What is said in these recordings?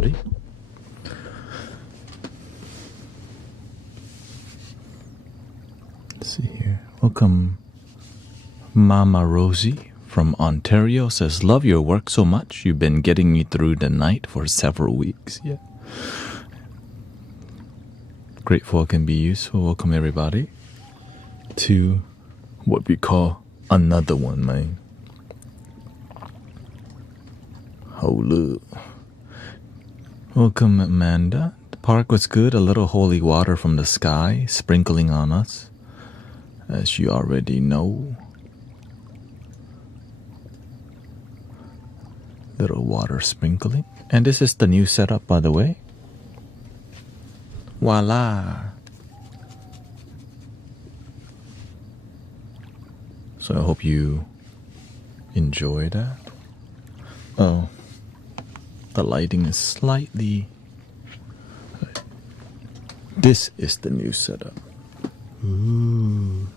everybody. Let's see here. Welcome, Mama Rosie from Ontario says, love your work so much. You've been getting me through the night for several weeks. Yeah. Grateful it can be useful. Welcome, everybody, to what we call another one, man. Hold up. Welcome, Amanda. The park was good. A little holy water from the sky sprinkling on us, as you already know. Little water sprinkling. And this is the new setup, by the way. Voila. So I hope you enjoy that. Oh, the lighting is slightly... This is the new setup. Ooh.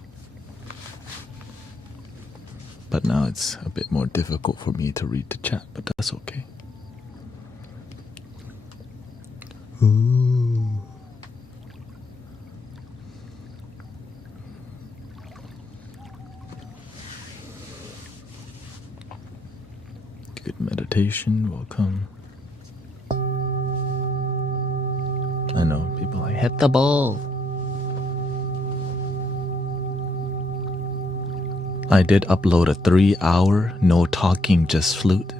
But now it's a bit more difficult for me to read the chat, but that's okay. Ooh. Good meditation, welcome. I know, people are like, hit the ball. I did upload a 3-hour, no talking, just flute.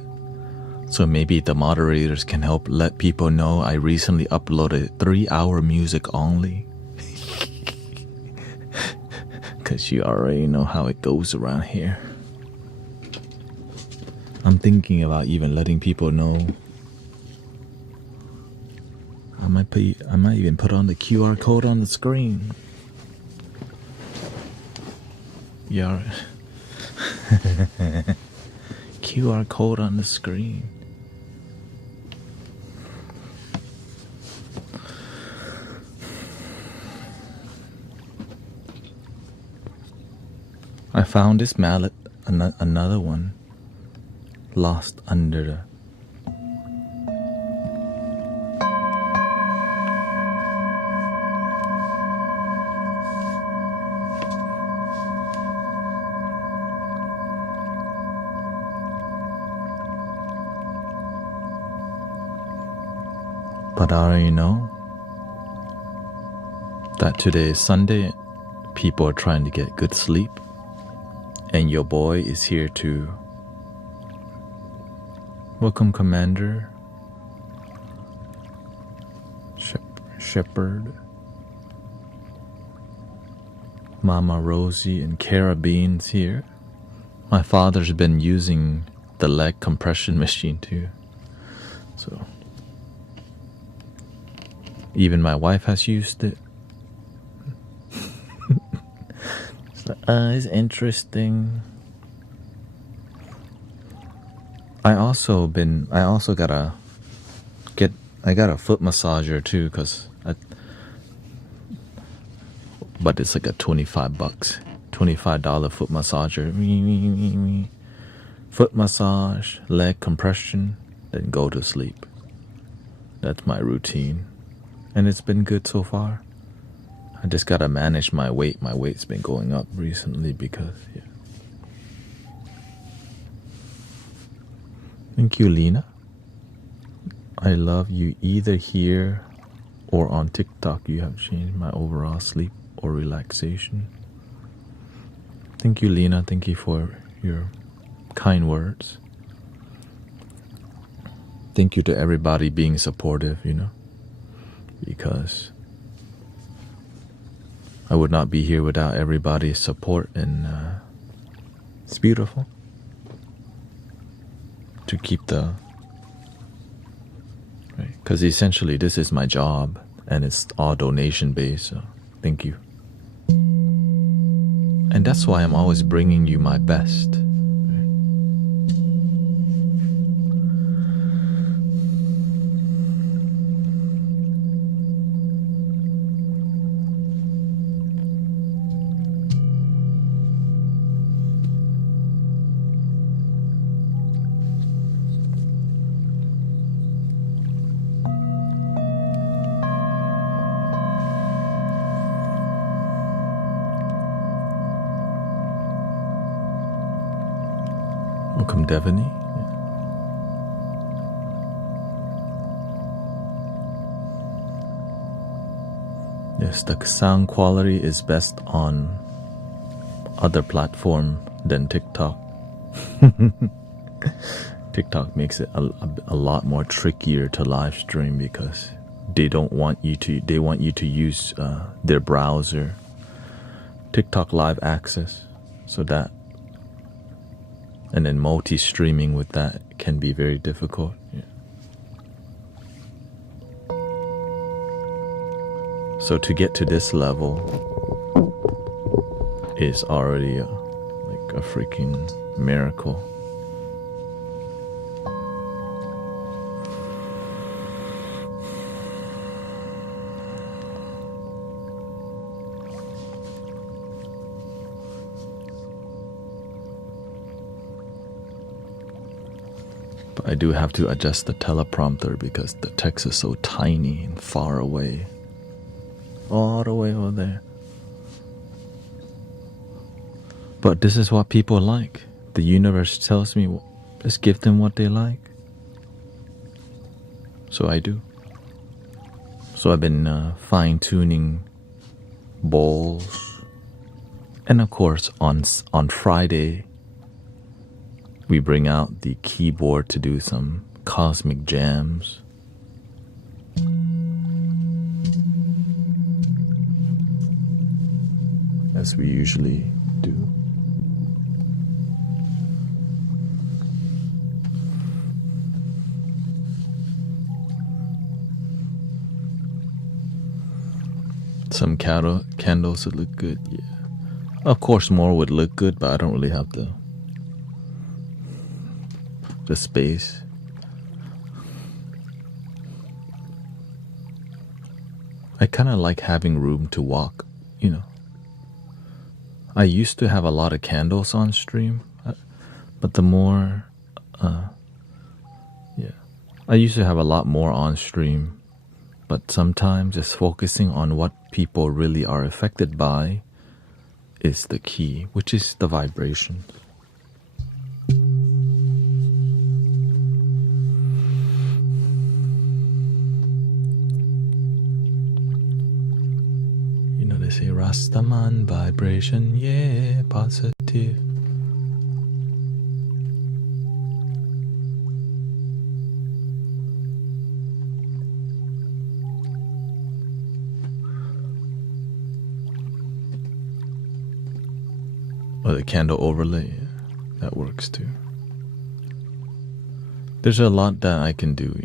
So maybe the moderators can help let people know I recently uploaded 3-hour music only. Because you already know how it goes around here. I'm thinking about even letting people know. I might even put on the QR code on the screen. Yeah. QR code on the screen. I found this mallet, another one, lost under the... But I already know that today is Sunday. People are trying to get good sleep. And your boy is here to... Welcome, Commander. Shepherd. Mama Rosie and Carabines here. My father's been using the leg compression machine too. So... Even my wife has used it. It's interesting. I got a foot massager too, but it's like a $25 foot massager. Foot massage, leg compression, then go to sleep. That's my routine. And it's been good so far. I just gotta manage my weight. My weight's been going up recently because, yeah. Thank you, Lena. I love you either here or on TikTok. You have changed my overall sleep or relaxation. Thank you, Lena. Thank you for your kind words. Thank you to everybody being supportive, because I would not be here without everybody's support, and it's beautiful to keep the... Right, because essentially this is my job and it's all donation based, so thank you. And that's why I'm always bringing you my best. Welcome, Devaney. Yes, the sound quality is best on other platform than TikTok. TikTok makes it a lot more trickier to live stream because they want you to use their browser, TikTok live access, so that, and then multi-streaming with that can be very difficult. Yeah. So to get to this level is already like a freaking miracle. But I do have to adjust the teleprompter because the text is so tiny and far away. All the way over there. But this is what people like. The universe tells me, just give them what they like. So I do. So I've been fine-tuning bowls. And of course, on Friday, we bring out the keyboard to do some cosmic jams. As we usually do. Some candles would look good, yeah. Of course more would look good, but I don't really have the space. I kind of like having room to walk, you know. I used to have a lot of candles on stream, but the more, I used to have a lot more on stream, but sometimes just focusing on what people really are affected by is the key, which is the vibration. You know, they say Rastaman vibration, yeah, positive. Or the candle overlay, yeah, that works too. There's a lot that I can do,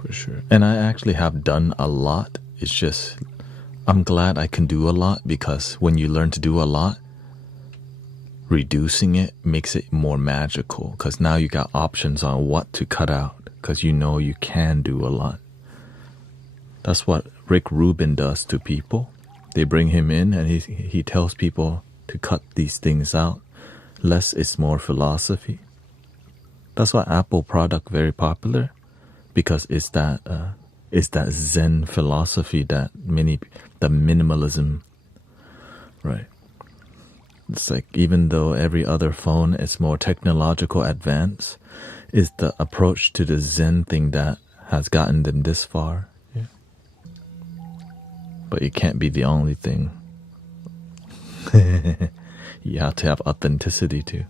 for sure. And I actually have done a lot. It's just, I'm glad I can do a lot, because when you learn to do a lot, reducing it makes it more magical, because now you got options on what to cut out, because you know you can do a lot. That's what Rick Rubin does to people. They bring him in and he tells people to cut these things out. Less is more philosophy. That's why Apple product very popular, because it's that Zen philosophy that the minimalism, right? It's like, even though every other phone is more technological advance, is the approach to the Zen thing that has gotten them this far. Yeah. But it can't be the only thing. You have to have authenticity too.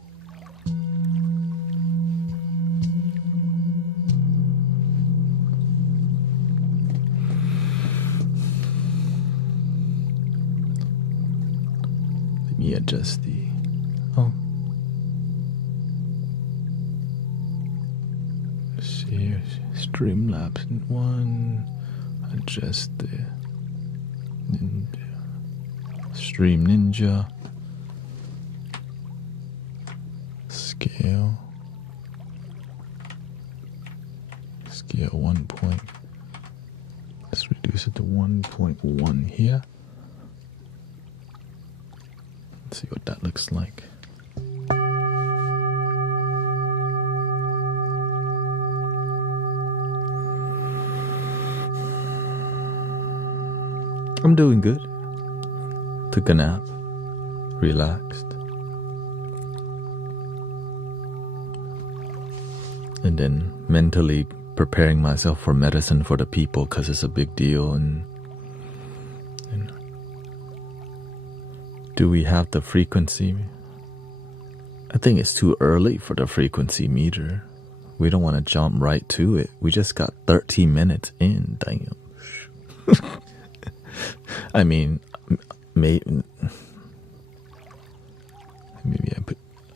Let me adjust the see, Streamlabs in one, adjust the Ninja. Stream Ninja, scale 1 point. Let's reduce it to 1.1 here. Let's see what that looks like. I'm doing good. Took a nap, relaxed. And then mentally preparing myself for medicine for the people because it's a big deal. And do we have the frequency? I think it's too early for the frequency meter. We don't want to jump right to it. We just got 13 minutes in. Damn. I mean, maybe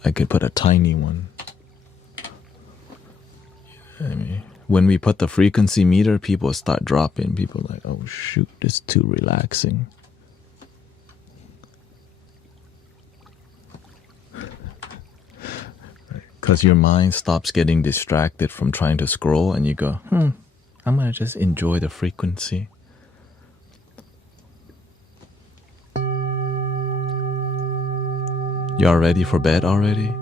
I could put a tiny one. I mean, when we put the frequency meter, people start dropping. People are like, oh shoot, it's too relaxing. Because your mind stops getting distracted from trying to scroll and you go, I'm going to just enjoy the frequency. Y'all ready for bed already?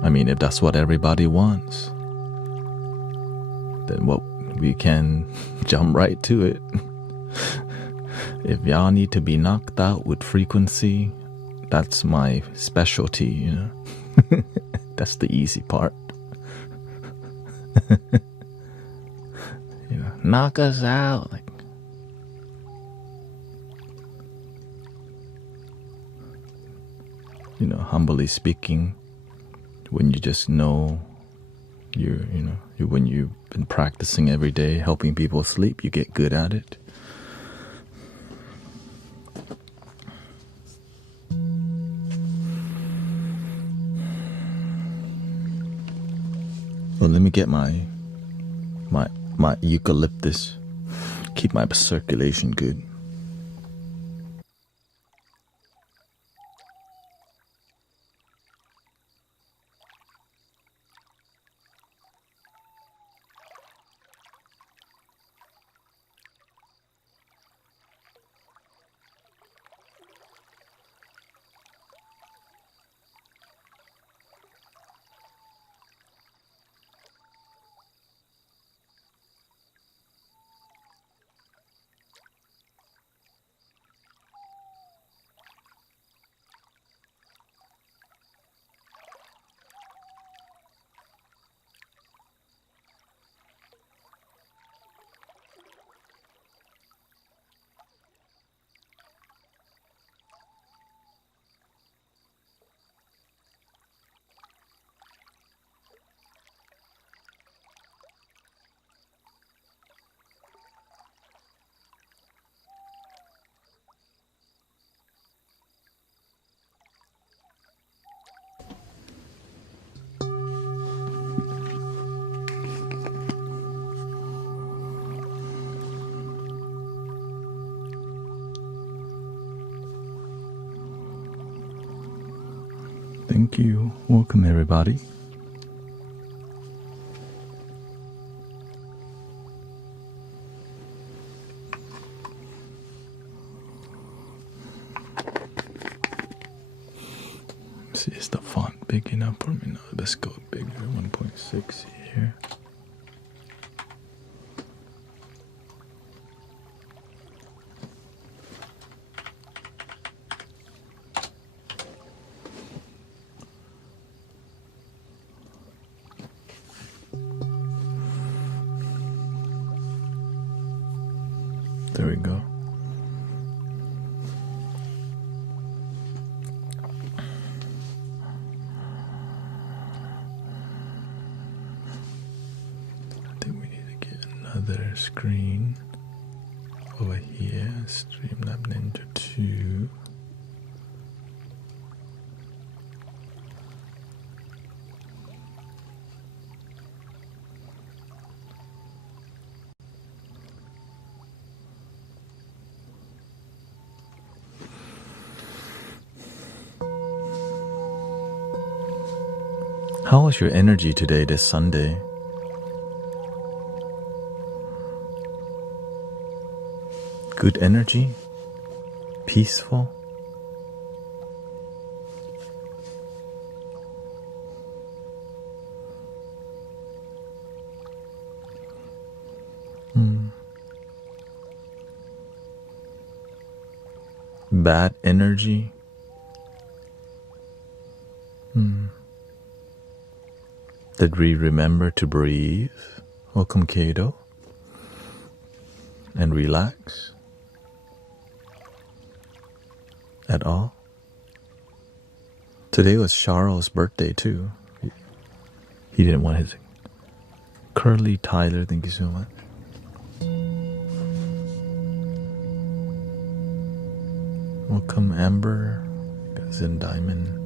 I mean, if that's what everybody wants, then we can jump right to it. If y'all need to be knocked out with frequency, that's my specialty, you know. That's the easy part. You know, knock us out. Like, you know, humbly speaking, when you just know when you've been practicing every day, helping people sleep, you get good at it. Well, let me get my eucalyptus. Keep my circulation good. Thank you. Welcome, everybody. Let's see, is the font big enough for me? No, let's go bigger. 1.6 here. There we go. I think we need to get another screen over here. Streamlab Ninja 2. How was your energy today, this Sunday? Good energy? Peaceful? Bad energy? Did we remember to breathe? Welcome, Kato. And relax at all? Today was Charles' birthday too. He didn't want his curly Tyler, thank you so much. Welcome, Amber. Zen Diamond.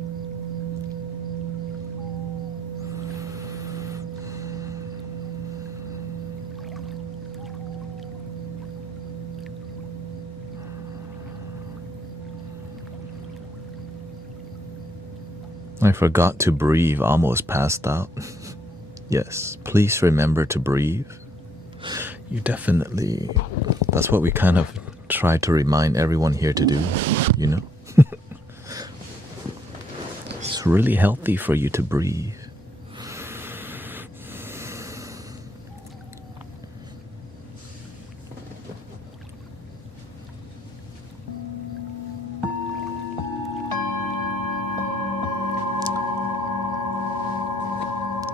I forgot to breathe, almost passed out. Yes, please remember to breathe. You definitely, that's what we kind of try to remind everyone here to do, you know? It's really healthy for you to breathe.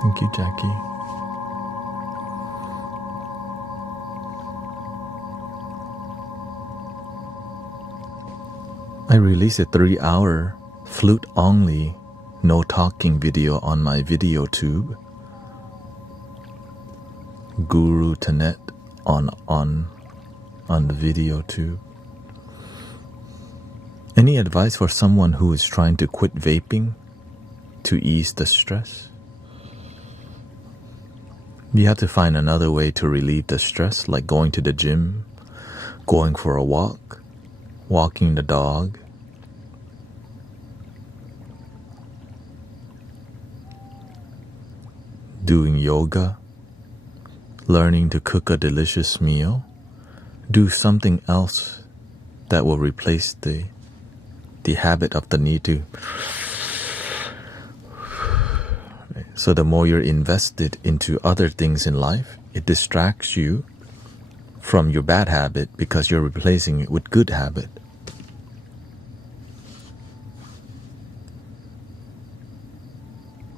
Thank you, Jackie. I released a 3-hour flute only, no talking video on my video tube. Guru Thanet on the video tube. Any advice for someone who is trying to quit vaping to ease the stress? You have to find another way to relieve the stress, like going to the gym, going for a walk, walking the dog. Doing yoga, learning to cook a delicious meal, do something else that will replace the habit of the need to. So the more you're invested into other things in life, it distracts you from your bad habit because you're replacing it with good habit.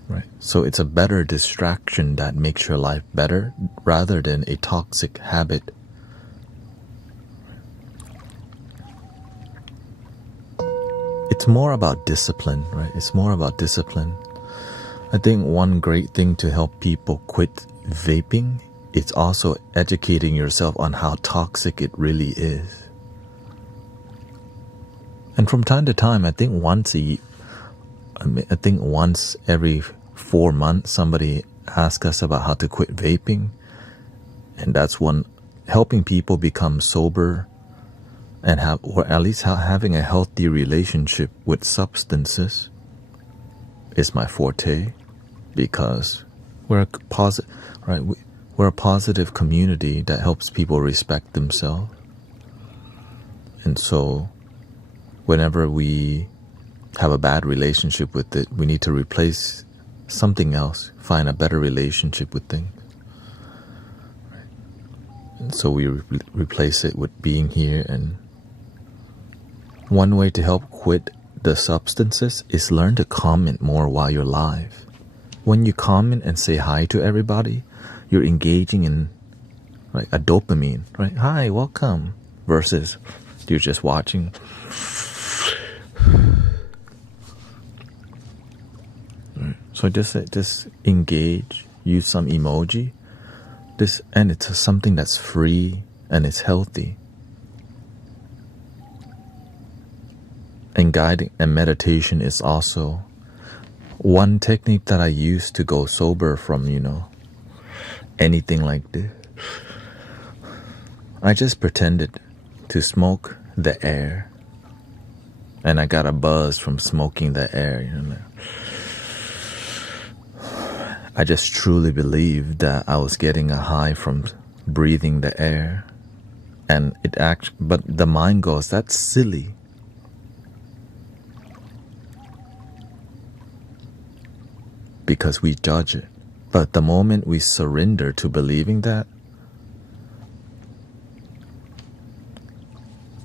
Right? So it's a better distraction that makes your life better rather than a toxic habit. It's more about discipline, right? It's more about discipline. I think one great thing to help people quit vaping is also educating yourself on how toxic it really is. And from time to time, I think once every 4 months, somebody asks us about how to quit vaping, and that's one helping people become sober and or at least having a healthy relationship with substances is my forte. Because we're a positive community that helps people respect themselves. And so whenever we have a bad relationship with it, we need to replace something else, find a better relationship with things. And so we replace it with being here. And one way to help quit the substances is learn to comment more while you're live. When you comment and say hi to everybody, you're engaging in a dopamine, right? Hi, welcome. Versus you're just watching. So just engage, use some emoji. And it's something that's free and it's healthy. And guiding and meditation is also one technique that I use to go sober from, anything like this. I just pretended to smoke the air. And I got a buzz from smoking the air, I just truly believed that I was getting a high from breathing the air. And but the mind goes, that's silly. Because we judge it. But the moment we surrender to believing that,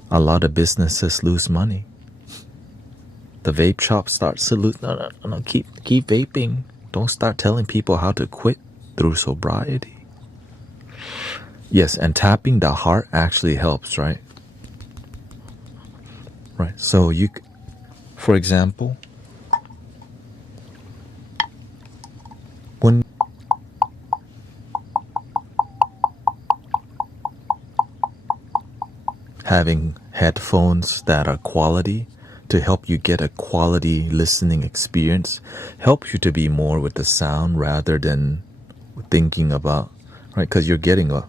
a lot of businesses lose money. The vape shop starts to lose. No, keep vaping. Don't start telling people how to quit through sobriety. Yes, and tapping the heart actually helps, right? Right. So you, for example, when having headphones that are quality to help you get a quality listening experience helps you to be more with the sound rather than thinking about, right? Because you're getting a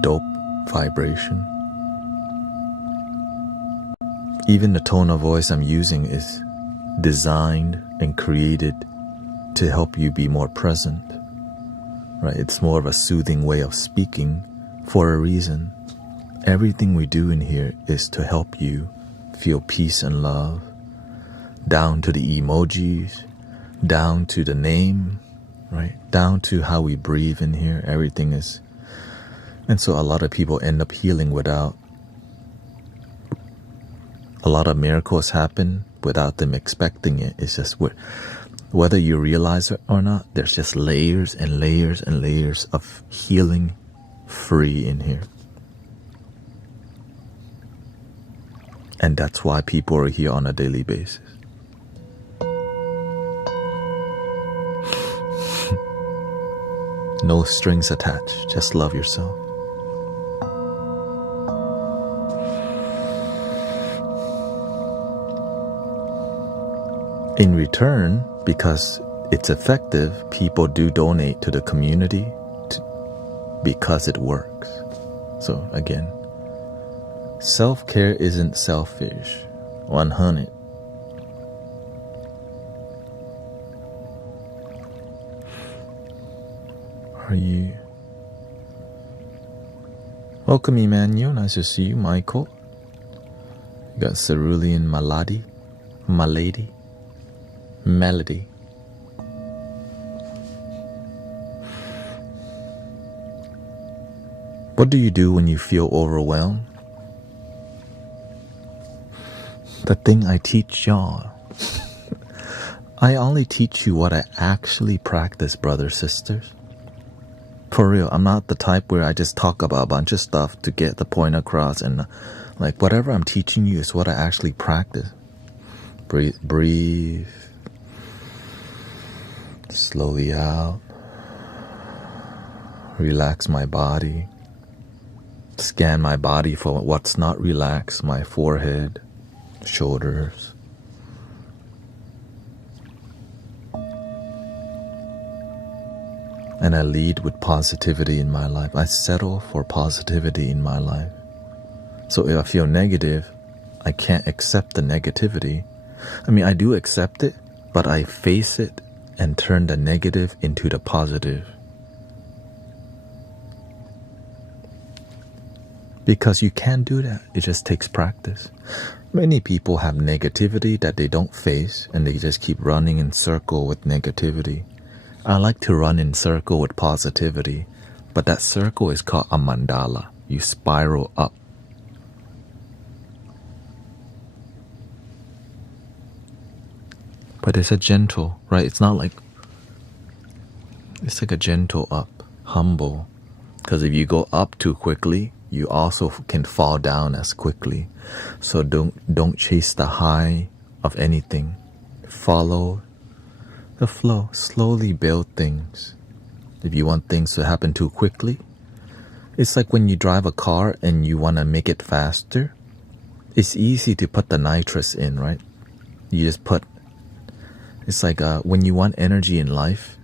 dope vibration. Even the tone of voice I'm using is designed and created to help you be more present, right? It's more of a soothing way of speaking for a reason. Everything we do in here is to help you feel peace and love, down to the emojis, down to the name, right? Down to how we breathe in here. Everything is. And so a lot of people end up healing without, a lot of miracles happen without them expecting it. It's just whether you realize it or not, there's just layers and layers and layers of healing free in here. And that's why people are here on a daily basis. No strings attached, just love yourself. In return, because it's effective, people do donate to the community because it works. So again, self-care isn't selfish. 100. Are you? Welcome, Emmanuel. Nice to see you, Michael. You got Cerulean Malady, Melody. What do you do when you feel overwhelmed? The thing I teach y'all. I only teach you what I actually practice, brothers, sisters. For real, I'm not the type where I just talk about a bunch of stuff to get the point across, and like whatever I'm teaching you is what I actually practice. Breathe. Slowly out. Relax my body. Scan my body for what's not relaxed, my forehead, shoulders. And I lead with positivity in my life. I settle for positivity in my life. So if I feel negative, I can't accept the negativity. I mean, I do accept it, but I face it and turn the negative into the positive. Because you can't do that. It just takes practice. Many people have negativity that they don't face, and they just keep running in circle with negativity. I like to run in circle with positivity, but that circle is called a mandala. You spiral up. But it's a gentle, right? It's not like, it's like a gentle up, humble. Because if you go up too quickly, you also can fall down as quickly. So don't chase the high of anything. Follow the flow. Slowly build things. If you want things to happen too quickly, it's like when you drive a car and you want to make it faster. It's easy to put the nitrous in, right? You just put. It's like when you want energy in life,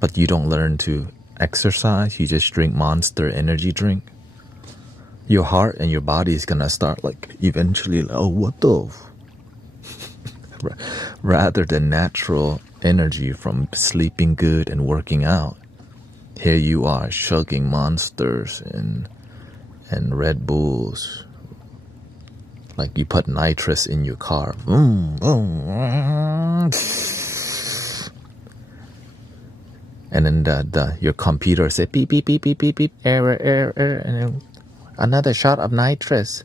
but you don't learn to exercise, you just drink Monster energy drink. Your heart and your body is gonna start like eventually, like, oh, what the? Rather than natural energy from sleeping good and working out, here you are chugging Monsters and Red Bulls. Like you put nitrous in your car. And then your computer say beep beep beep beep beep beep, error, and then another shot of nitrous.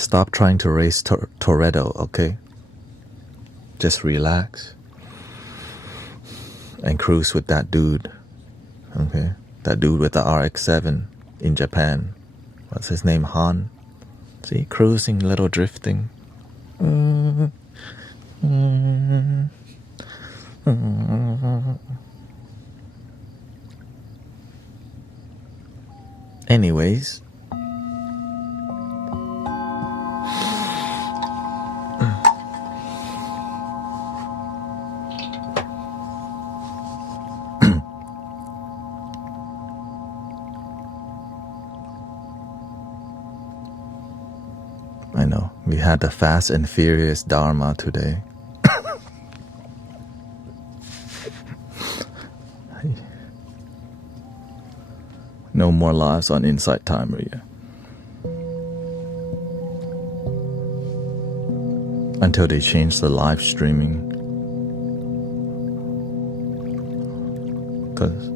Stop trying to race Toretto, okay? Just relax and cruise with that dude, okay? That dude with the RX-7 in Japan. What's his name? Han? See, cruising, little drifting. Anyways, I know, we had the Fast and Furious Dharma today. No more lives on Insight Timer yet. Until they change the live streaming. Because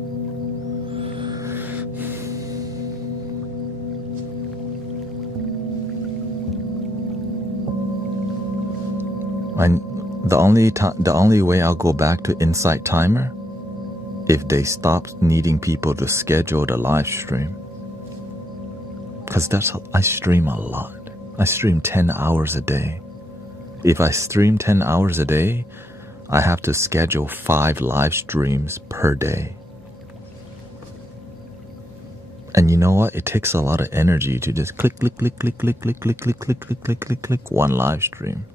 the only way I'll go back to Insight Timer if they stop needing people to schedule the live stream. Because I stream a lot. I stream 10 hours a day. If I stream 10 hours a day, I have to schedule 5 live streams per day. And you know what? It takes a lot of energy to just click, one live stream.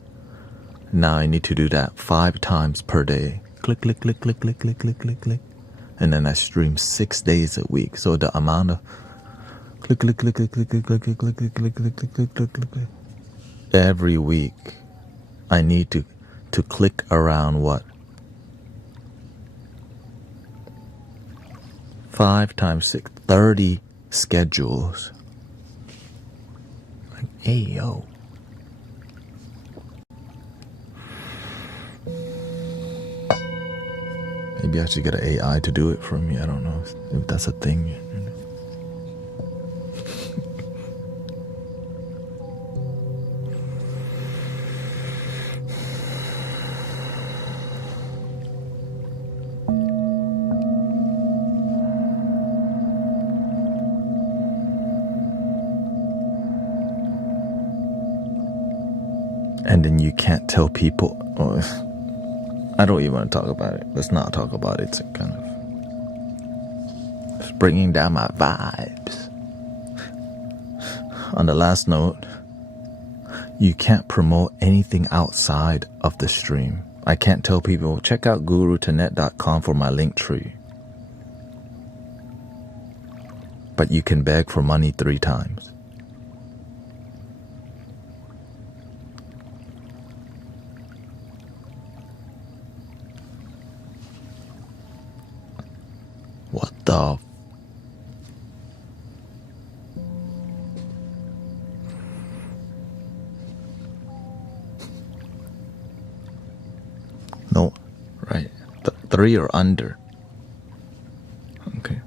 Now I need to do that 5 times per day. Click. And then I stream 6 days a week. So the amount of click every week, I need to click around what? 5 times 6, 30 schedules. Like, hey yo. Maybe I should get an AI to do it for me. I don't know if that's a thing. And then you can't tell people, I don't even want to talk about it. Let's not talk about it. It's kind of, it's bringing down my vibes. On the last note, you can't promote anything outside of the stream. I can't tell people, check out guruthanet.com for my link tree. But you can beg for money 3 times. What the? No, right. 3 or under. Okay.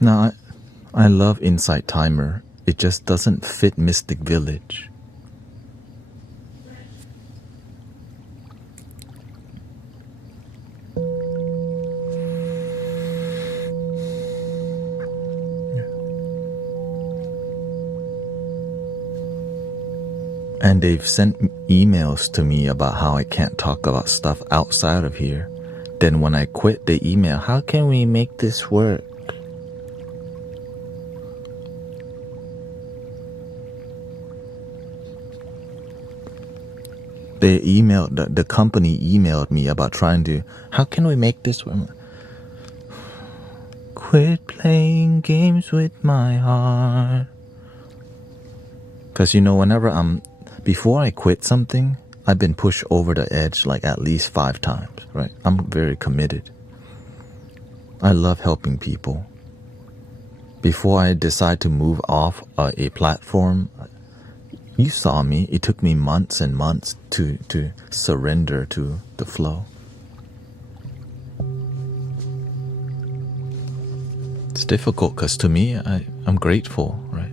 Now, I love Insight Timer. It just doesn't fit Mystic Village. And they've sent emails to me about how I can't talk about stuff outside of here. Then when I quit, they email, how can we make this work? They emailed, the company emailed me about trying to, how can we make this work? Quit playing games with my heart. Because, you know, before I quit something, I've been pushed over the edge like at least 5 times, right? I'm very committed. I love helping people. Before I decide to move off a platform, you saw me. It took me months and months to surrender to the flow. It's difficult because to me, I'm grateful, right?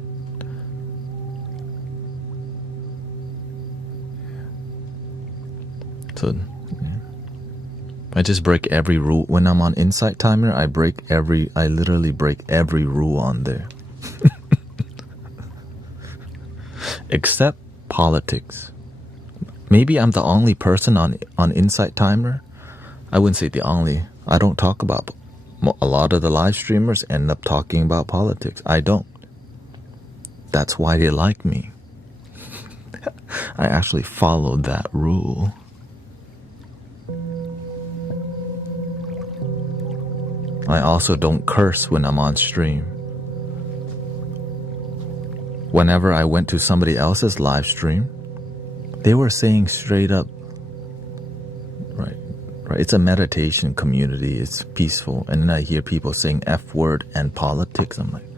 So I just break every rule. When I'm on Insight Timer, I literally break every rule on there. Except politics. Maybe I'm the only person on Insight Timer. I wouldn't say the only. I don't talk about, a lot of the live streamers end up talking about politics. I don't. That's why they like me. I actually followed that rule. I also don't curse when I'm on stream. Whenever I went to somebody else's live stream, they were saying straight up, right, it's a meditation community, it's peaceful, and then I hear people saying F word and politics. I'm like,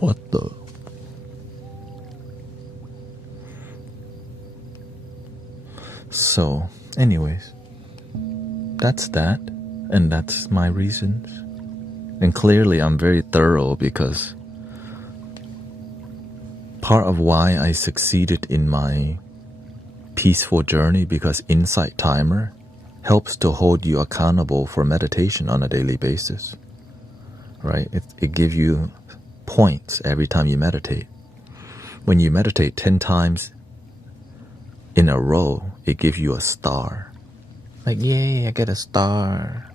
what the? So, anyways, that's that, and that's my reasons. And clearly I'm very thorough, because part of why I succeeded in my peaceful journey, because Insight Timer helps to hold you accountable for meditation on a daily basis, right? It gives you points every time you meditate. When you meditate 10 times in a row, it gives you a star. Like, yay, I get a star.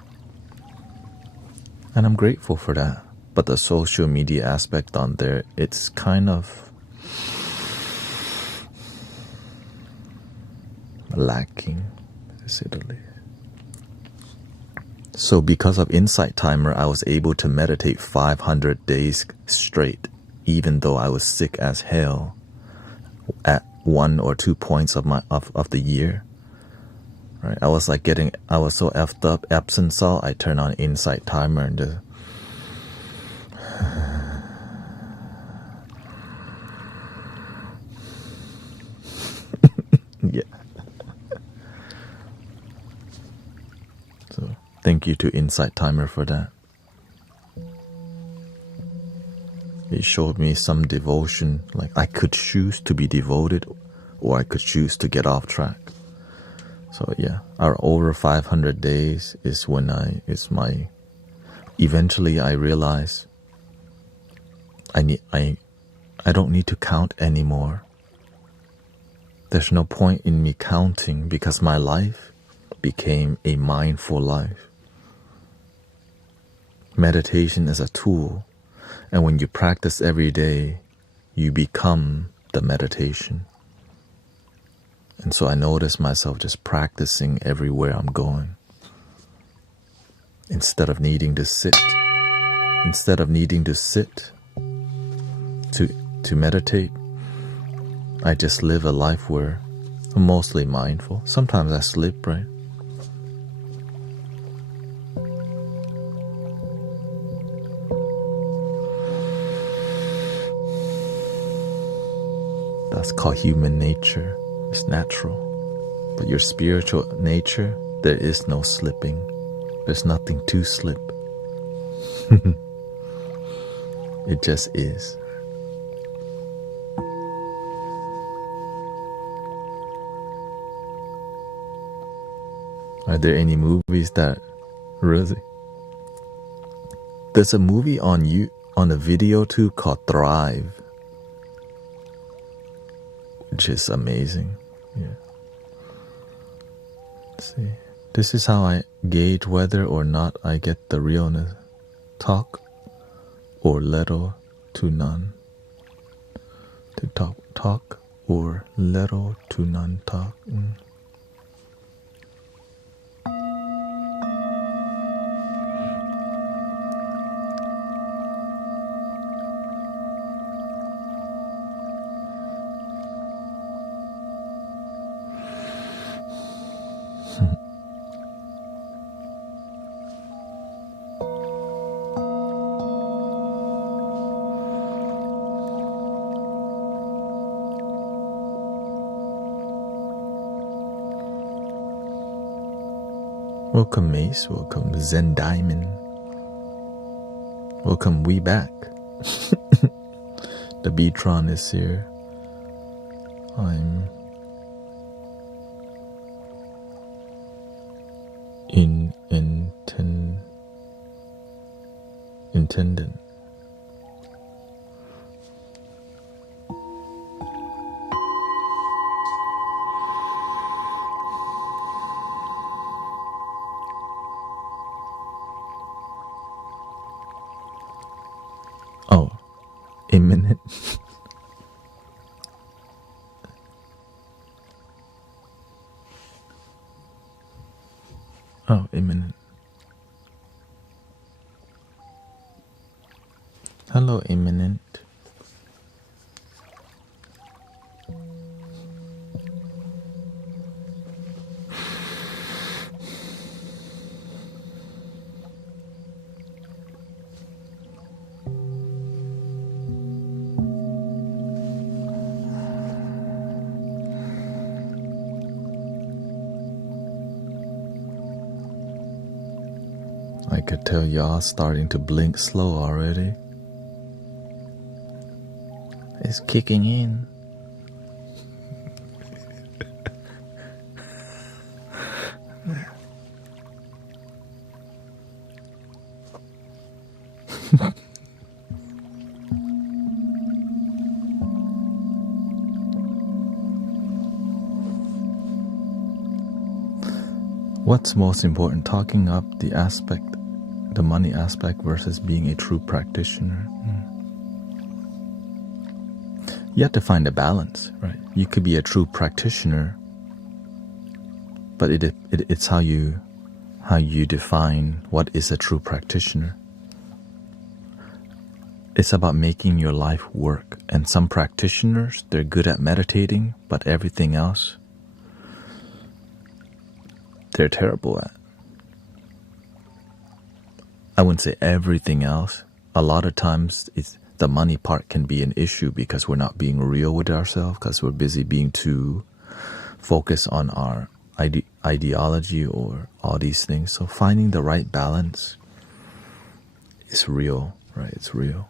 And I'm grateful for that. But the social media aspect on there, it's kind of lacking, to say the least. So because of Insight Timer, I was able to meditate 500 days straight, even though I was sick as hell at 1 or 2 points of the year. Right, I was so effed up, Epsom salt. I turn on Insight Timer and just yeah. So thank you to Insight Timer for that. It showed me some devotion. Like, I could choose to be devoted, or I could choose to get off track. So yeah, our over 500 days is when eventually I realize I don't need to count anymore. There's no point in me counting, because my life became a mindful life. Meditation is a tool, and when you practice every day, you become the meditation. And so I notice myself just practicing everywhere I'm going. Instead of needing to sit to meditate, I just live a life where I'm mostly mindful. Sometimes I slip, right? That's called human nature. It's natural. But your spiritual nature, there is no slipping. There's nothing to slip. It just is. Are there any movies that really? There's a movie on a video too called Thrive, which is amazing. Yeah. Let's see. This is how I gauge whether or not I get the realness. Talk or little to none. To talk or little to none talk. Welcome Mace, welcome Zen Diamond. Welcome We Back. The Beatron is here. I'm intendant. Oh, imminent. Oh, imminent. Hello, imminent. I could tell y'all starting to blink slow already. It's kicking in. What's most important, talking up the money aspect versus being a true practitioner? You have to find a balance, right? You could be a true practitioner, but it's how you define what is a true practitioner. It's about making your life work. And some practitioners, they're good at meditating, but everything else, they're terrible at. I wouldn't say everything else. A lot of times, the money part can be an issue because we're not being real with ourselves, because we're busy being too focused on our ideology or all these things. So finding the right balance is real, right? It's real.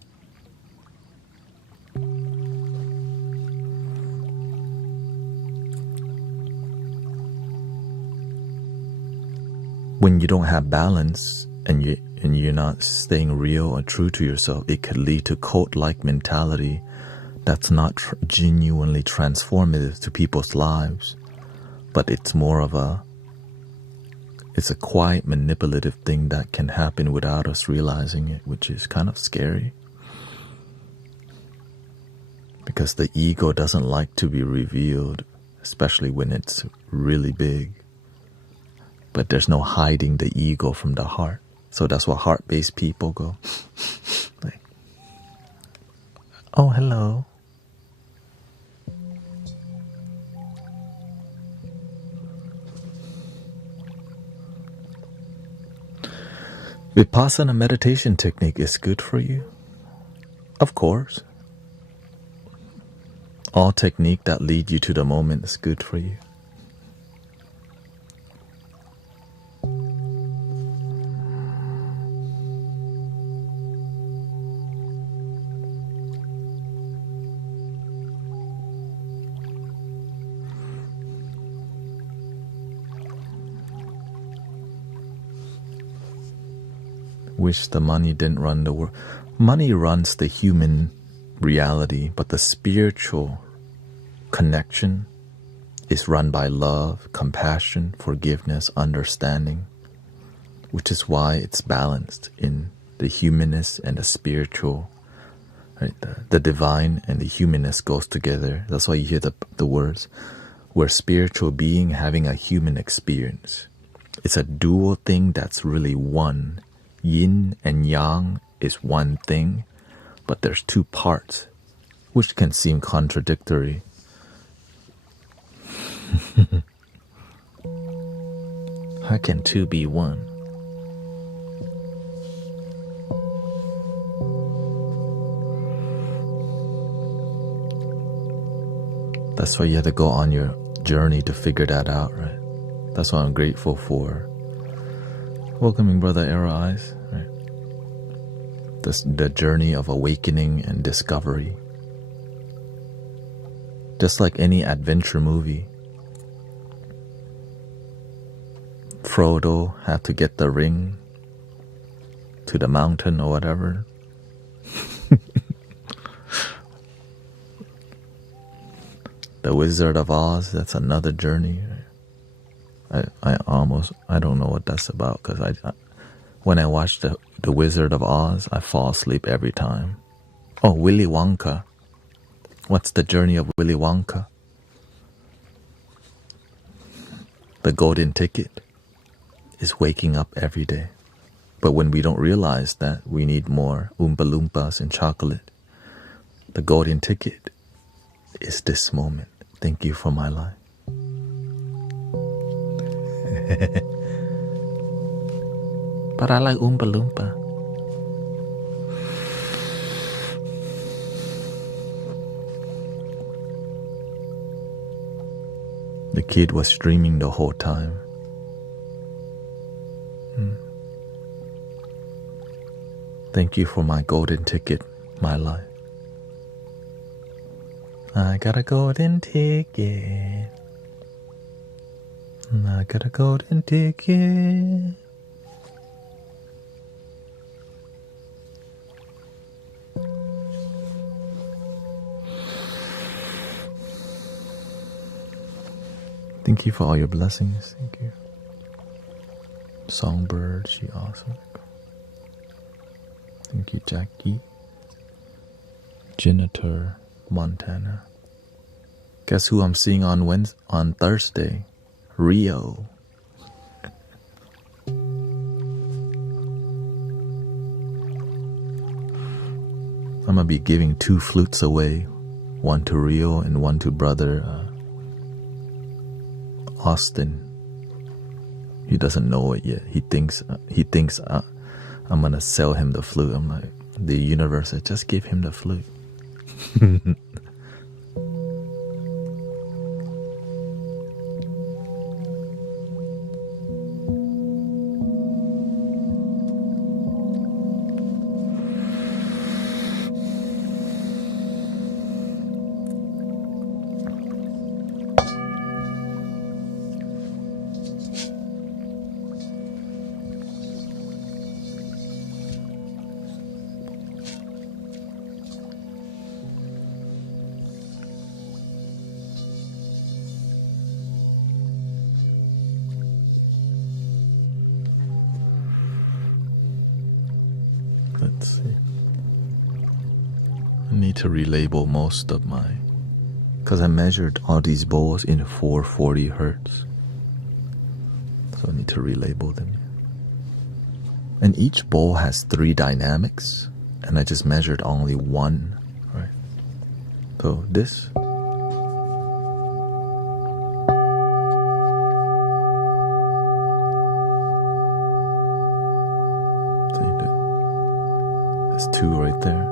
When you don't have balance and you're not staying real or true to yourself, it could lead to cult-like mentality that's not genuinely transformative to people's lives, but it's more of a quiet manipulative thing that can happen without us realizing it, which is kind of scary. Because the ego doesn't like to be revealed, especially when it's really big. But there's no hiding the ego from the heart. So that's what heart-based people go. Like, oh, hello. Vipassana meditation technique is good for you. Of course. All technique that lead you to the moment is good for you. Wish the money didn't run the world. Money runs the human reality, but the spiritual connection is run by love, compassion, forgiveness, understanding, which is why it's balanced in the humanness and the spiritual. Right? The divine and the humanness goes together. That's why you hear the words, we're spiritual being having a human experience. It's a dual thing that's really one. Yin and yang is one thing, but there's two parts, which can seem contradictory. How can two be one? That's why you have to go on your journey to figure that out, right? That's what I'm grateful for. Welcoming Brother Arrow Eyes, right? The journey of awakening and discovery. Just like any adventure movie, Frodo had to get the ring to the mountain or whatever. The Wizard of Oz, that's another journey. I don't know what that's about, because when I watch the Wizard of Oz, I fall asleep every time. Oh, Willy Wonka. What's the journey of Willy Wonka? The golden ticket is waking up every day. But when we don't realize that we need more Oompa Loompas and chocolate, the golden ticket is this moment. Thank you for my life. But I like Oompa Loompa. The kid was dreaming the whole time. Thank you for my golden ticket, my life. I got a golden ticket. I got a golden ticket. Thank you for all your blessings. Thank you. Songbird, she awesome. Thank you, Jackie. Janitor, Montana. Guess who I'm seeing on Thursday? Rio. I'm gonna be giving 2 flutes away, one to Rio and one to brother Austin. He doesn't know it yet. He thinks I'm gonna sell him the flute. I'm like, the universe said, just give him the flute. Let's see. I need to relabel most of my, because I measured all these bowls in 440 hertz. So I need to relabel them. And each bowl has 3 dynamics, and I just measured only 1, right? So this. There's 2 right there.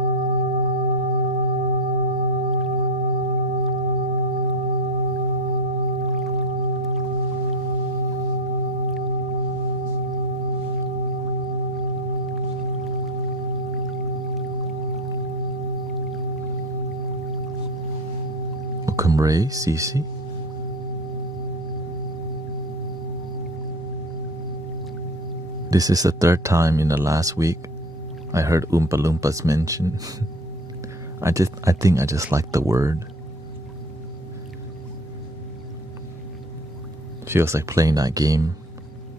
Welcome, Ray, Cece. This is the 3rd time in the last week I heard Oompa Loompas mentioned. I think I just like the word. Feels like playing that game,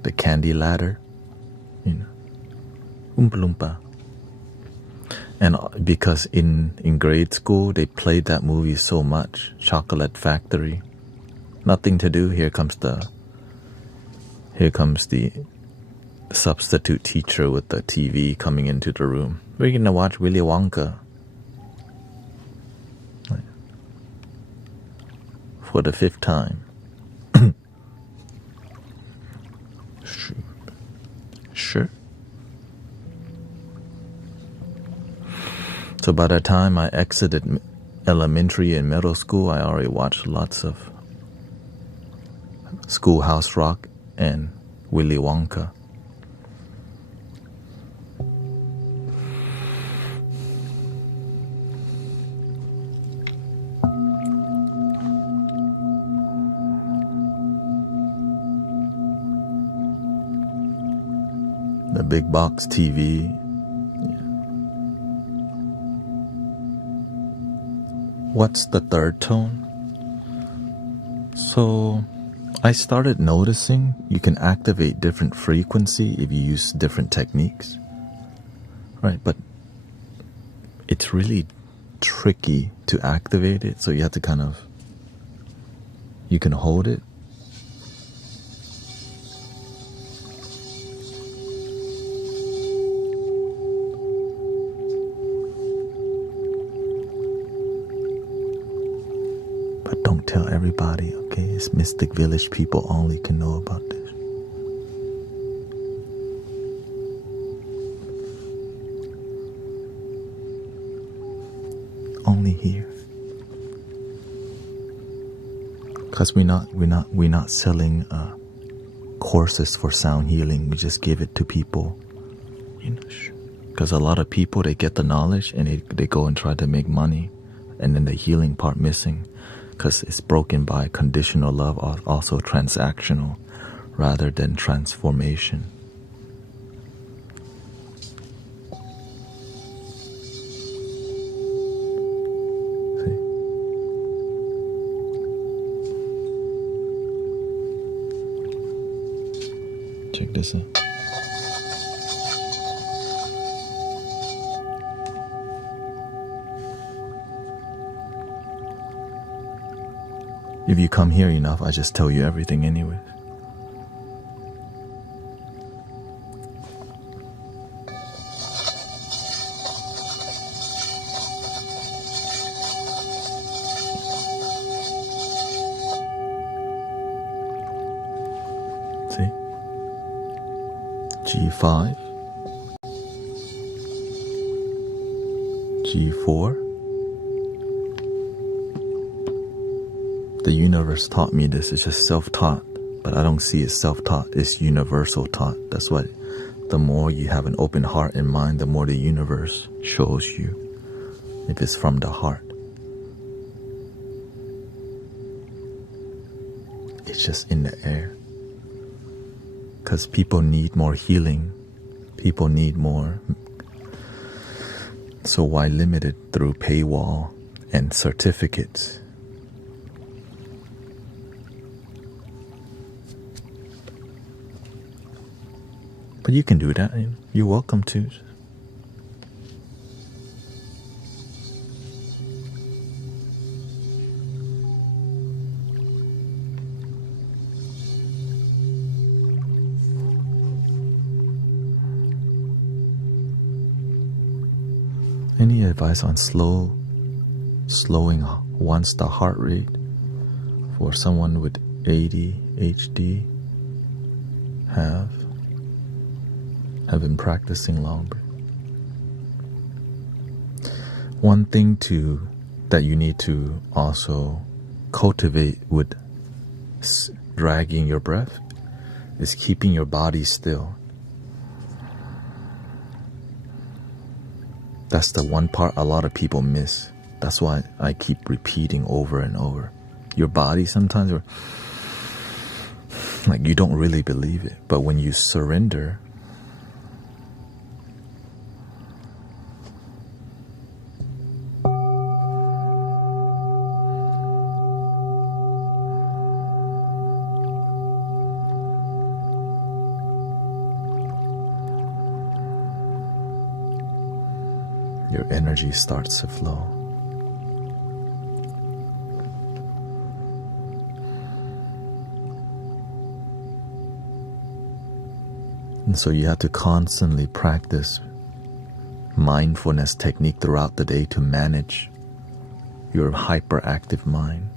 the candy ladder. You know, Oompa Loompa. And because in grade school they played that movie so much, Chocolate Factory. Nothing to do. Here comes the substitute teacher with the TV coming into the room. We're gonna watch Willy Wonka. For the 5th time. Sure. So by the time I exited elementary and middle school, I already watched lots of Schoolhouse Rock and Willy Wonka. big box TV. Yeah. What's the third tone? So I started noticing you can activate different frequency if you use different techniques, right? But it's really tricky to activate it, so you have to kind of, you can hold it. But don't tell everybody, okay? It's Mystic Village people only can know about this. Only here. Because we're not selling courses for sound healing. We just give it to people, you know. Because a lot of people, they get the knowledge and they go and try to make money, and then the healing part missing, because it's broken by conditional love, also transactional, rather than transformation. Check this out. If you come here enough, I just tell you everything anyways. See? G5, G4. The universe taught me this. It's just self-taught, but I don't see it self-taught. It's universal taught. That's why the more you have an open heart and mind, the more the universe shows you if it's from the heart. It's just in the air. Because people need more healing. People need more. So why limit it through paywall and certificates? But you can do that. You're welcome to. Any advice on slowing once the heart rate for someone with ADHD have been practicing longer? One thing that you need to also cultivate with dragging your breath is keeping your body still. That's the one part a lot of people miss. That's why I keep repeating over and over. Your body sometimes, like, you don't really believe it, but when you surrender, your energy starts to flow. And so you have to constantly practice mindfulness technique throughout the day to manage your hyperactive mind.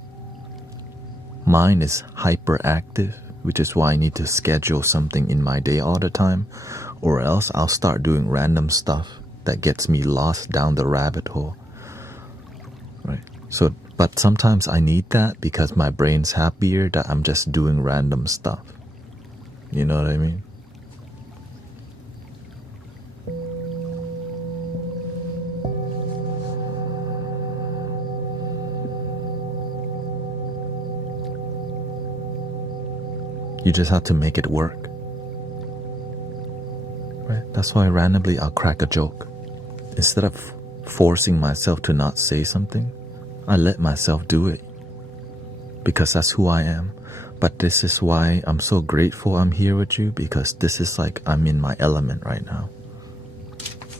Mine is hyperactive, which is why I need to schedule something in my day all the time, or else I'll start doing random stuff that gets me lost down the rabbit hole, right? So, but sometimes I need that because my brain's happier that I'm just doing random stuff. You know what I mean? You just have to make it work, right? That's why randomly I'll crack a joke. Instead of forcing myself to not say something, I let myself do it. Because that's who I am. But this is why I'm so grateful I'm here with you, because this is like I'm in my element right now.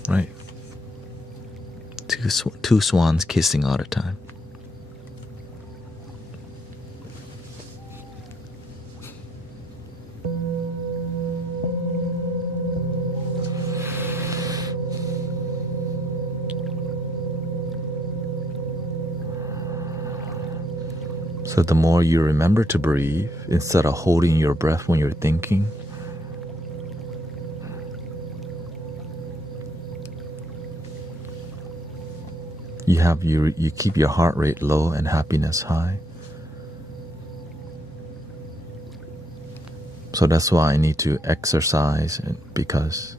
Right? Two swans kissing all the time. So the more you remember to breathe, instead of holding your breath when you're thinking, you keep your heart rate low and happiness high. So that's why I need to exercise, because,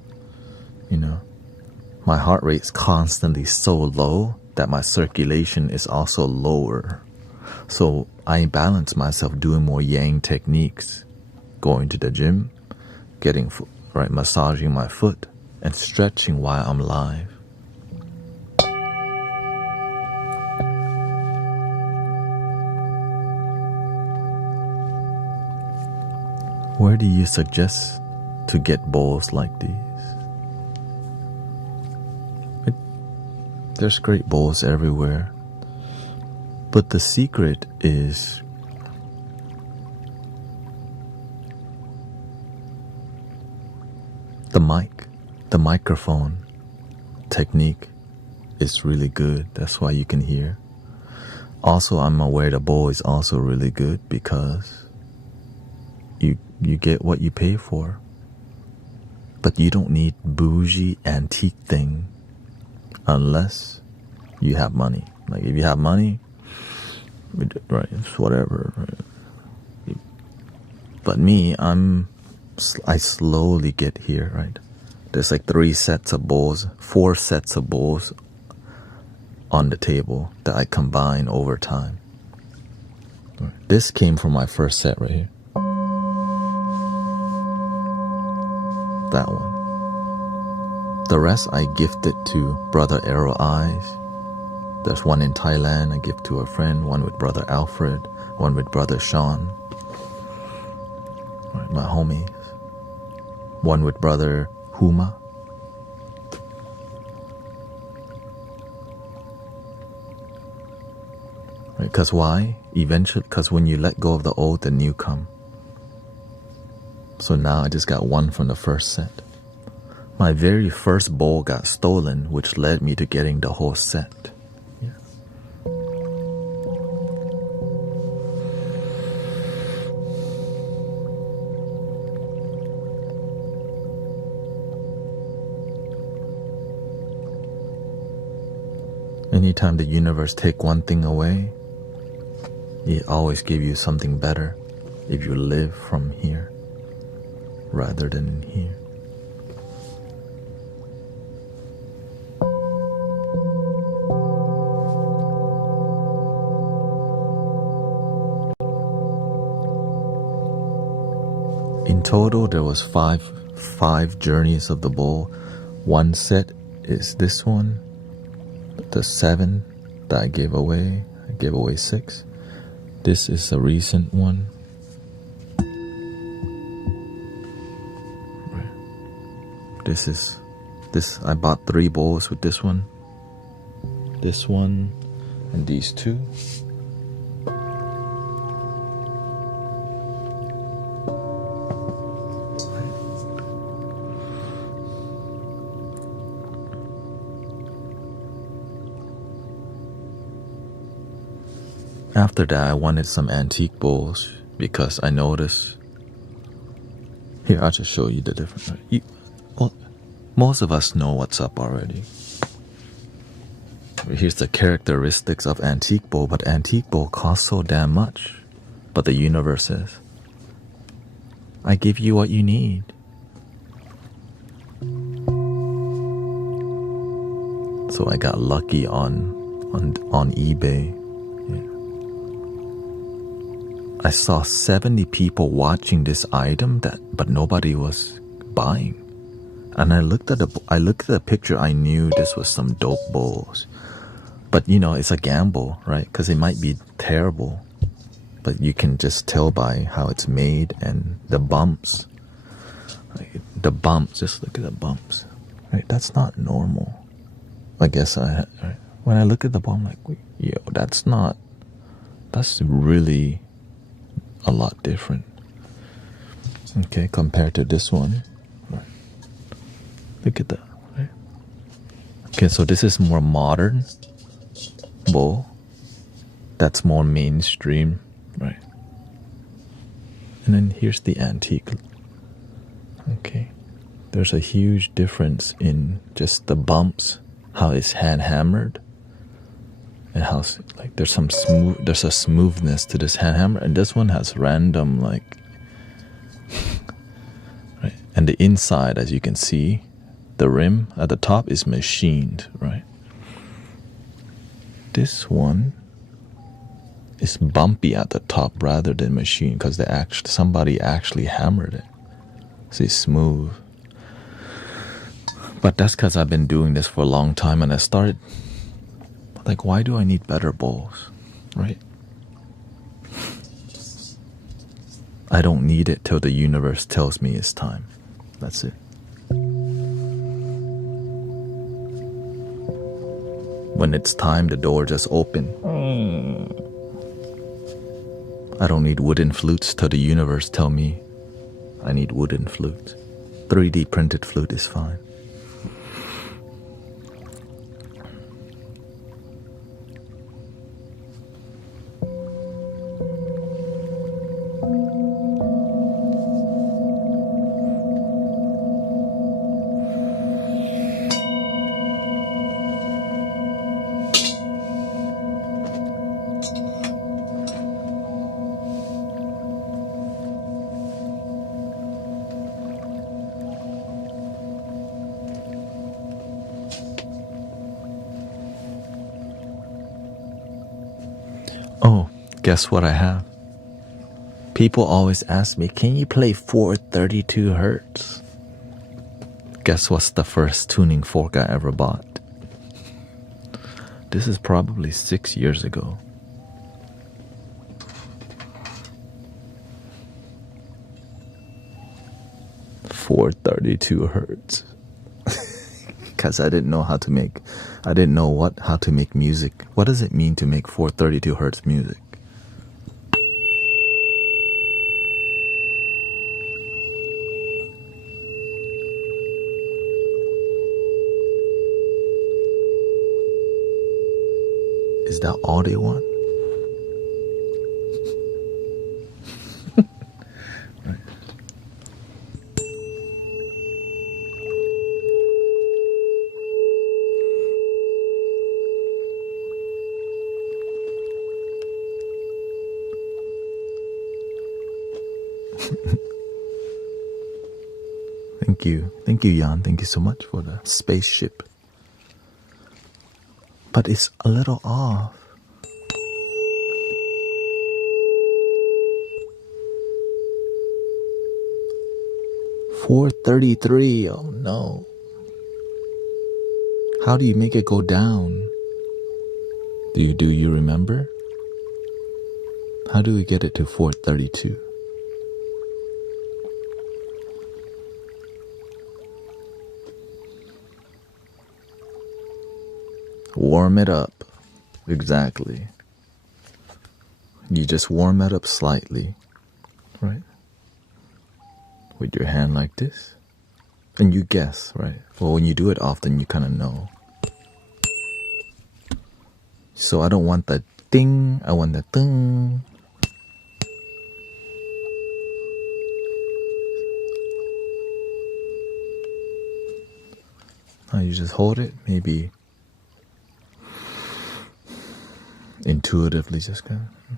my heart rate is constantly so low that my circulation is also lower. So I balance myself doing more yang techniques, going to the gym, massaging my foot, and stretching while I'm live. Where do you suggest to get bowls like these? There's great bowls everywhere. But the secret is the microphone technique is really good. That's why you can hear. Also, I'm aware the bowl is also really good because you get what you pay for. But you don't need bougie antique thing unless you have money. Like if you have money, right, it's whatever. Right? But me, I slowly get here, right? There's like 4 sets of bowls on the table that I combine over time. This came from my first set right here. That one. The rest I gifted to Brother Arrow Eyes. There's one in Thailand I give to a friend, one with Brother Alfred, one with Brother Sean, right, my homies, one with Brother Huma. Right, because why? Eventually, because when you let go of the old, the new come. So now I just got one from the first set. My very first bowl got stolen, which led me to getting the whole set. Yeah. Anytime the universe take one thing away, it always give you something better if you live from here rather than in here. In total, there was five journeys of the bowl. One set is this one. The 7 that I gave away 6. This is a recent one. This I bought 3 bowls with this one, and these 2. After that, I wanted some antique bowls because I noticed. Here, I'll just show you the difference. Most of us know what's up already. Here's the characteristics of antique bowl, but antique bowl costs so damn much. But the universe says, I give you what you need. So I got lucky on eBay. I saw 70 people watching this item but nobody was buying. And I looked at the picture. I knew this was some dope bowls, but you know, it's a gamble, right? Because it might be terrible, but you can just tell by how it's made and the bumps. Like, the bumps, just look at the bumps. Right, that's not normal. I guess when I look at the bump, I'm like, yo, that's really a lot different. Okay, compared to this one. Right. Look at that. Right? Okay, so this is more modern bowl. That's more mainstream, right? And then here's the antique. Okay, there's a huge difference in just the bumps, how it's hand hammered, and how like there's a smoothness to this hand hammer, and this one has random like, right? And the inside, as you can see, the rim at the top is machined, right? This one is bumpy at the top rather than machined because somebody actually hammered it. So it's smooth. But that's because I've been doing this for a long time, and I started like, why do I need better bowls, right? I don't need it till the universe tells me it's time. That's it. When it's time, the door just open. I don't need wooden flutes till the universe tell me I need wooden flutes. 3D printed flute is fine. Oh, guess what I have? People always ask me, can you play 432 hertz? Guess what's the first tuning fork I ever bought? This is probably 6 years ago. .432 hertz. Because I didn't know how to make music. What does it mean to make 432 hertz music? Is that all they want? Right. Thank you, Jan. Thank you so much for the spaceship. But it's a little off. .433. Oh no. How do you make it go down? Do you remember? How do we get it to 432? Warm it up. Exactly. You just warm it up slightly, right? With your hand like this. And you guess, right? Well, when you do it often, you kind of know. So I don't want the ding, I want the ding. Now you just hold it, maybe intuitively just kind of.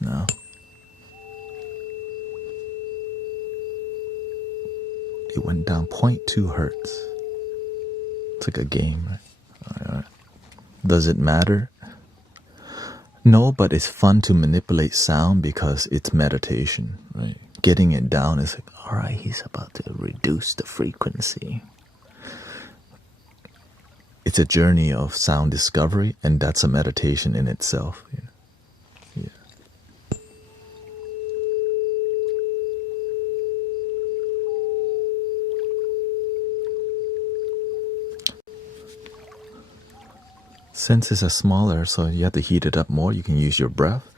No. It went down 0.2 hertz. It's like a game, right? All right. Does it matter? No, but it's fun to manipulate sound because it's meditation, right? getting it down is like, all right, he's about to reduce the frequency. It's a journey of sound discovery, and that's a meditation in itself. Yeah. Senses are smaller, so you have to heat it up more. You can use your breath.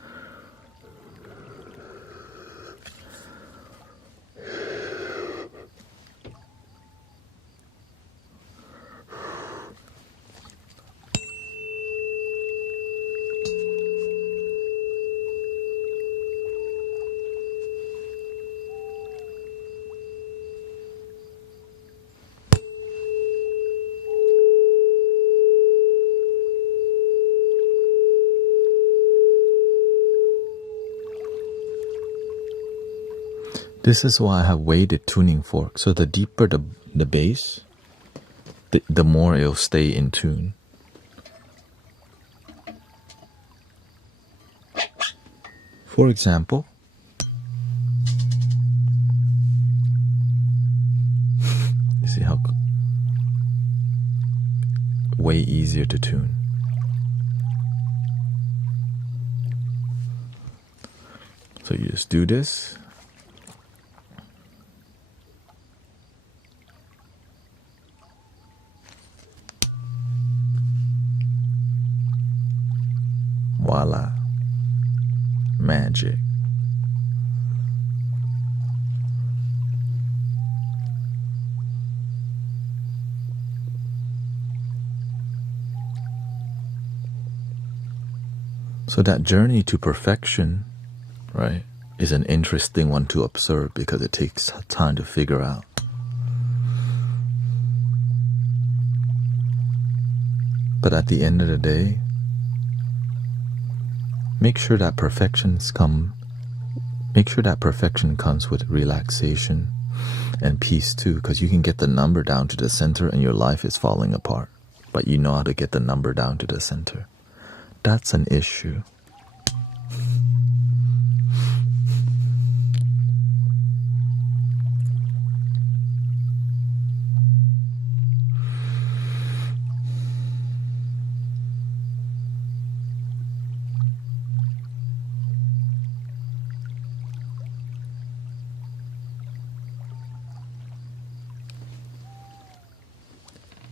This is why I have weighted tuning forks. So the deeper the bass, the more it'll stay in tune. For example, you see how way easier to tune. So you just do this. Voila. Magic. So that journey to perfection, right, is an interesting one to observe because it takes time to figure out. But at the end of the day, make sure that perfection comes with relaxation and peace too, because you can get the number down to the center and your life is falling apart, but you know how to get the number down to the center. That's an issue.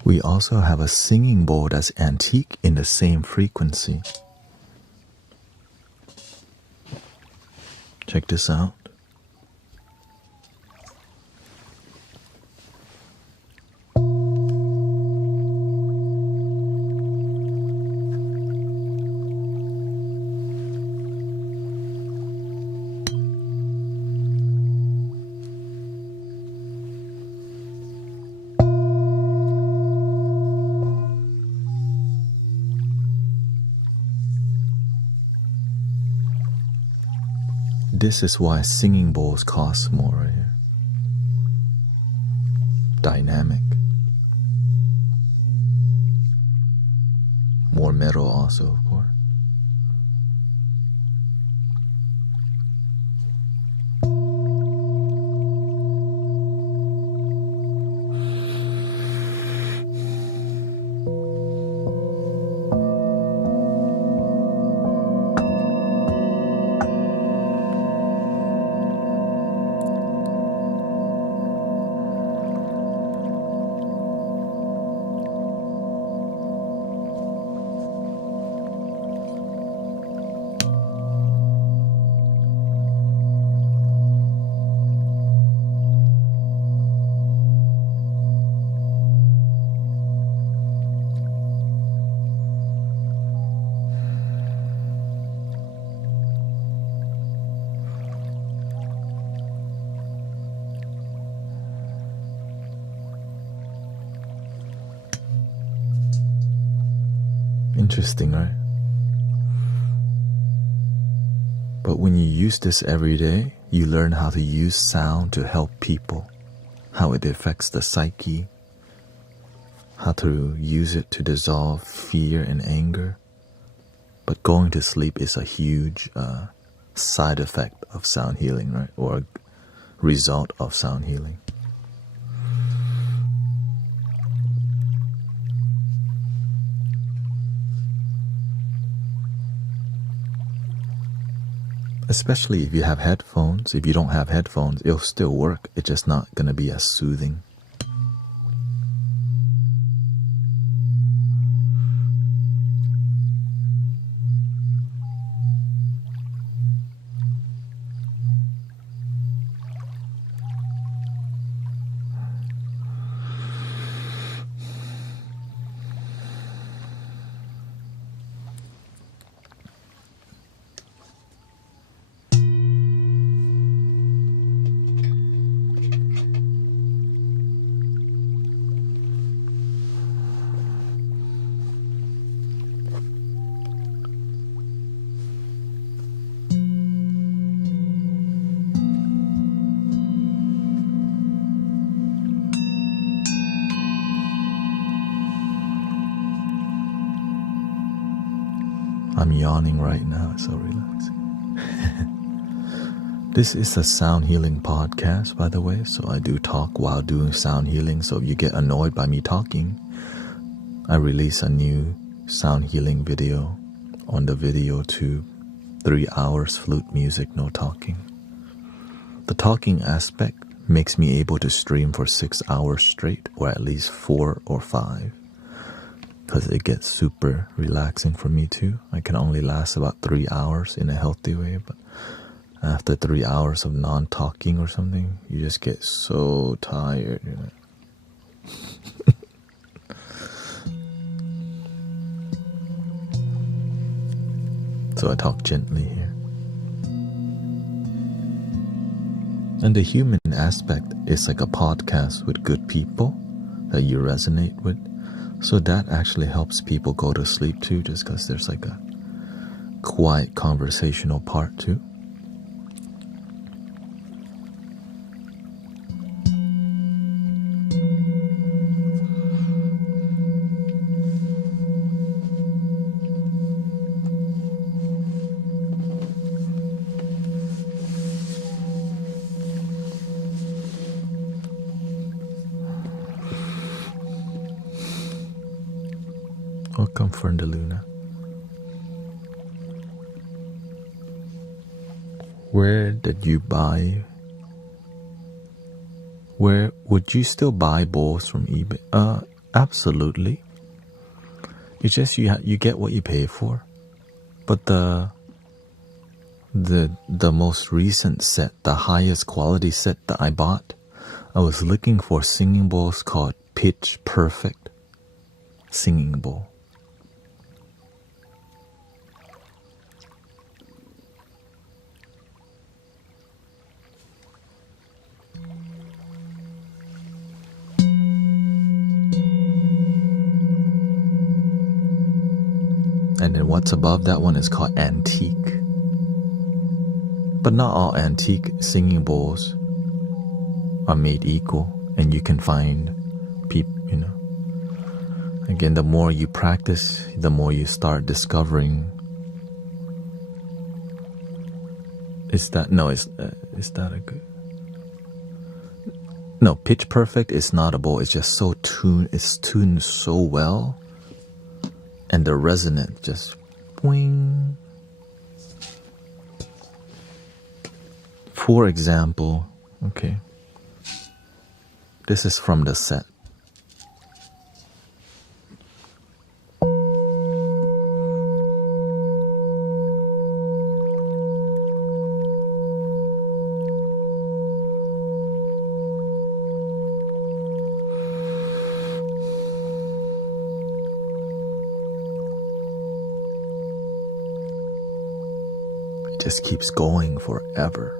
We also have a singing bowl that's antique in the same frequency. Check this out. This is why singing bowls cost more, right? Dynamic. More metal also, of course. Interesting, right? But when you use this every day, you learn how to use sound to help people, how it affects the psyche, how to use it to dissolve fear and anger. But going to sleep is a huge side effect of sound healing, right? Or result of sound healing. Especially if you have headphones. If you don't have headphones, it'll still work. It's just not going to be as soothing. I'm yawning right now, it's so relaxing. This is a sound healing podcast, by the way, so I do talk while doing sound healing. So if you get annoyed by me talking, I release a new sound healing video on the video tube. 3 hours flute music, no talking. The talking aspect makes me able to stream for 6 hours straight, or at least 4 or 5. Because it gets super relaxing for me too. I can only last about 3 hours in a healthy way, but after 3 hours of non-talking or something, you just get so tired, you know. So I talk gently here. And the human aspect is like a podcast with good people that you resonate with. So that actually helps people go to sleep too, just because there's like a quiet conversational part too. Welcome, Fernda Luna. Where did you buy? Where would you still buy bowls from eBay? Absolutely. It's just you get what you pay for. But the most recent set, the highest quality set that I bought, I was looking for singing bowls called Pitch Perfect singing bowl. And then what's above that one is called Antique. But not all antique singing bowls are made equal, and you can find people, you know. Again, the more you practice, the more you start discovering. Is that a good? No, Pitch Perfect is not a bowl. It's just so tuned. It's tuned so well. And the resonance just boing. For example, okay, this is from the set. Just keeps going forever.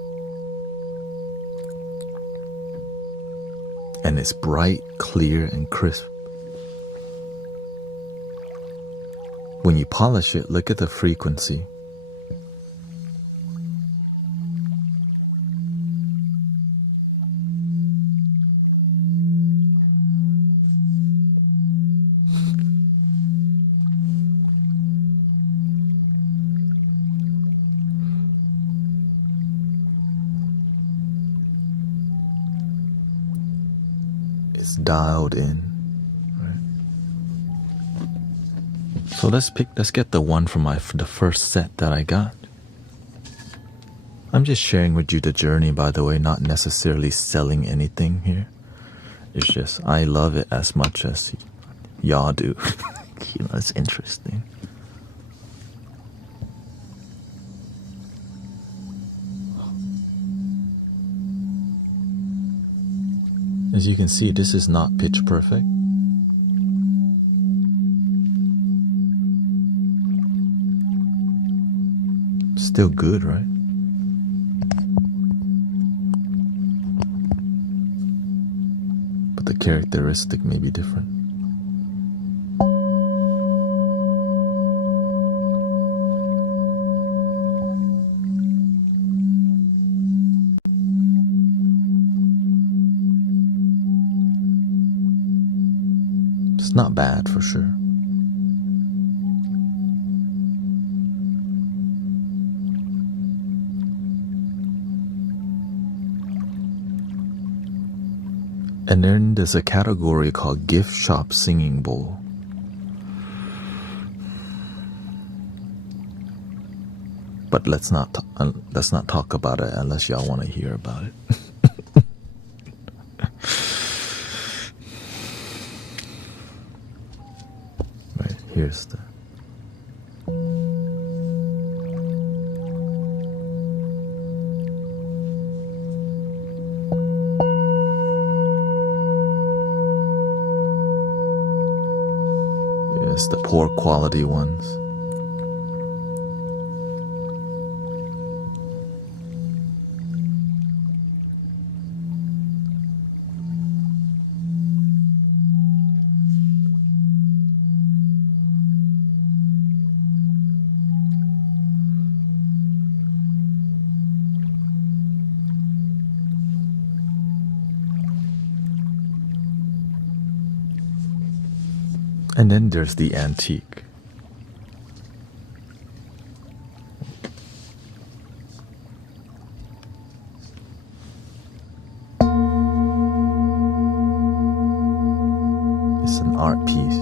And it's bright, clear, and crisp. When you polish it, look at the frequency. It's dialed in. Right? So let's get the one from the first set that I got. I'm just sharing with you the journey, by the way, not necessarily selling anything here. It's just I love it as much as y'all do. You know, it's interesting. As you can see, this is not pitch perfect. Still good, right? But the characteristic may be different. It's not bad for sure. And then there's a category called gift shop singing bowl. But let's not talk about it unless y'all want to hear about it. Right, here's the the poor quality ones. And then there's the antique. It's an art piece.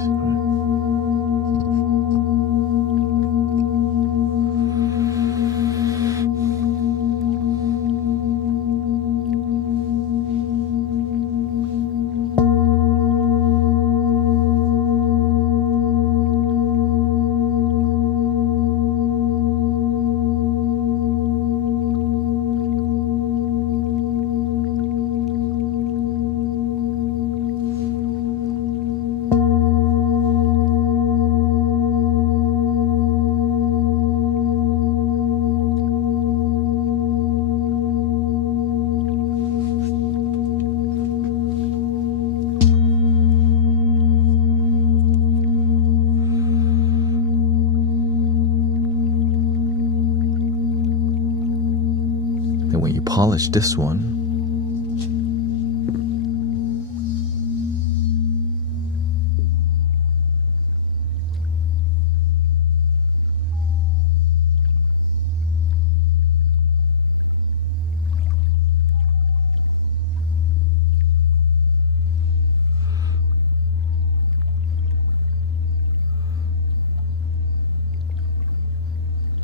Then when you polish this one,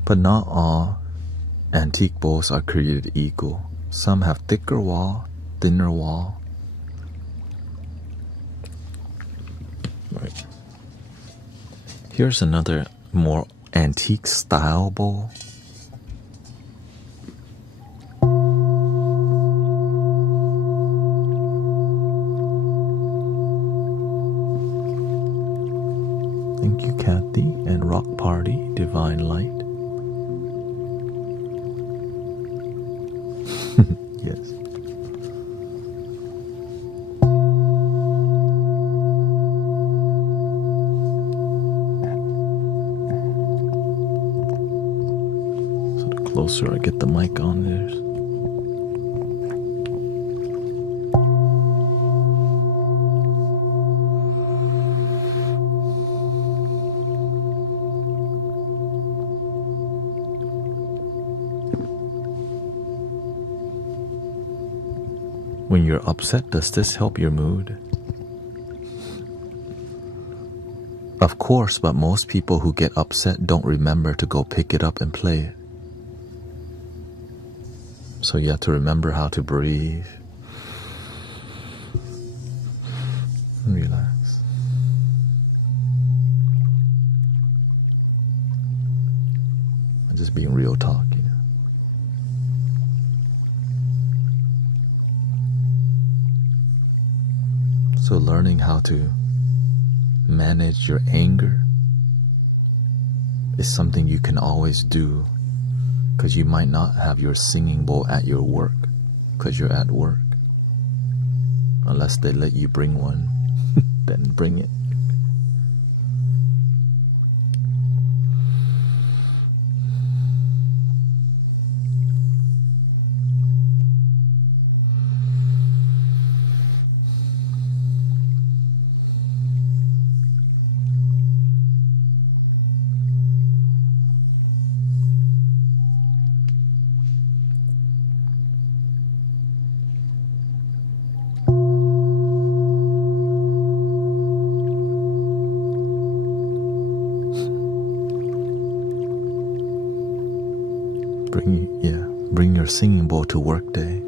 but not all antique bowls are created equal. Some have thicker wall, thinner wall. Right. Here's another more antique style bowl. Thank you, Kathy and Rock Party, Divine Light. Yes. So the closer I get the mic on there. When you're upset, does this help your mood? Of course, but most people who get upset don't remember to go pick it up and play it. So you have to remember how to breathe. Relax. I'm just being real talk, you know. So learning how to manage your anger is something you can always do, because you might not have your singing bowl at your work because you're at work. Unless they let you bring one, then bring it. Bring your singing bowl to work day.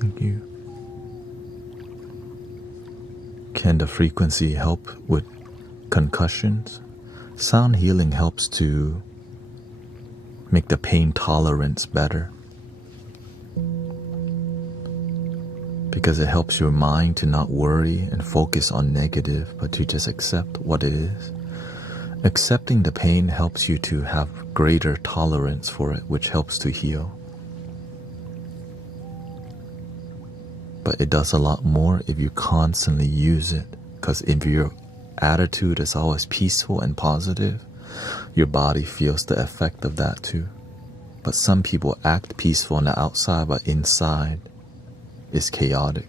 Thank you. Can the frequency help with concussions? Sound healing helps to make the pain tolerance better, because it helps your mind to not worry and focus on negative, but to just accept what it is. Accepting the pain helps you to have greater tolerance for it, which helps to heal. But it does a lot more if you constantly use it, because if your attitude is always peaceful and positive, your body feels the effect of that too. But some people act peaceful on the outside, but inside is chaotic.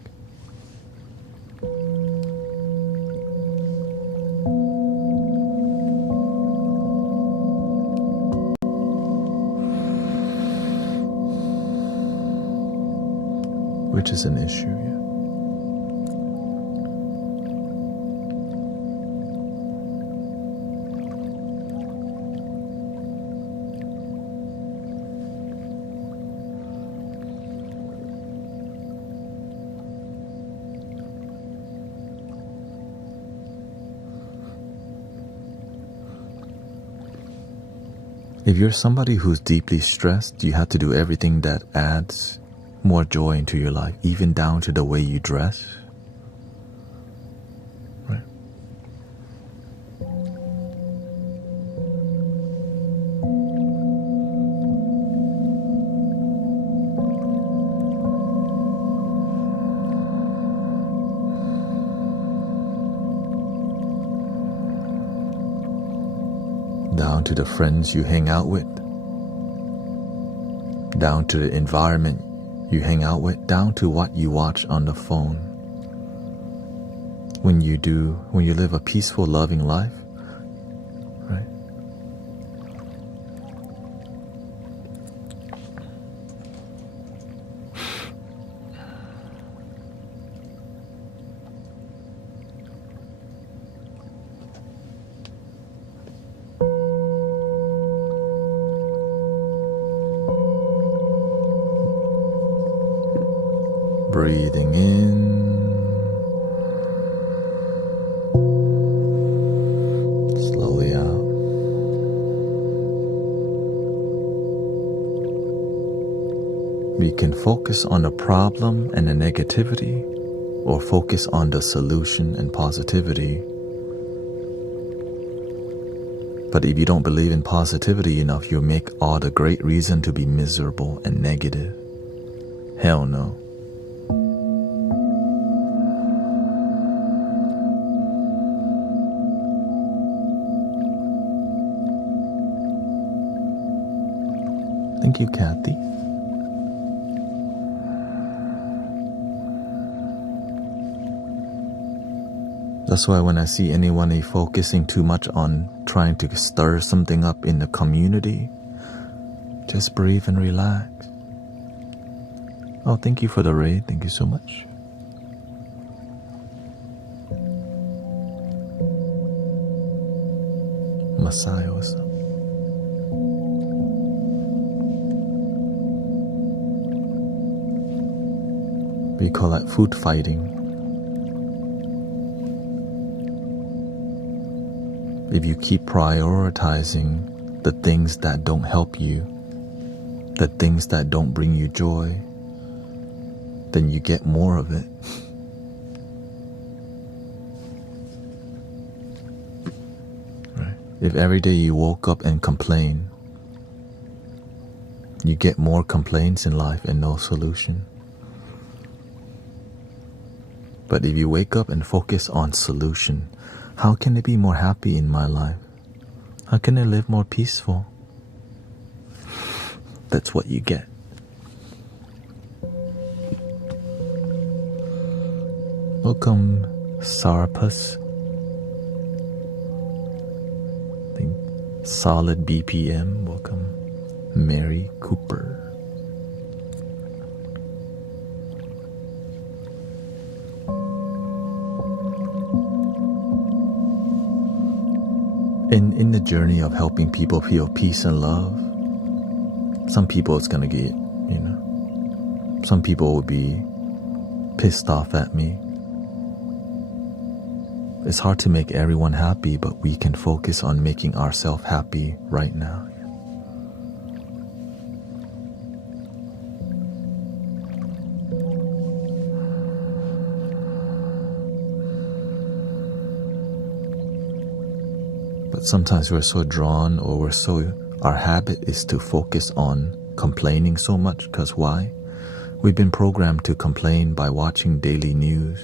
Which is an issue, yeah. If you're somebody who's deeply stressed, you have to do everything that adds more joy into your life, even down to the way you dress. Right? Down to the friends you hang out with, down to the environment you hang out with, down to what you watch on the phone. When you live a peaceful, loving life, right? Breathing in, slowly out. We can focus on the problem and the negativity, or focus on the solution and positivity. But if you don't believe in positivity enough, you'll make all the great reason to be miserable and negative. Hell no. Thank you, Kathy. That's why when I see anyone focusing too much on trying to stir something up in the community, just breathe and relax. Oh, thank you for the raid. Thank you so much. Messiah, what's up? We call that food fighting. If you keep prioritizing the things that don't help you, the things that don't bring you joy, then you get more of it. Right? If every day you woke up and complain, you get more complaints in life and no solution. But if you wake up and focus on solution, how can I be more happy in my life? How can I live more peaceful? That's what you get. Welcome, Sarapus. I think Solid BPM. Welcome, Mary Cooper. In the journey of helping people feel peace and love, some people it's gonna get, some people will be pissed off at me. It's hard to make everyone happy, but we can focus on making ourselves happy right now. But sometimes we're so drawn, or our habit is to focus on complaining so much. Because why? We've been programmed to complain by watching daily news.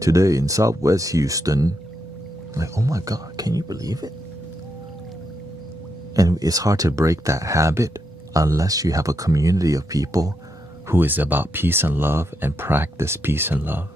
Today in Southwest Houston, like, oh my God, can you believe it? And it's hard to break that habit unless you have a community of people who is about peace and love and practice peace and love.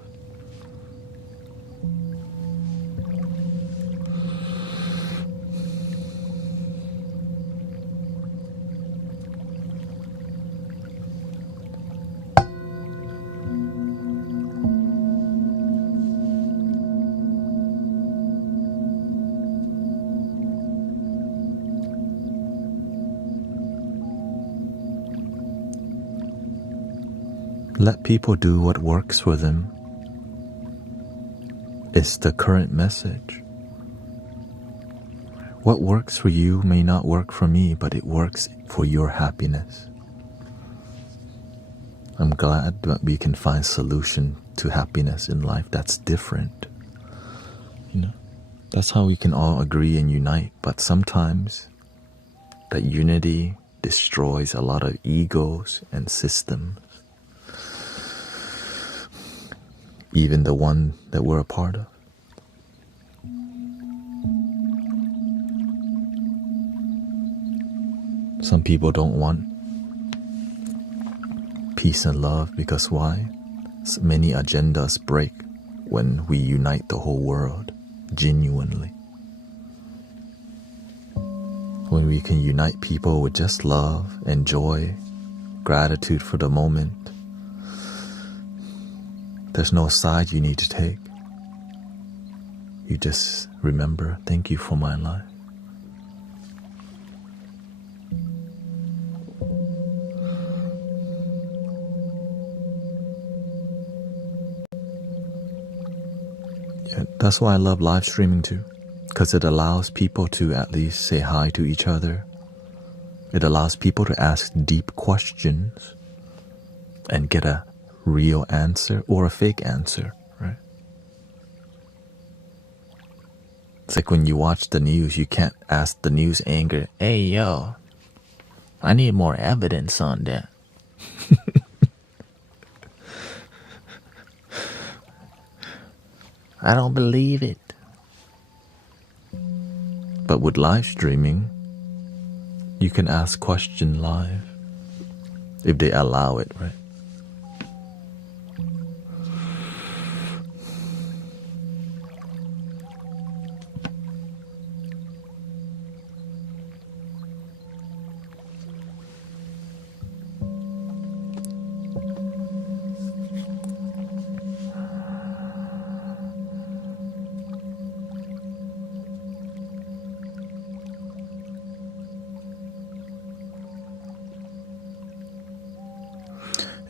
Let people do what works for them. It's the current message. What works for you may not work for me, but it works for your happiness. I'm glad that we can find solution to happiness in life that's different. That's how we can all agree and unite, but sometimes that unity destroys a lot of egos and systems. Even the one that we're a part of. Some people don't want peace and love because why? So many agendas break when we unite the whole world genuinely. When we can unite people with just love and joy, gratitude for the moment, there's no side you need to take. You just remember, thank you for my life. Yeah, that's why I love live streaming too, because it allows people to at least say hi to each other. It allows people to ask deep questions and get a real answer or a fake answer, right? It's like when you watch the news, you can't ask the news anchor, hey yo, I need more evidence on that. I don't believe it. But with live streaming, you can ask question live if they allow it, right?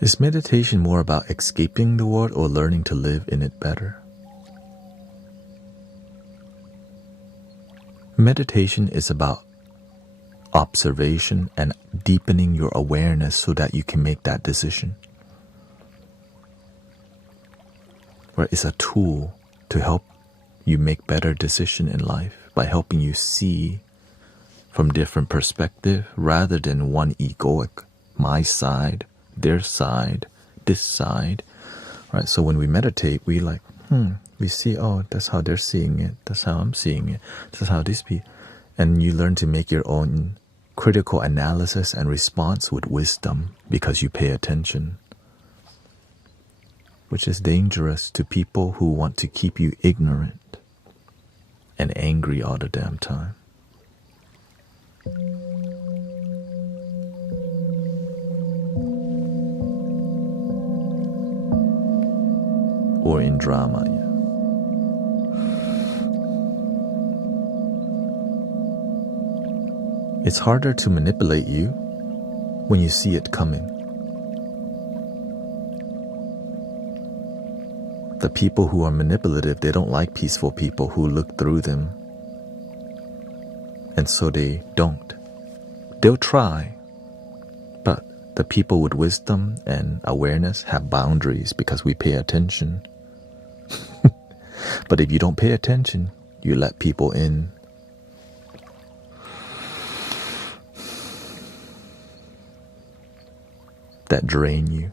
Is meditation more about escaping the world or learning to live in it better? Meditation is about observation and deepening your awareness so that you can make that decision. Where it's a tool to help you make better decisions in life by helping you see from different perspectives rather than one egoic, my side, their side, this side. Right? So when we meditate, we we see, oh, that's how they're seeing it, that's how I'm seeing it, that's how these people, and you learn to make your own critical analysis and response with wisdom because you pay attention, which is dangerous to people who want to keep you ignorant and angry all the damn time. Or in drama, yeah. It's harder to manipulate you when you see it coming. The people who are manipulative, they don't like peaceful people who look through them. And so they don't. They'll try, but the people with wisdom and awareness have boundaries because we pay attention. But if you don't pay attention, you let people in. That drain you.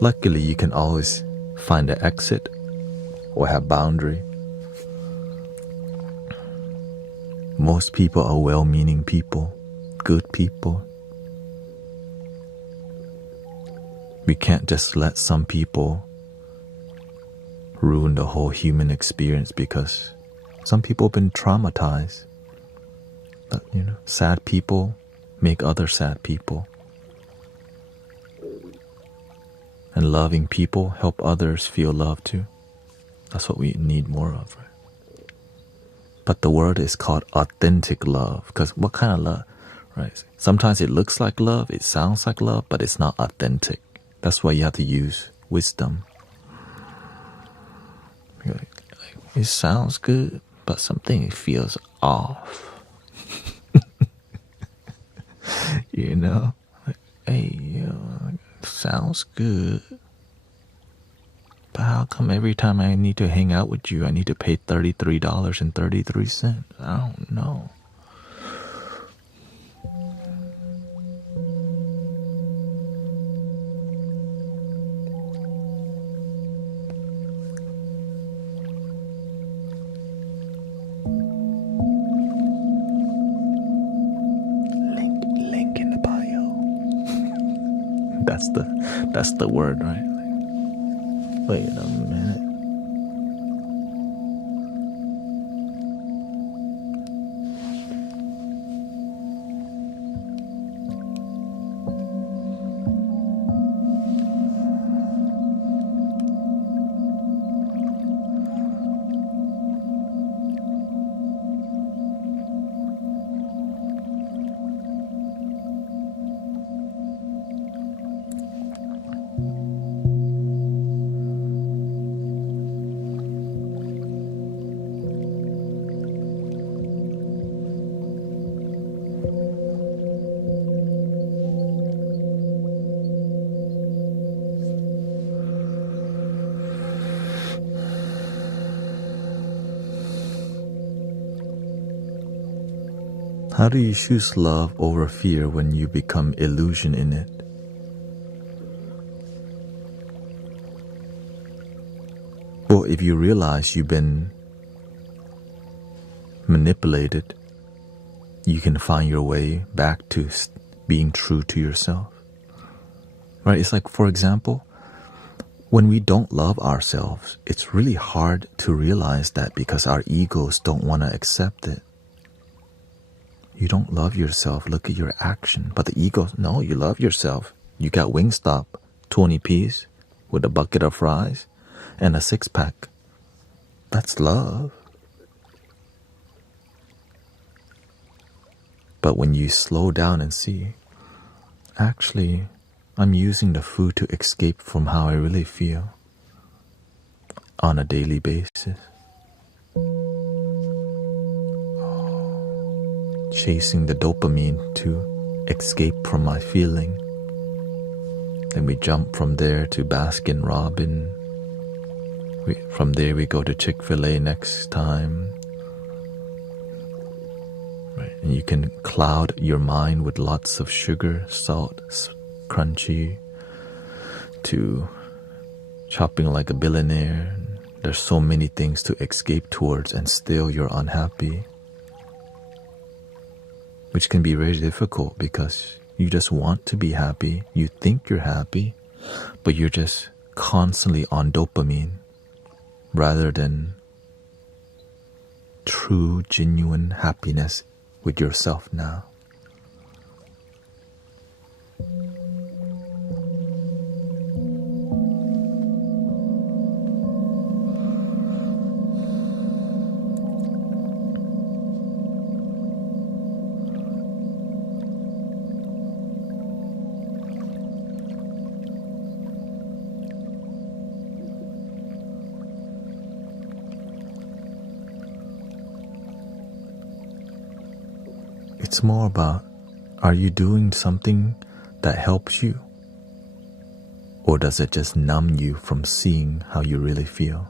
Luckily, you can always find an exit or have boundary. Most people are well-meaning people, good people. We can't just let some people ruin the whole human experience because some people have been traumatized. But, sad people make other sad people. And loving people help others feel loved too. That's what we need more of, right? But the word is called authentic love. Because what kind of love, right? Sometimes it looks like love, it sounds like love, but it's not authentic. That's why you have to use wisdom. It sounds good, but something feels off. Sounds good. But how come every time I need to hang out with you, I need to pay $33.33? I don't know. Link in the bio. That's the word, right? Wait a minute. How do you choose love over fear when you become illusion in it? Or if you realize you've been manipulated, you can find your way back to being true to yourself. Right? It's like, for example, when we don't love ourselves, it's really hard to realize that because our egos don't want to accept it. You don't love yourself, look at your action. But the ego, no, you love yourself. You got Wingstop, 20-piece, with a bucket of fries, and a 6-pack. That's love. But when you slow down and see, actually, I'm using the food to escape from how I really feel on a daily basis. Chasing the dopamine to escape from my feeling. Then we jump from there to Baskin Robbins. From there we go to Chick-fil-A next time. Right. And you can cloud your mind with lots of sugar, salt, crunchy, to shopping like a billionaire. There's so many things to escape towards, and still you're unhappy, which can be very difficult because you just want to be happy. You think you're happy, but you're just constantly on dopamine rather than true, genuine happiness with yourself now. It's more about, are you doing something that helps you? Or does it just numb you from seeing how you really feel?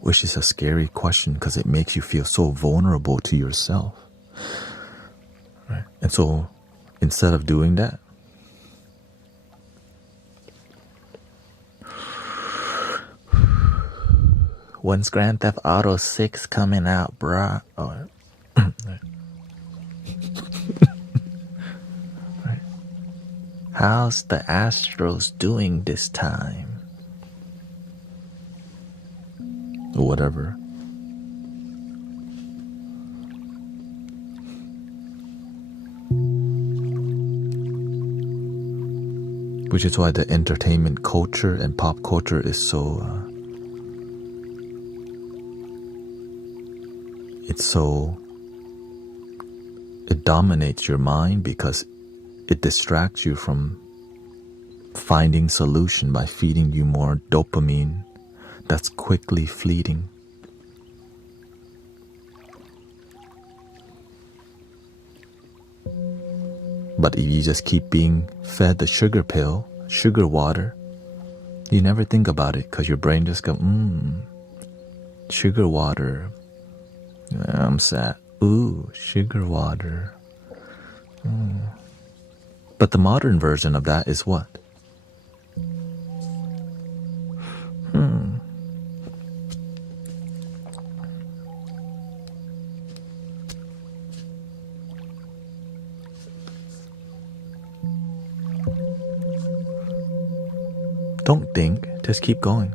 Which is a scary question because it makes you feel so vulnerable to yourself. Right? And so instead of doing that, when's Grand Theft Auto 6 coming out, bruh? Oh. Right. Right. How's the Astros doing this time? Or whatever. Which is why the entertainment culture and pop culture is so it dominates your mind because it distracts you from finding solution by feeding you more dopamine that's quickly fleeting. But if you just keep being fed the sugar pill, sugar water, you never think about it because your brain just goes, sugar water. I'm sad. Ooh, sugar water. But the modern version of that is what? Don't think, just keep going.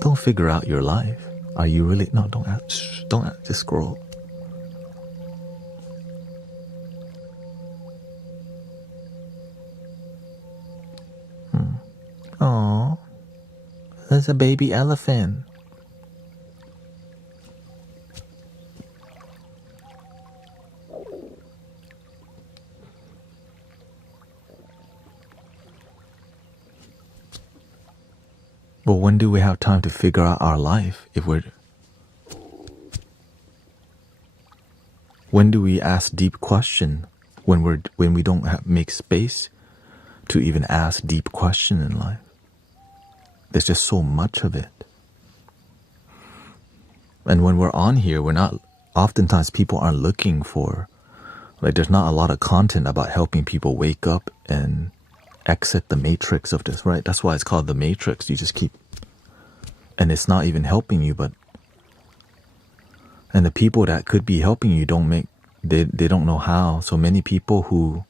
Don't figure out your life. Are you really? No, don't just scroll. Oh, there's a baby elephant. But when do we have time to figure out our life when do we ask deep questions when we don't make space to even ask deep question in life? There's just so much of it. And when we're on here, oftentimes people aren't looking for, there's not a lot of content about helping people wake up and exit the matrix of this, right? That's why it's called the matrix. You just keep, and it's not even helping you, and the people that could be helping you they don't know how. So many people who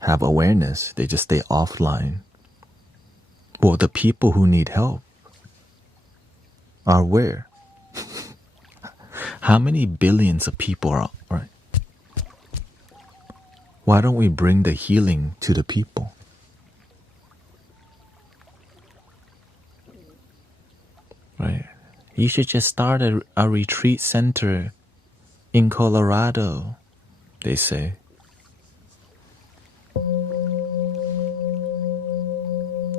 have awareness, they just stay offline. Well, the people who need help are where? How many billions of people are, right? Why don't we bring the healing to the people? Right? You should just start a retreat center in Colorado, they say.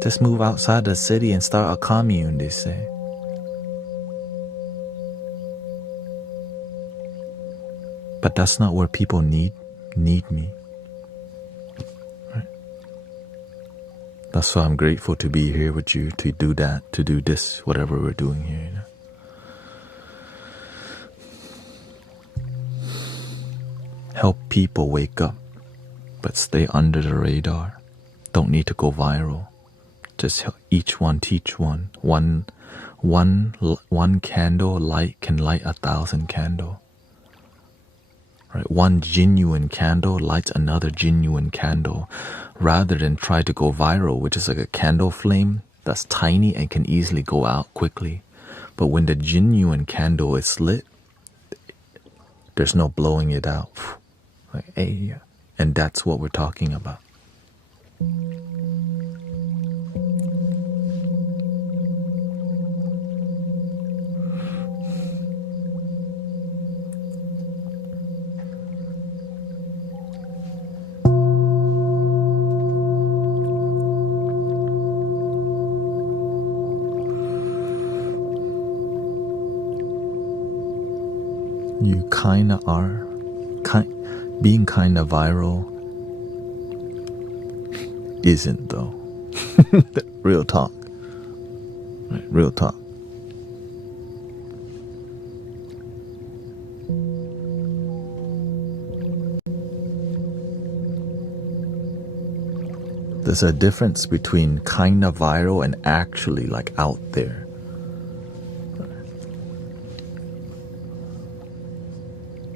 Just move outside the city and start a commune, they say. But that's not where people need me. Right? That's why I'm grateful to be here with you, to do that, to do this, whatever we're doing here. You know? Help people wake up, but stay under the radar. Don't need to go viral. Just each one teach one. One candle light can light 1,000 candles. Right? One genuine candle lights another genuine candle. Rather than try to go viral, which is like a candle flame that's tiny and can easily go out quickly. But when the genuine candle is lit, there's no blowing it out. Like, hey, and that's what we're talking about. You kinda are. Being kinda viral isn't though. Real talk. Right, real talk. There's a difference between kinda viral and actually like out there.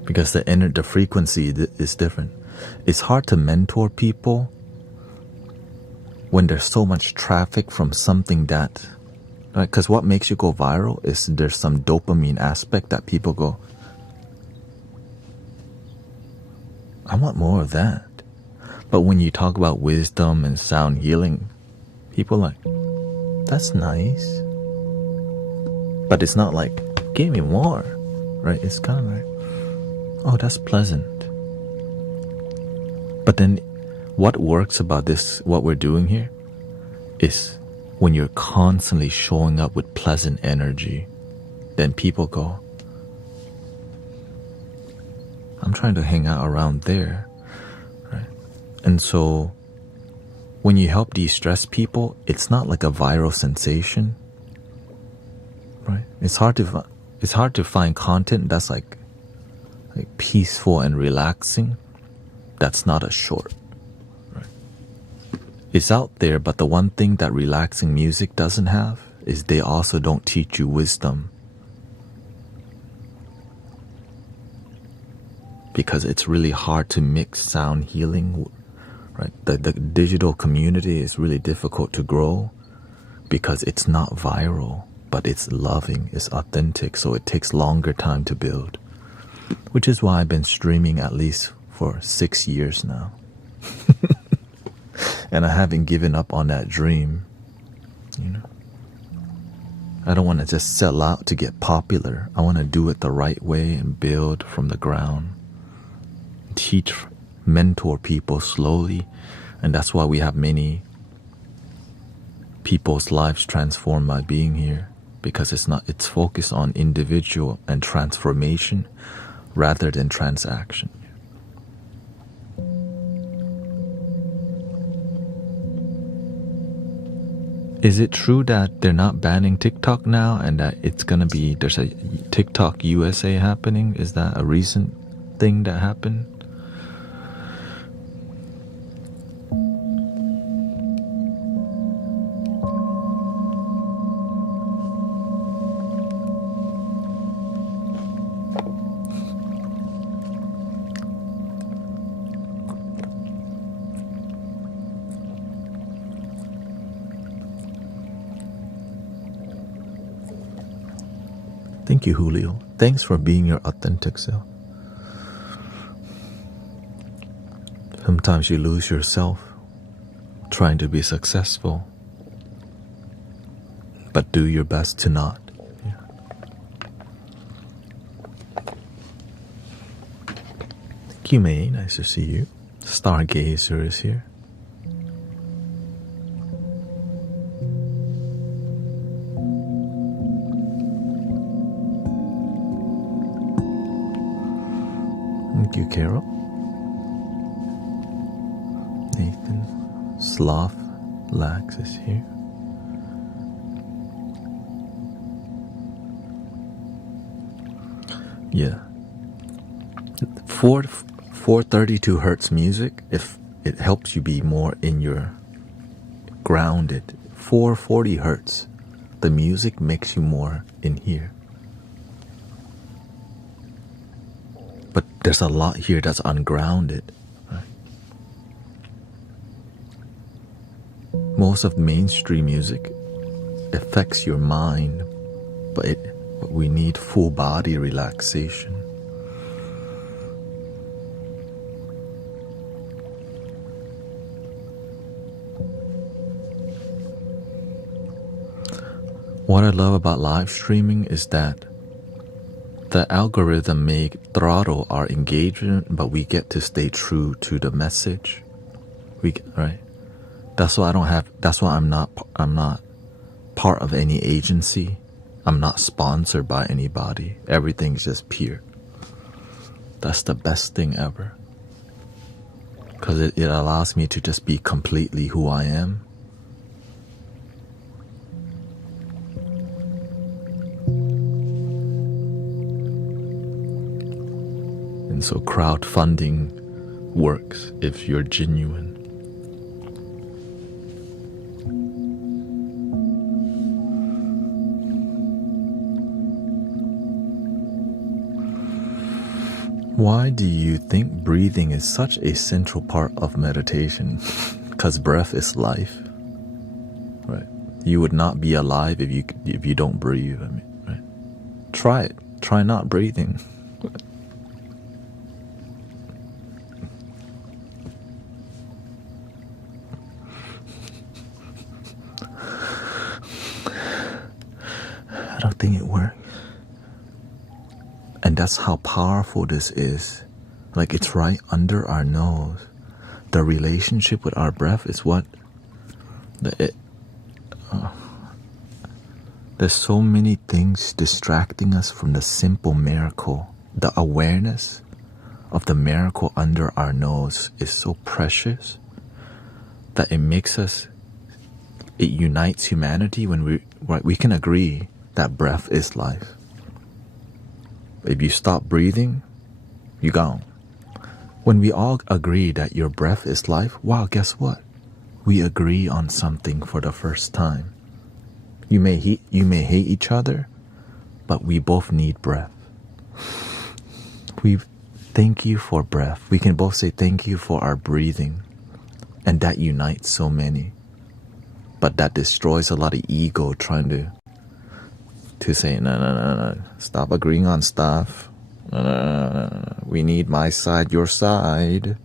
Because the frequency is different. It's hard to mentor people when there's so much traffic from something that, right? Because what makes you go viral is there's some dopamine aspect that people go, I want more of that. But when you talk about wisdom and sound healing, people are like, that's nice. But it's not like, give me more, right? It's kind of like, oh, that's pleasant. But then what works about this, what we're doing here, is when you're constantly showing up with pleasant energy, then people go, I'm trying to hang out around there. Right? And so when you help de-stress people, it's not like a viral sensation. Right? It's hard to find content that's like peaceful and relaxing. That's not a short. Right? It's out there, but the one thing that relaxing music doesn't have is they also don't teach you wisdom. Because it's really hard to mix sound healing. Right? The digital community is really difficult to grow because it's not viral, but it's loving, it's authentic, so it takes longer time to build. Which is why I've been streaming at least for 6 years now. And I haven't given up on that dream. You know, I don't want to just sell out to get popular. I want to do it the right way and build from the ground. Teach, mentor people slowly. And that's why we have many people's lives transformed by being here. Because it's focused on individual and transformation rather than transaction. Is it true that they're not banning TikTok now and that there's a TikTok USA happening? Is that a recent thing that happened? Thank you, Julio. Thanks for being your authentic self. Sometimes you lose yourself trying to be successful, but do your best to not. Yeah. you, May. Nice to see you. Stargazer is here. Thank you, Carol. Nathan. Sloth Lax is here. Yeah. 432 hertz music, if it helps you be more in your grounded. 440 hertz, the music makes you more in here. But there's a lot here that's ungrounded. Right? Most of mainstream music affects your mind, but we need full body relaxation. What I love about live streaming is that the algorithm may throttle our engagement, but we get to stay true to the message. Right? That's why I'm not part of any agency. I'm not sponsored by anybody. Everything's just pure. That's the best thing ever. Because it allows me to just be completely who I am. And so crowdfunding works if you're genuine. Why do you think breathing is such a central part of meditation? Because breath is life, right? You would not be alive if you don't breathe. I mean, right? Try it. Try not breathing. I don't think it works. And that's how powerful this is. Like, it's right under our nose. The relationship with our breath is what there's so many things distracting us from the simple miracle. The awareness of the miracle under our nose is so precious that it unites humanity when we can agree that breath is life. If you stop breathing, you're gone. When we all agree that your breath is life, wow, guess what? We agree on something for the first time. You may hate each other, but we both need breath. We thank you for breath. We can both say thank you for our breathing. And that unites so many. But that destroys a lot of ego trying to say, no, stop agreeing on stuff. No. We need my side, your side.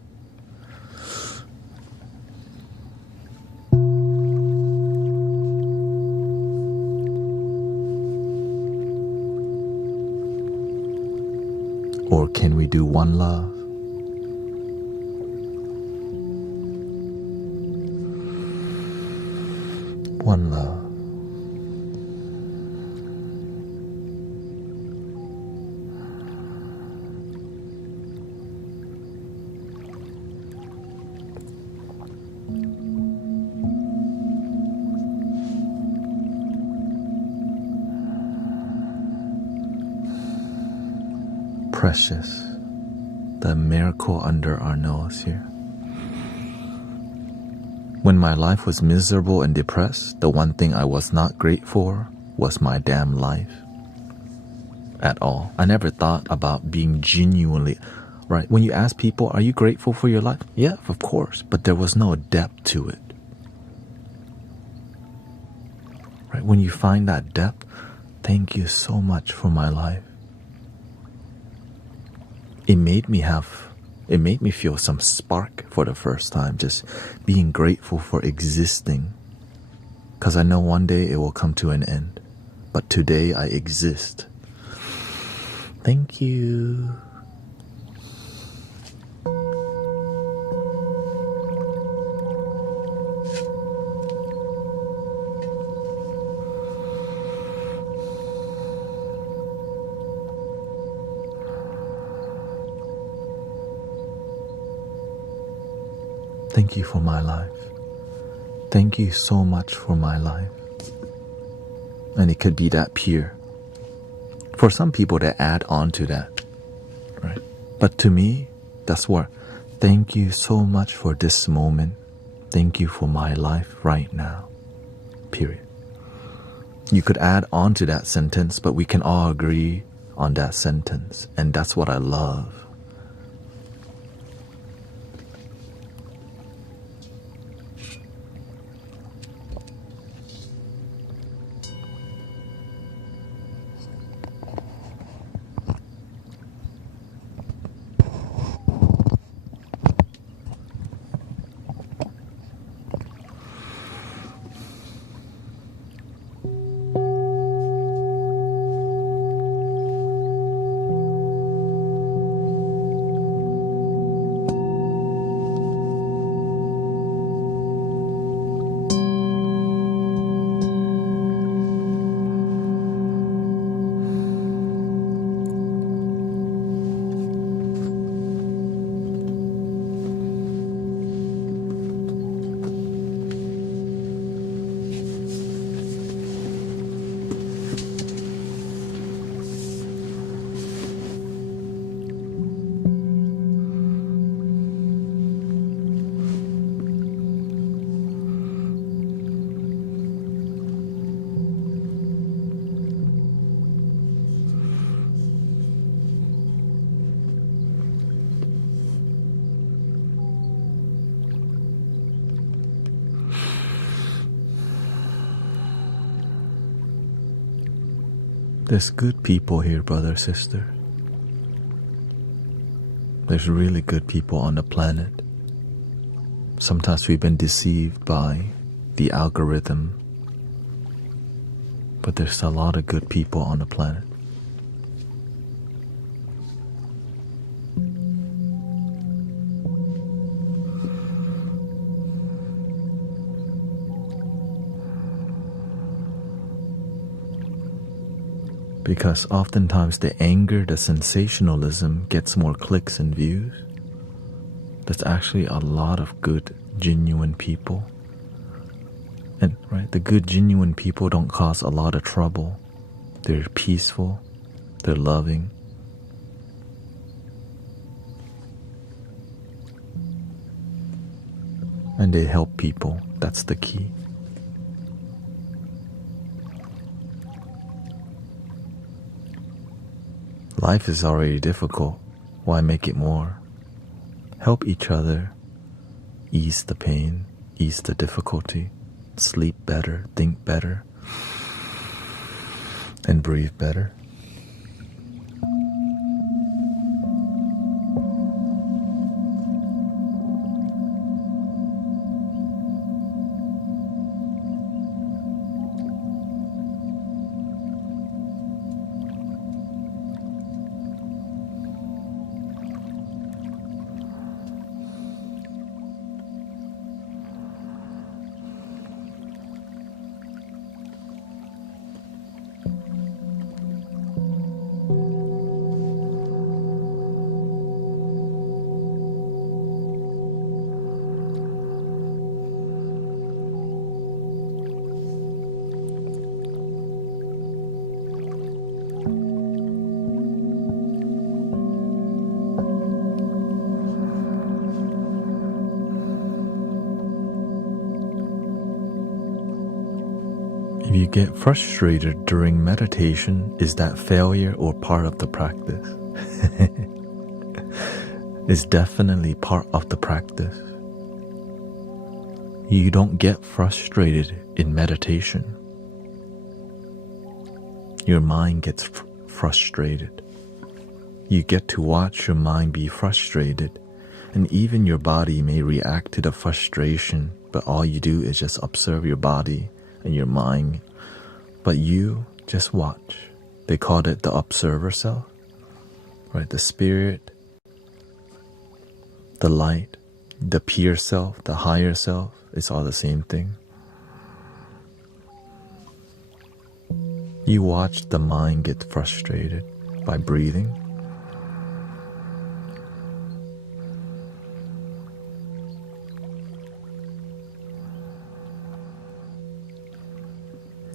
Or can we do one love? One love. Precious, the miracle under our nose here. When my life was miserable and depressed, the one thing I was not grateful for was my damn life. At all. I never thought about being genuinely, right? When you ask people, are you grateful for your life? Yeah, of course, but there was no depth to it. Right? When you find that depth, thank you so much for my life. It made me feel some spark for the first time, just being grateful for existing. Because I know one day it will come to an end. But today I exist. Thank you. Thank you for my life. Thank you so much for my life. And it could be that pure. For some people, they add on to that, right? But to me, that's what. Thank you so much for this moment. Thank you for my life right now. Period. You could add on to that sentence, but we can all agree on that sentence. And that's what I love. There's good people here, brother, sister. There's really good people on the planet. Sometimes we've been deceived by the algorithm, but there's a lot of good people on the planet. Because oftentimes the anger, the sensationalism gets more clicks and views. There's actually a lot of good, genuine people. And right, the good, genuine people don't cause a lot of trouble. They're peaceful, they're loving. And they help people. That's the key. Life is already difficult. Why make it more? Help each other. Ease the pain. Ease the difficulty. Sleep better. Think better. And breathe better. If you get frustrated during meditation, is that failure or part of the practice? It's definitely part of the practice. You don't get frustrated in meditation. Your mind gets frustrated. You get to watch your mind be frustrated, and even your body may react to the frustration, but all you do is just observe your body and your mind, but you just watch. They called it the observer self, right? The spirit, the light, the pure self, the higher self, it's all the same thing. You watch the mind get frustrated by breathing.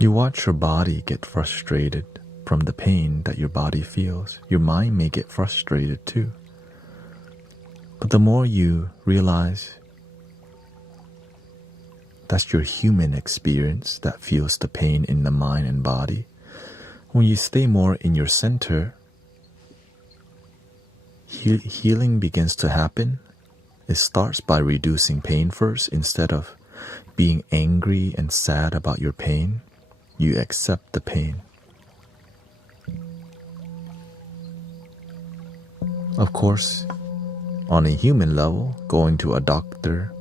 You watch your body get frustrated from the pain that your body feels. Your mind may get frustrated too. But the more you realize that's your human experience that feels the pain in the mind and body, when you stay more in your center, healing begins to happen. It starts by reducing pain first. Instead of being angry and sad about your pain, you accept the pain. Of course, on a human level, going to a doctor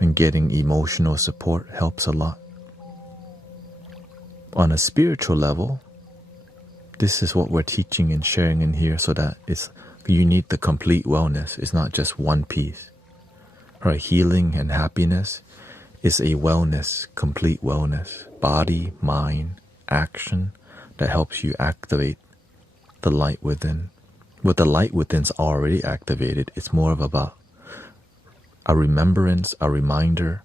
and getting emotional support helps a lot. On a spiritual level, this is what we're teaching and sharing in here, so that you need the complete wellness. It's not just one piece. Right? Healing and happiness is a wellness, complete wellness. Body, mind, action that helps you activate the light within. With the light within's already activated, it's more of about a remembrance, a reminder,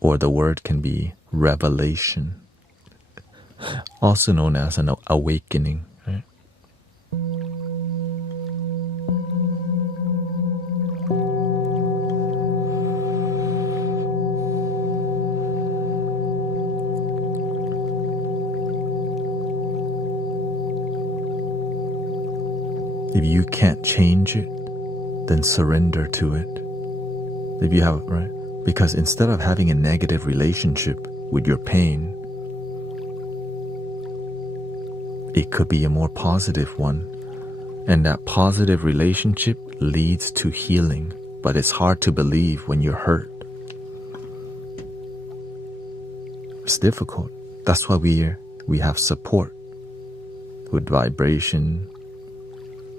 or the word can be revelation, also known as an awakening. Right? If you can't change it, then surrender to it. If you have, right? Because instead of having a negative relationship with your pain, it could be a more positive one. And that positive relationship leads to healing. But it's hard to believe when you're hurt. It's difficult. That's why we have support with vibration,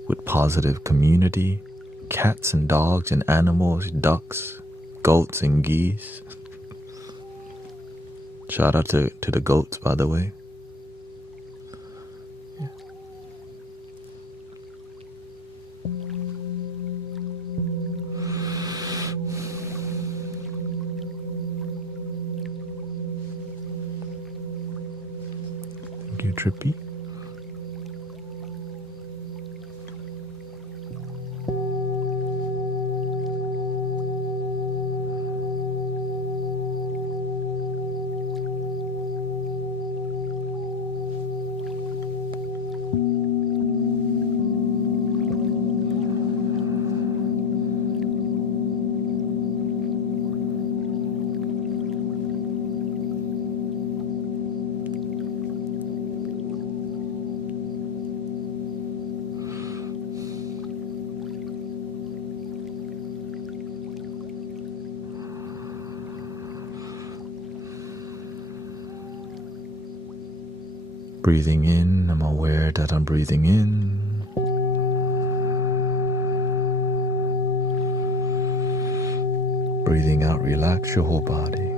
with positive community, cats and dogs and animals, ducks, goats and geese. Shout out to the goats, by the way. Thank you, Trippy. Breathing in, I'm aware that I'm breathing in. Breathing out, relax your whole body.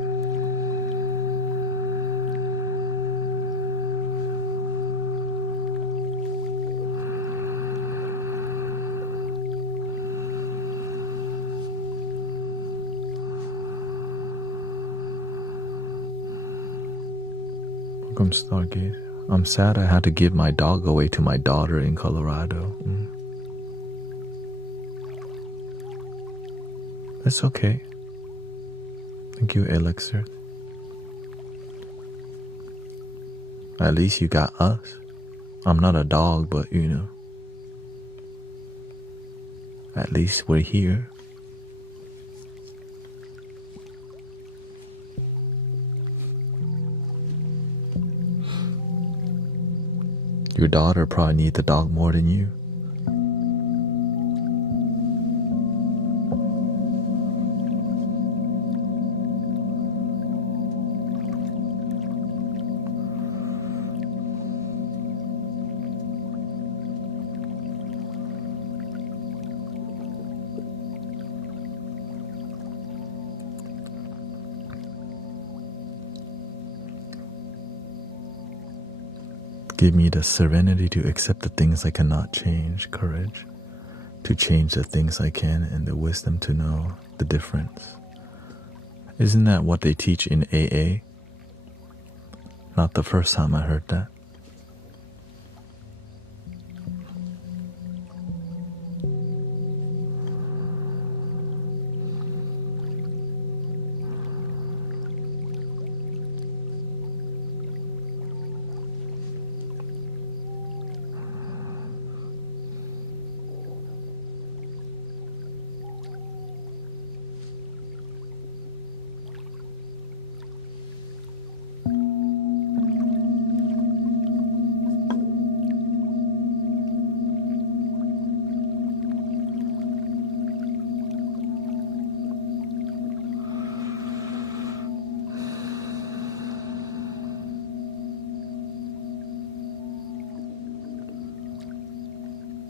Welcome, Stargate. I'm sad I had to give my dog away to my daughter in Colorado. It's okay. Thank you, Elixir. At least you got us. I'm not a dog, but you know. At least we're here. Your daughter probably needs the dog more than you. Give me the serenity to accept the things I cannot change, courage to change the things I can, and the wisdom to know the difference. Isn't that what they teach in AA? Not the first time I heard that.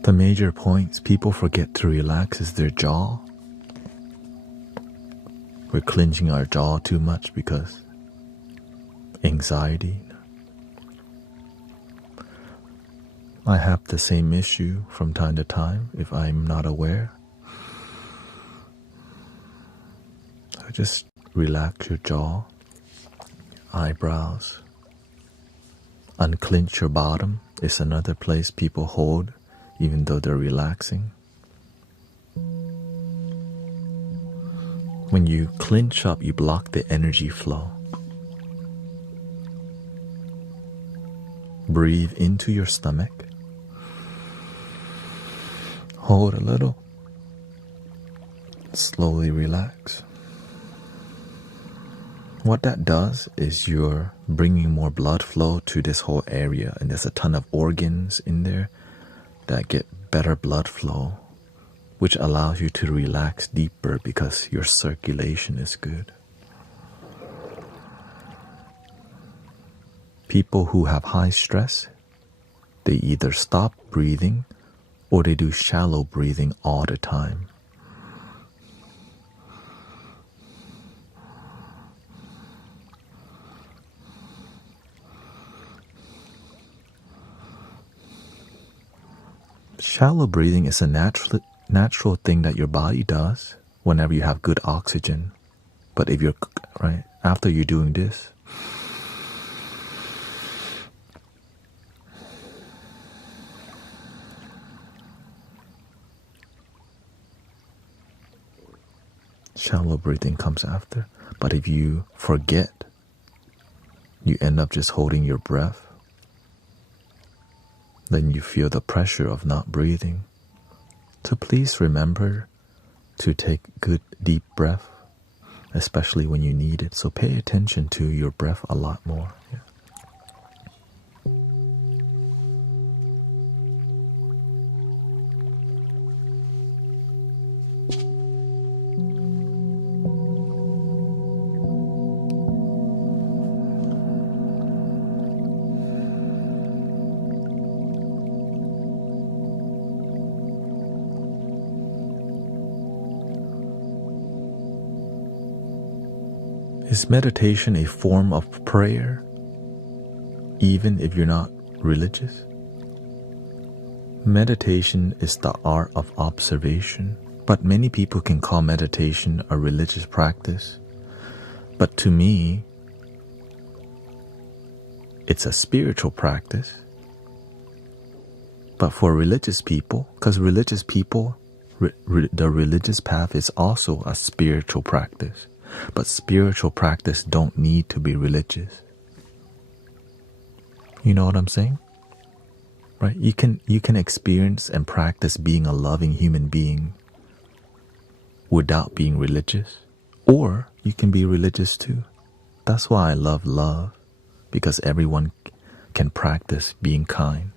The major points people forget to relax is their jaw. We're clenching our jaw too much because anxiety. I have the same issue from time to time if I'm not aware. So just relax your jaw, eyebrows. Unclench your bottom is another place people hold even though they're relaxing. When you clench up, you block the energy flow. Breathe into your stomach. Hold a little. Slowly relax. What that does is you're bringing more blood flow to this whole area, and there's a ton of organs in there that get better blood flow, which allows you to relax deeper because your circulation is good. People who have high stress, they either stop breathing or they do shallow breathing all the time. Shallow breathing is a natural thing that your body does whenever you have good oxygen. But if you're right after you're doing this, shallow breathing comes after. But if you forget, you end up just holding your breath. Then you feel the pressure of not breathing. So please remember to take good deep breath, especially when you need it. So pay attention to your breath a lot more. Yeah. Is meditation a form of prayer, even if you're not religious? Meditation is the art of observation, but many people can call meditation a religious practice. But to me, it's a spiritual practice. But for religious people, because religious people, the religious path is also a spiritual practice. But spiritual practice don't need to be religious. You know what I'm saying? Right? You can experience and practice being a loving human being without being religious. Or you can be religious too. That's why I love love, because everyone can practice being kind.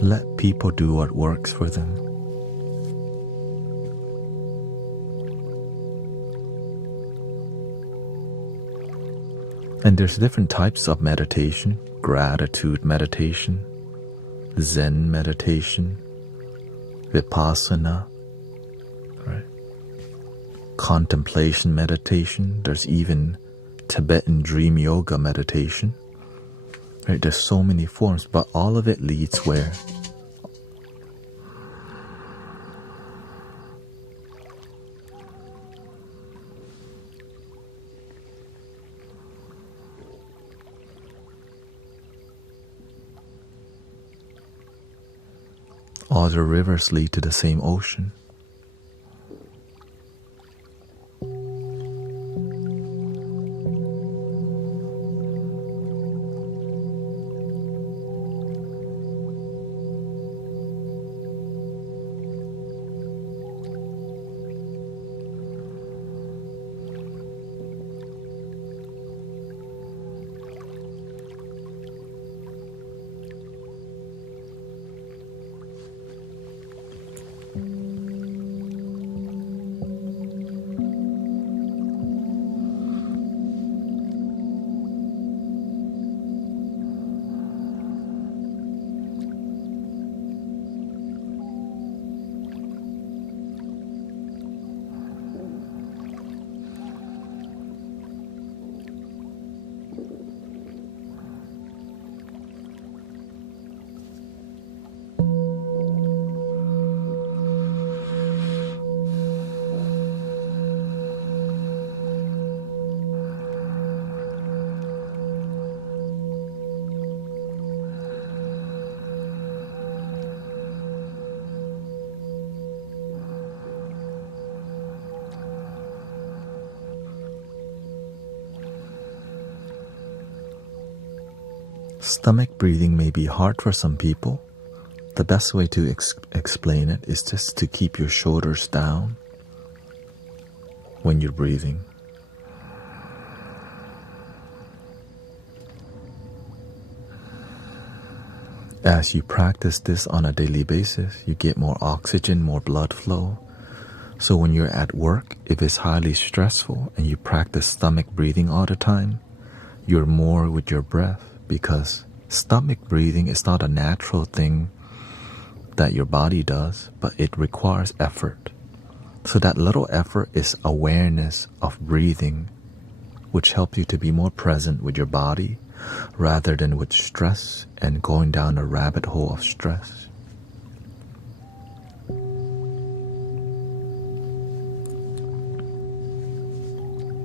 Let people do what works for them. And there's different types of meditation: gratitude meditation, Zen meditation, Vipassana, right? Contemplation meditation. There's even Tibetan dream yoga meditation, Right? There's so many forms, but all of it leads where? All the rivers lead to the same ocean. Stomach breathing may be hard for some people. The best way to explain it is just to keep your shoulders down when you're breathing. As you practice this on a daily basis, you get more oxygen, more blood flow. So when you're at work, if it's highly stressful and you practice stomach breathing all the time, you're more with your breath, because stomach breathing is not a natural thing that your body does, but it requires effort. So that little effort is awareness of breathing, which helps you to be more present with your body rather than with stress and going down a rabbit hole of stress.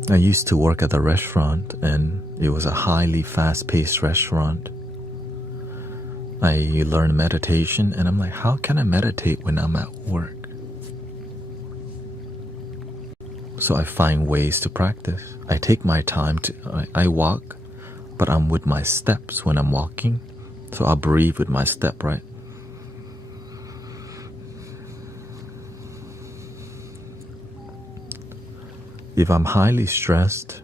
I used to work at a restaurant, and it was a highly fast-paced restaurant. I learned meditation, and I'm like, how can I meditate when I'm at work? So I find ways to practice. I take my time I walk, but I'm with my steps when I'm walking. So I'll breathe with my step, right? If I'm highly stressed,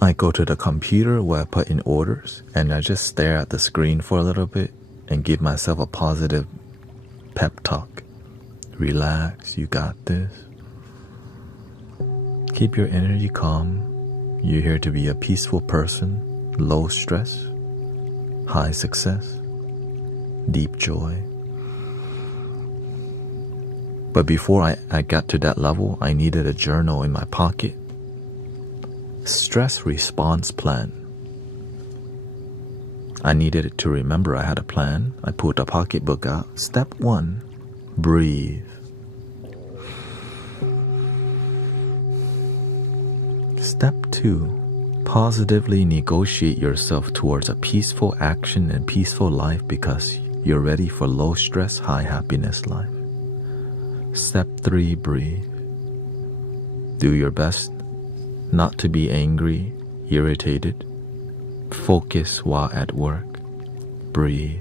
I go to the computer where I put in orders, and I just stare at the screen for a little bit and give myself a positive pep talk. Relax, you got this. Keep your energy calm. You're here to be a peaceful person, low stress, high success, deep joy. But before I got to that level, I needed a journal in my pocket. Stress response plan. I needed it to remember I had a plan. I pulled a pocketbook out. Step 1, breathe. Step 2, positively negotiate yourself towards a peaceful action and peaceful life, because you're ready for low stress, high happiness life. Step 3, breathe. Do your best not to be angry, irritated. Focus while at work. Breathe.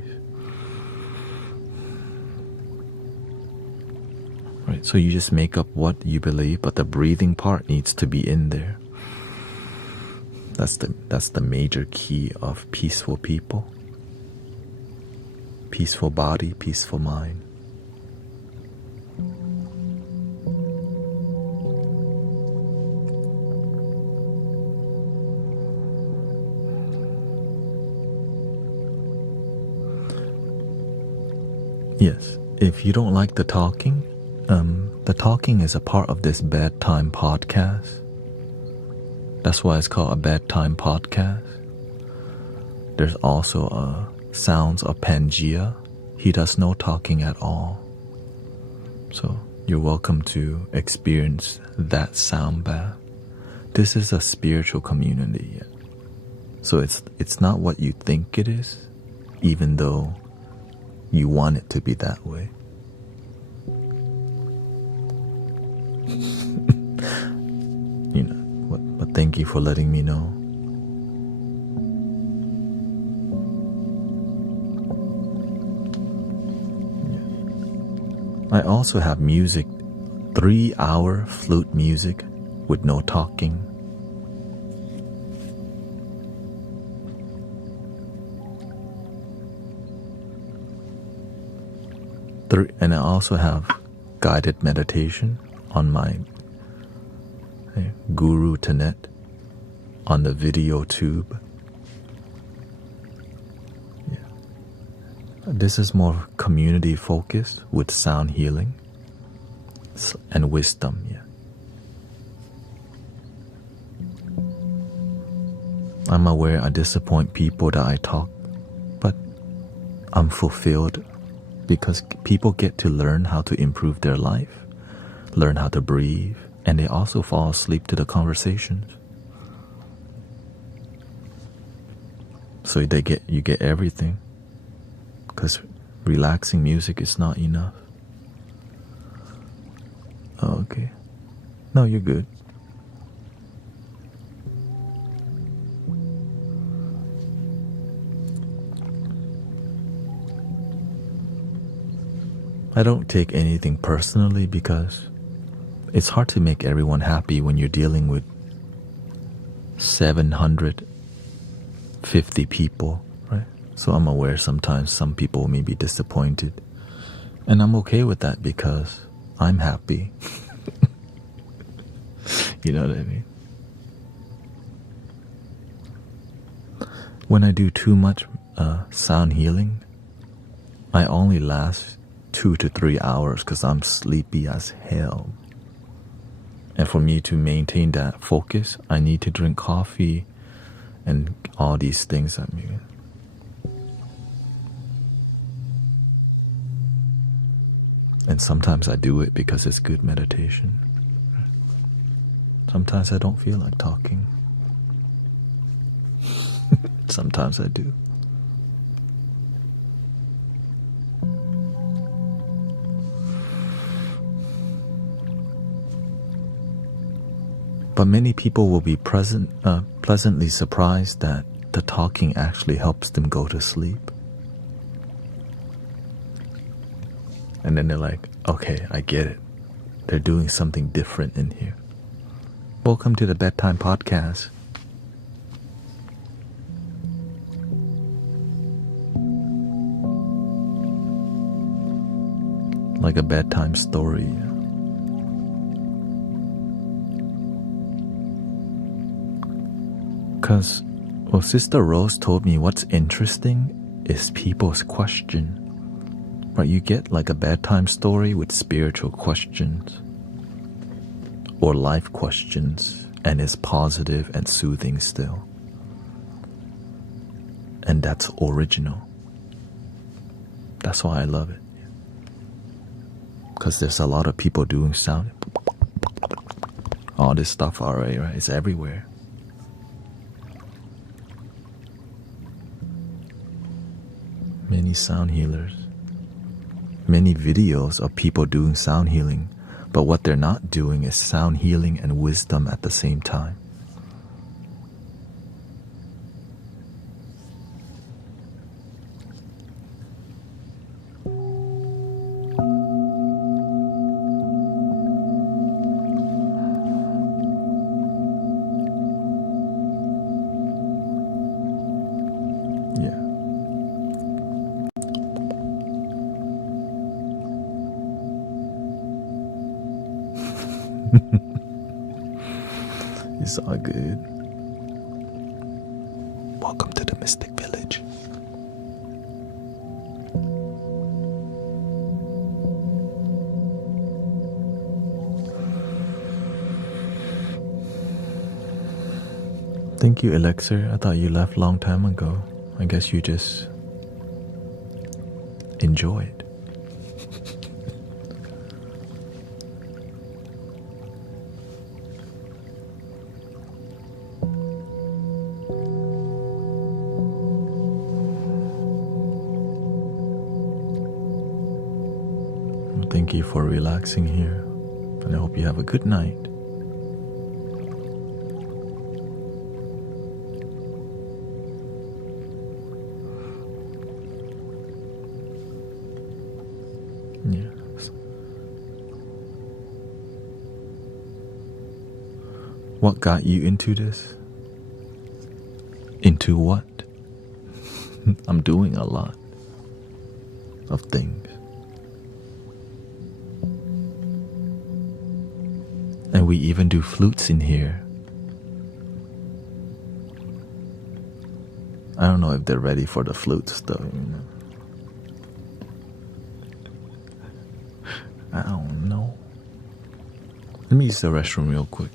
Right, so you just make up what you believe, but the breathing part needs to be in there. That's the major key of peaceful people. Peaceful body, peaceful mind. Yes, if you don't like the talking is a part of this bedtime podcast. That's why it's called a bedtime podcast. There's also sounds of Pangea. He does no talking at all. So you're welcome to experience that sound bath. This is a spiritual community. So it's not what you think it is, even though you want it to be that way. But thank you for letting me know. I also have music, 3-hour flute music with no talking. And I also have guided meditation on my Guru Thanet on the video tube. This is more community focused with sound healing and wisdom. I'm aware I disappoint people that I talk, but I'm fulfilled because people get to learn how to improve their life, learn how to breathe, and they also fall asleep to the conversations. So you get everything. Because relaxing music is not enough. Oh, okay. No, you're good. I don't take anything personally because it's hard to make everyone happy when you're dealing with 750 people, right? So I'm aware sometimes some people may be disappointed. And I'm okay with that because I'm happy. You know what I mean? When I do too much sound healing, I only last 2 to 3 hours because I'm sleepy as hell. And for me to maintain that focus, I need to drink coffee and all these things. And sometimes I do it because it's good meditation. Sometimes I don't feel like talking. Sometimes I do. But many people will be pleasantly surprised that the talking actually helps them go to sleep. And then they're like, okay, I get it. They're doing something different in here. Welcome to the Bedtime Podcast. Like a bedtime story. Because, Sister Rose told me what's interesting is people's question. Right, you get like a bedtime story with spiritual questions or life questions, and it's positive and soothing still. And that's original. That's why I love it. Because there's a lot of people doing sound. All this stuff already, right? It's everywhere. Many sound healers. Many videos of people doing sound healing, but what they're not doing is sound healing and wisdom at the same time. It's all good. Welcome to the Mystic Village. Thank you, Elixir. I thought you left long time ago. I guess you just enjoy it. Thank you for relaxing here, and I hope you have a good night. Yes. What got you into this? Into what? I'm doing a lot of things. And we even do flutes in here. I don't know if they're ready for the flutes though. I don't know. Let me use the restroom real quick.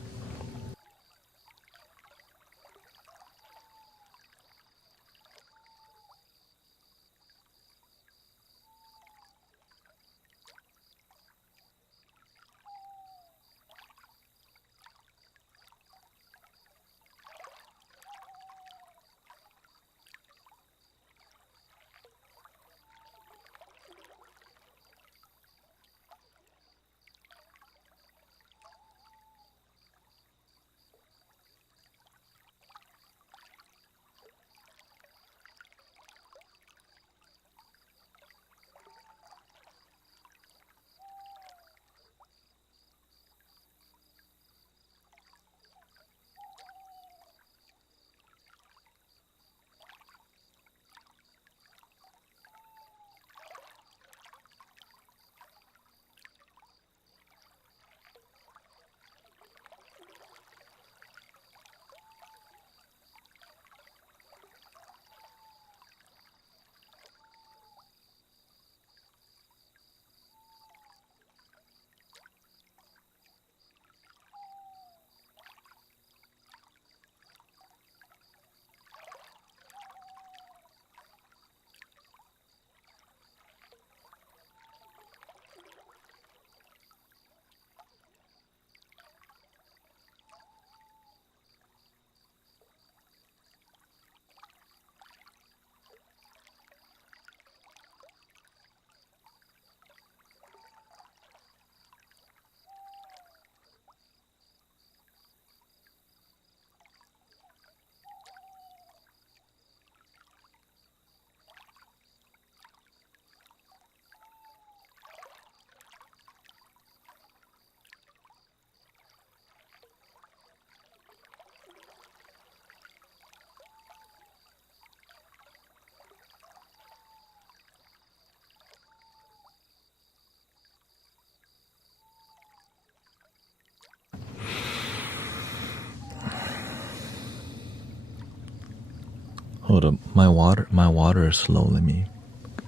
Hold up, my water is slow. Let me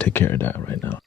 take care of that right now.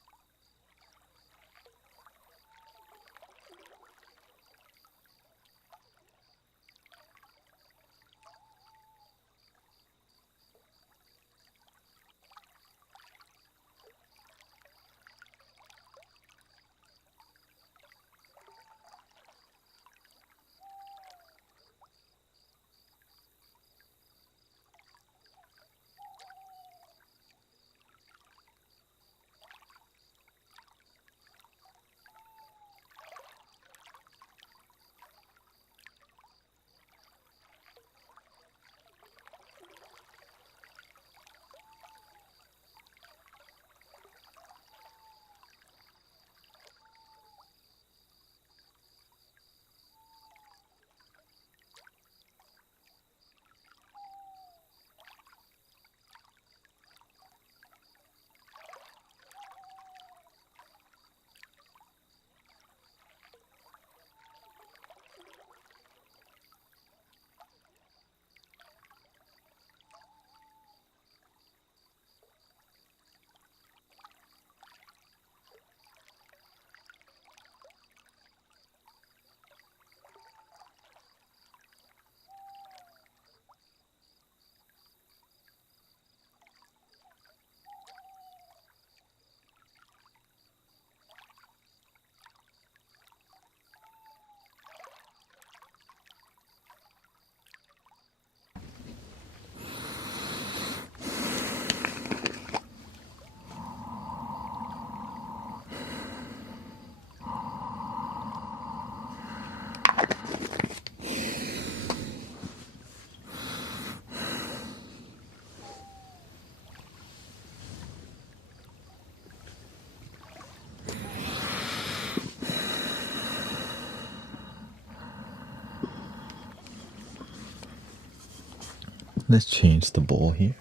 Let's change the bowl here.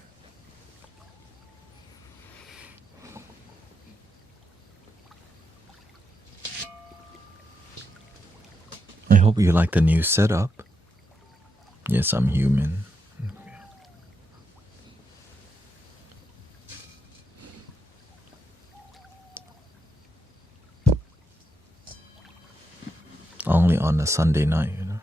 I hope you like the new setup. Yes, I'm human. Only on a Sunday night, you know.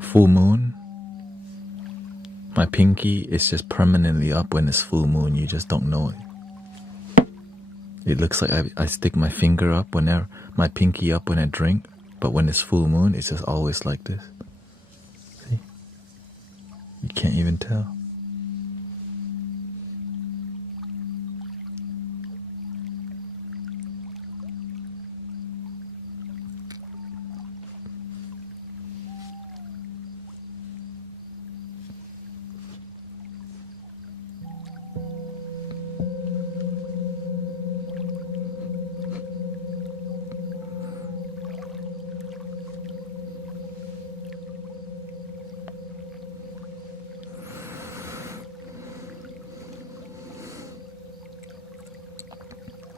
Full moon. My pinky is just permanently up when it's full moon. You just don't know it. It looks like I stick my finger up whenever, my pinky up when I drink. But when it's full moon, it's just always like this. See? You can't even tell.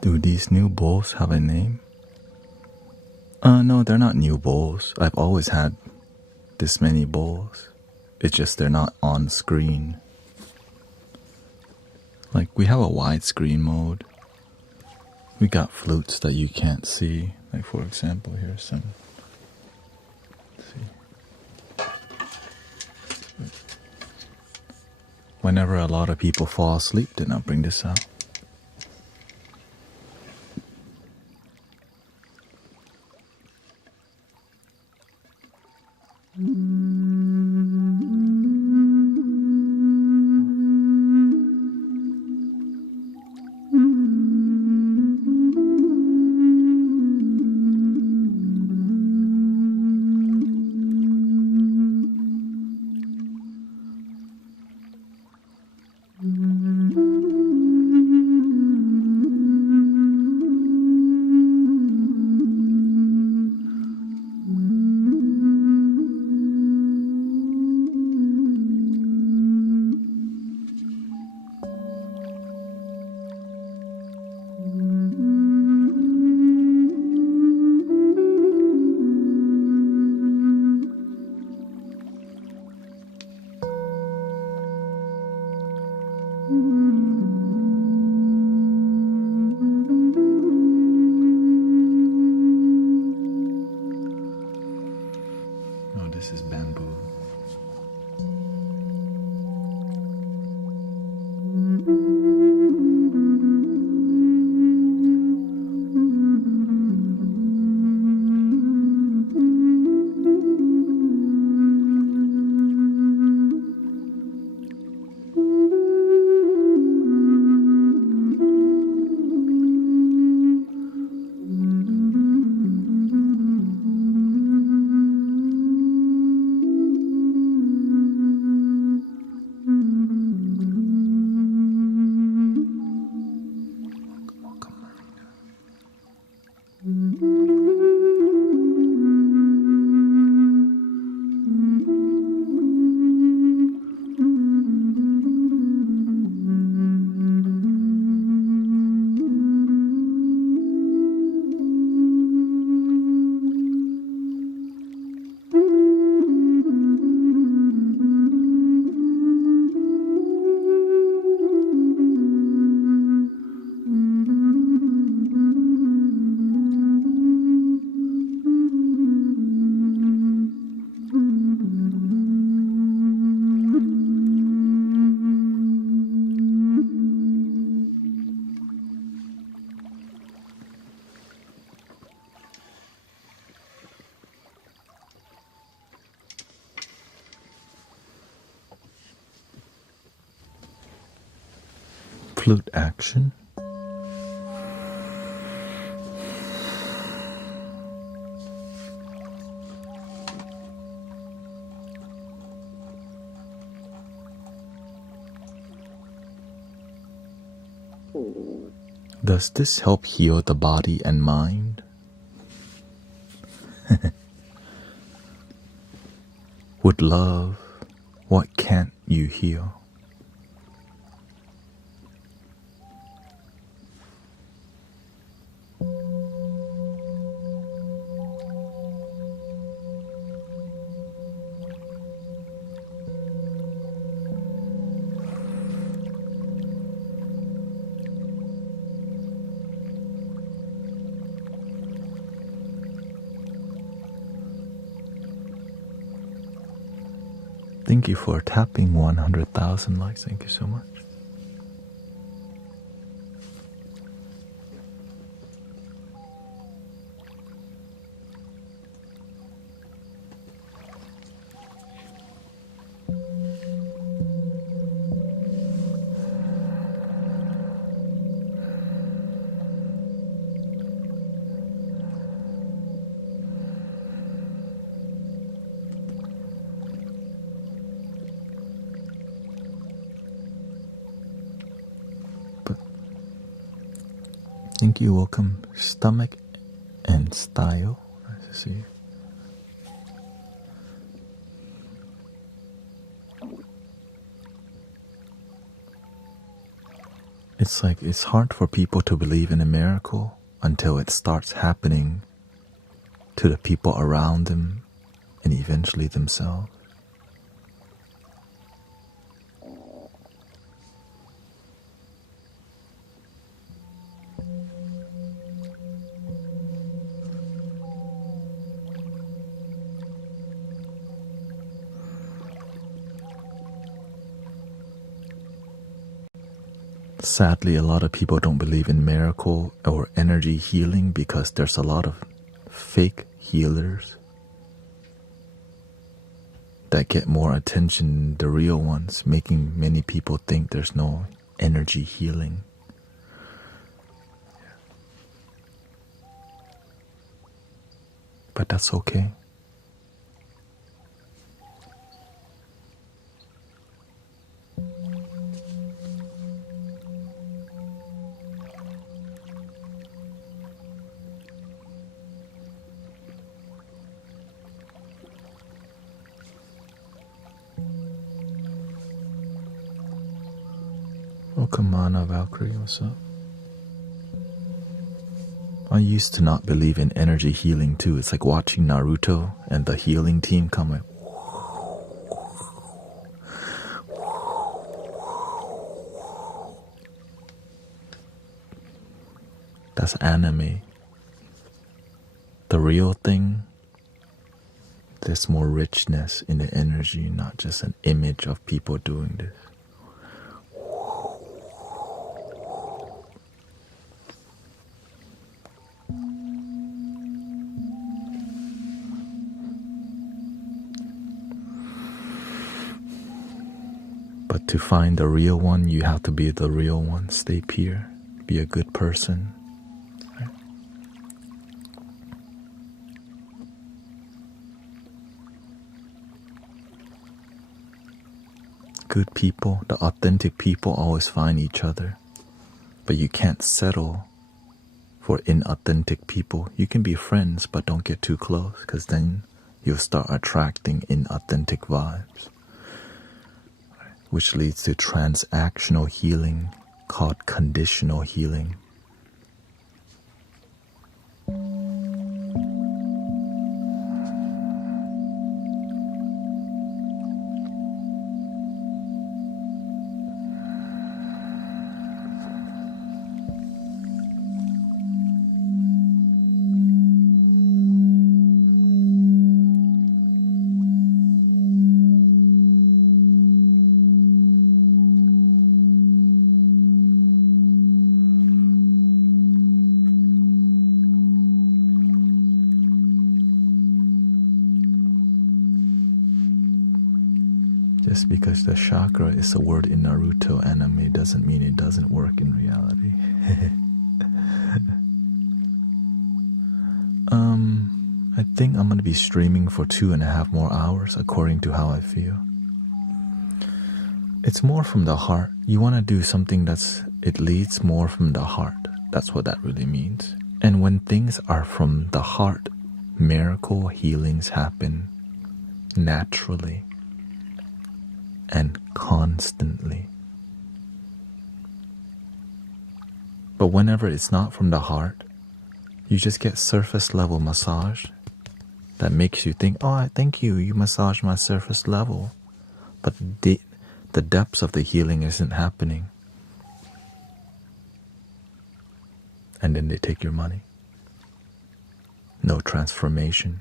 Do these new bowls have a name? No, they're not new bowls. I've always had this many bowls. It's just they're not on screen. Like, we have a widescreen mode. We got flutes that you can't see. Like, for example, here's some. Let's see. Whenever a lot of people fall asleep, then I'll bring this out. This is bamboo. Flute action. Does this help heal the body and mind? With love, what can't you heal? Thank you for tapping 100,000 likes. Thank you so much. Thank you. Welcome, Stomach and Style. Nice to see you. It's like it's hard for people to believe in a miracle until it starts happening to the people around them and eventually themselves. Sadly, a lot of people don't believe in miracle or energy healing because there's a lot of fake healers that get more attention than the real ones, making many people think there's no energy healing. But that's okay. Welcome, Mana Valkyrie, what's up? I used to not believe in energy healing too. It's like watching Naruto and the healing team come like, that's anime. The real thing, there's more richness in the energy, not just an image of people doing this. But to find the real one, you have to be the real one. Stay pure. Be a good person. Right? Good people, the authentic people always find each other. But you can't settle for inauthentic people. You can be friends, but don't get too close, because then you'll start attracting inauthentic vibes, which leads to transactional healing called conditional healing. Just because the chakra is a word in Naruto anime doesn't mean it doesn't work in reality. I think I'm gonna be streaming for 2.5 more hours according to how I feel. It's more from the heart. You wanna do something that's It leads more from the heart. That's what that really means. And when things are from the heart, miracle healings happen naturally and constantly. But whenever it's not from the heart, you just get surface level massage that makes you think, oh, thank you, you massage my surface level. But the depths of the healing isn't happening. And then they take your money. No transformation.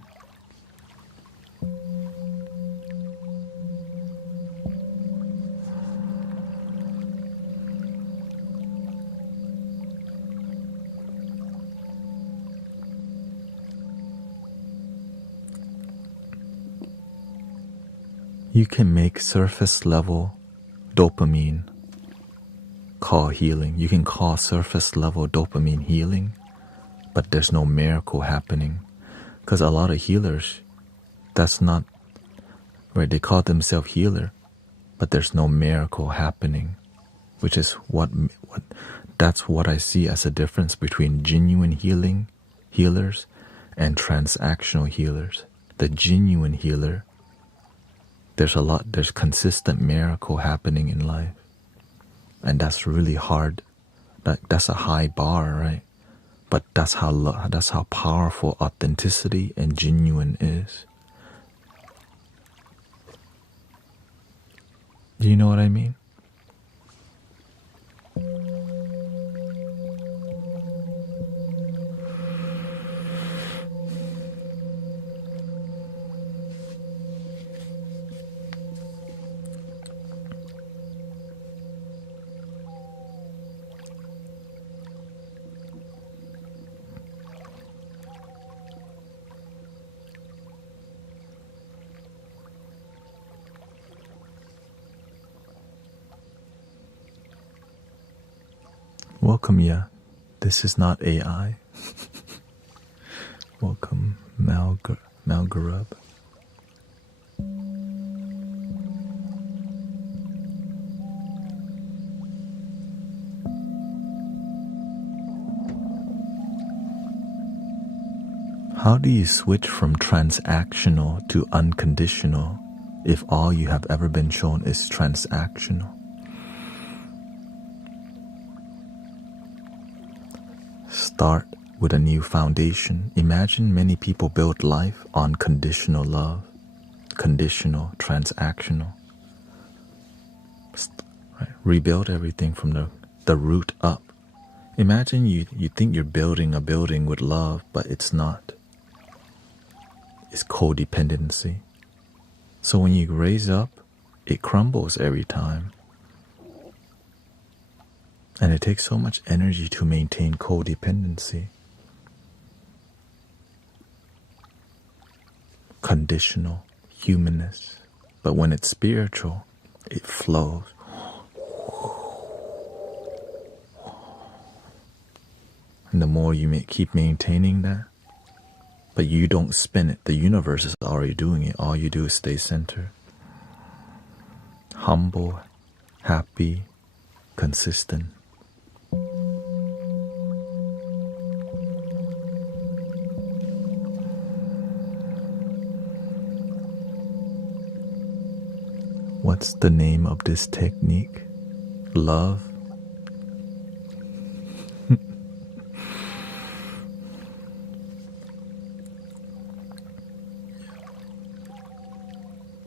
You can make surface level dopamine call healing. You can call surface level dopamine healing, but there's no miracle happening. Because a lot of healers, that's not right. They call themselves healer, but there's no miracle happening, which is that's what I see as a difference between genuine healers and transactional healers. The genuine healer, there's consistent miracle happening in life. And that's really hard. That's a high bar, right? But that's how powerful authenticity and genuine is. Do you know what I mean? Welcome, yeah. This is not AI. Welcome, Malgarub. How do you switch from transactional to unconditional if all you have ever been shown is transactional? Start with a new foundation. Imagine many people build life on conditional love, conditional, transactional. Right? Rebuild everything from the root up. Imagine you think you're building a building with love, but it's not. It's codependency. So when you raise up, it crumbles every time. And it takes so much energy to maintain codependency. Conditional, humanness. But when it's spiritual, it flows. And the more you keep maintaining that, but you don't spin it. The universe is already doing it. All you do is stay centered. Humble, happy, consistent. What's the name of this technique? Love?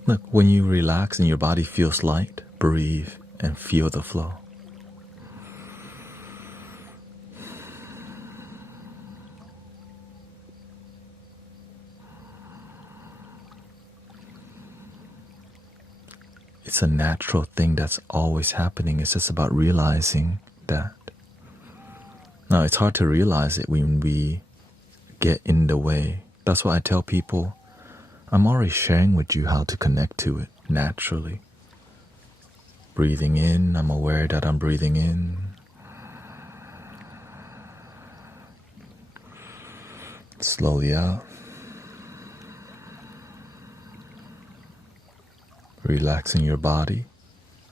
Look, when you relax and your body feels light, breathe and feel the flow. It's a natural thing that's always happening. It's just about realizing that. Now, it's hard to realize it when we get in the way. That's why I tell people, I'm already sharing with you how to connect to it naturally. Breathing in, I'm aware that I'm breathing in. Slowly out. Relaxing your body,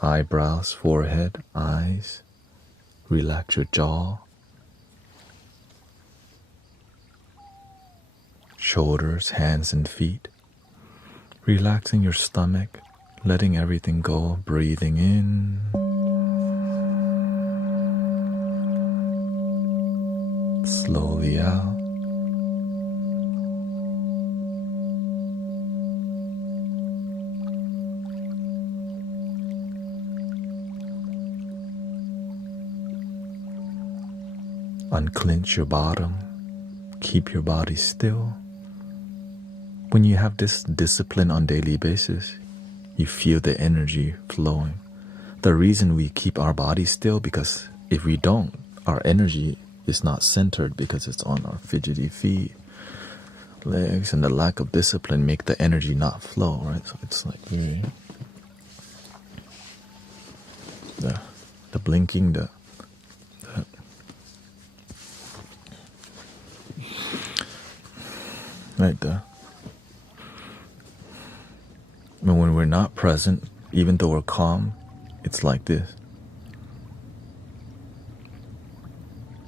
eyebrows, forehead, eyes, Relax your jaw, shoulders, hands and feet. Relaxing your stomach, letting everything go, breathing in, slowly out. Unclench your bottom, keep your body still. When you have this discipline on daily basis, you feel the energy flowing. The reason we keep our body still, because if we don't, our energy is not centered because it's on our fidgety feet, legs, and the lack of discipline make the energy not flow, right? So it's like very the blinking, the right there. And when we're not present, even though we're calm, it's like this.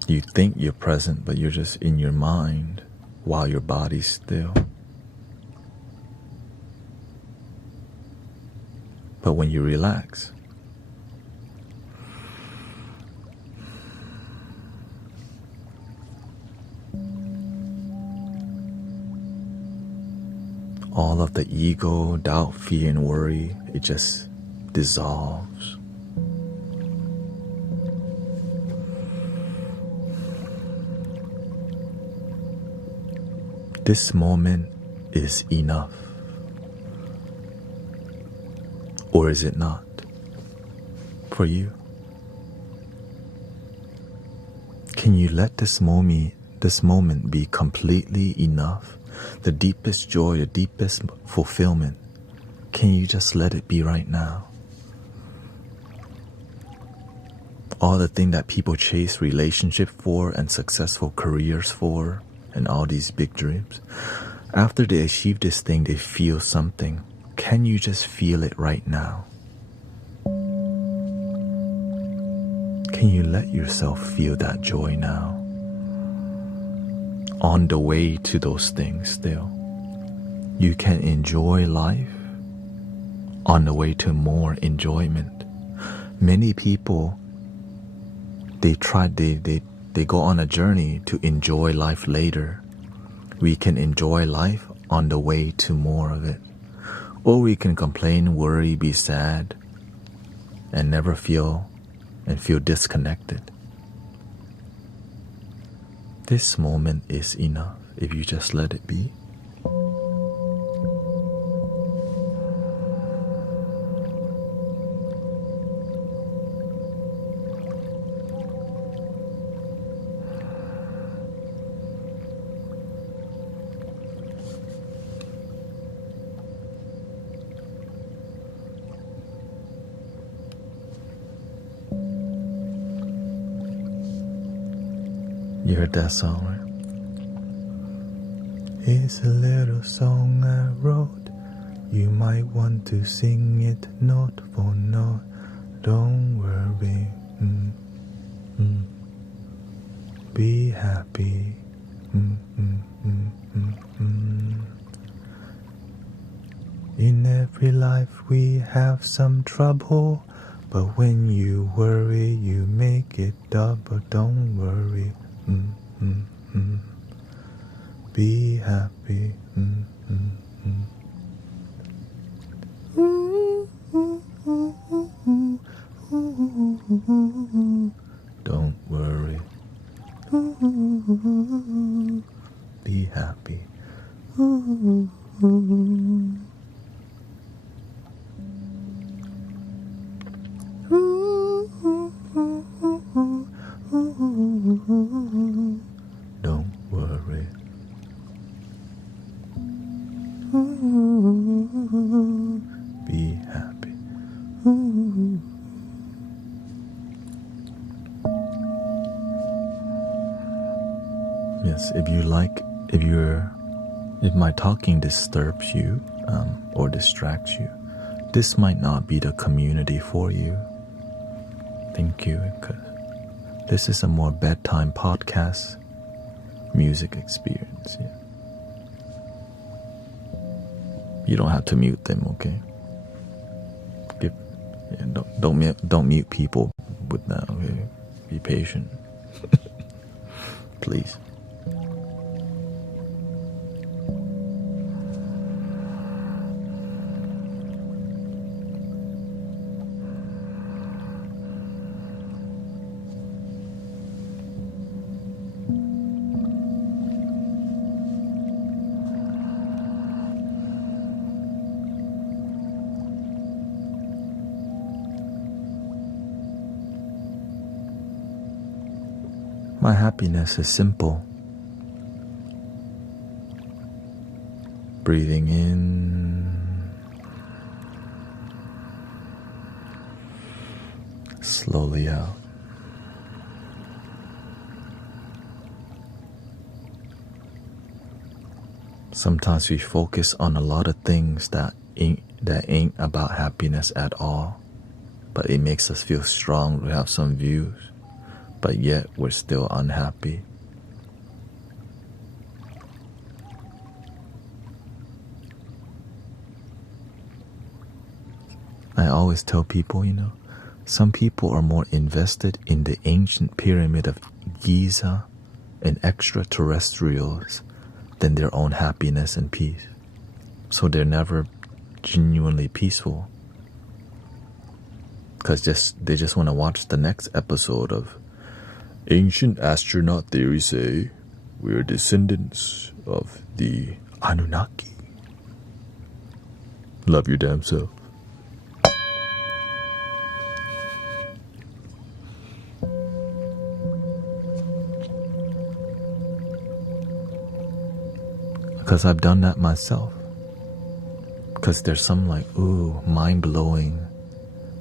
You think you're present, but you're just in your mind while your body's still. But when you relax, all of the ego, doubt, fear, and worry, it just dissolves. This moment is enough. Or is it not? For you? Can you let this moment be completely enough? The deepest joy, the deepest fulfillment. Can you just let it be right now? All the things that people chase relationship for and successful careers for and all these big dreams. After they achieve this thing, they feel something. Can you just feel it right now? Can you let yourself feel that joy now? On the way to those things still. You can enjoy life on the way to more enjoyment. Many people, they go on a journey to enjoy life later. We can enjoy life on the way to more of it. Or we can complain, worry, be sad, and never feel disconnected. This moment is enough if you just let it be. You heard that song, right? It's a little song I wrote. You might want to sing it note for note. Don't worry. Be happy. In every life we have some trouble, but when you worry, you make it double. Don't worry. Be happy. Don't worry. Be happy. Don't worry. Be happy. Yes, if my talking disturbs you or distracts you, this might not be the community for you. Thank you, This is a more bedtime podcast music experience. Yeah. You don't have to mute them, okay? Don't mute people with that, okay? Be patient. Please. My happiness is simple. Breathing in, slowly out. Sometimes we focus on a lot of things that ain't about happiness at all, but it makes us feel strong. We have some views, but yet we're still unhappy. I always tell people, some people are more invested in the ancient pyramid of Giza and extraterrestrials than their own happiness and peace. So they're never genuinely peaceful. Because they just want to watch the next episode of Ancient astronaut theories say we're descendants of the Anunnaki. Love your damn self. Because I've done that myself. Because there's some mind-blowing,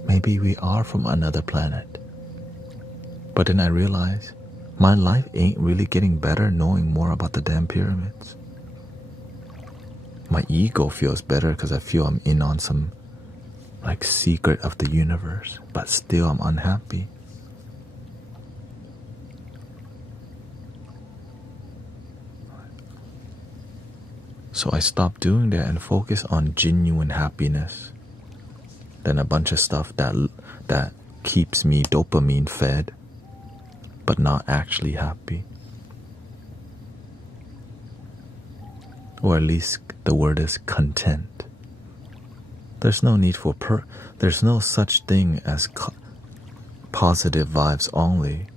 maybe we are from another planet. But then I realize my life ain't really getting better knowing more about the damn pyramids. My ego feels better because I feel I'm in on some secret of the universe, but still I'm unhappy. So I stopped doing that and focus on genuine happiness. Then a bunch of stuff that keeps me dopamine fed, but not actually happy. Or at least the word is content. There's no need for there's no such thing as positive vibes only.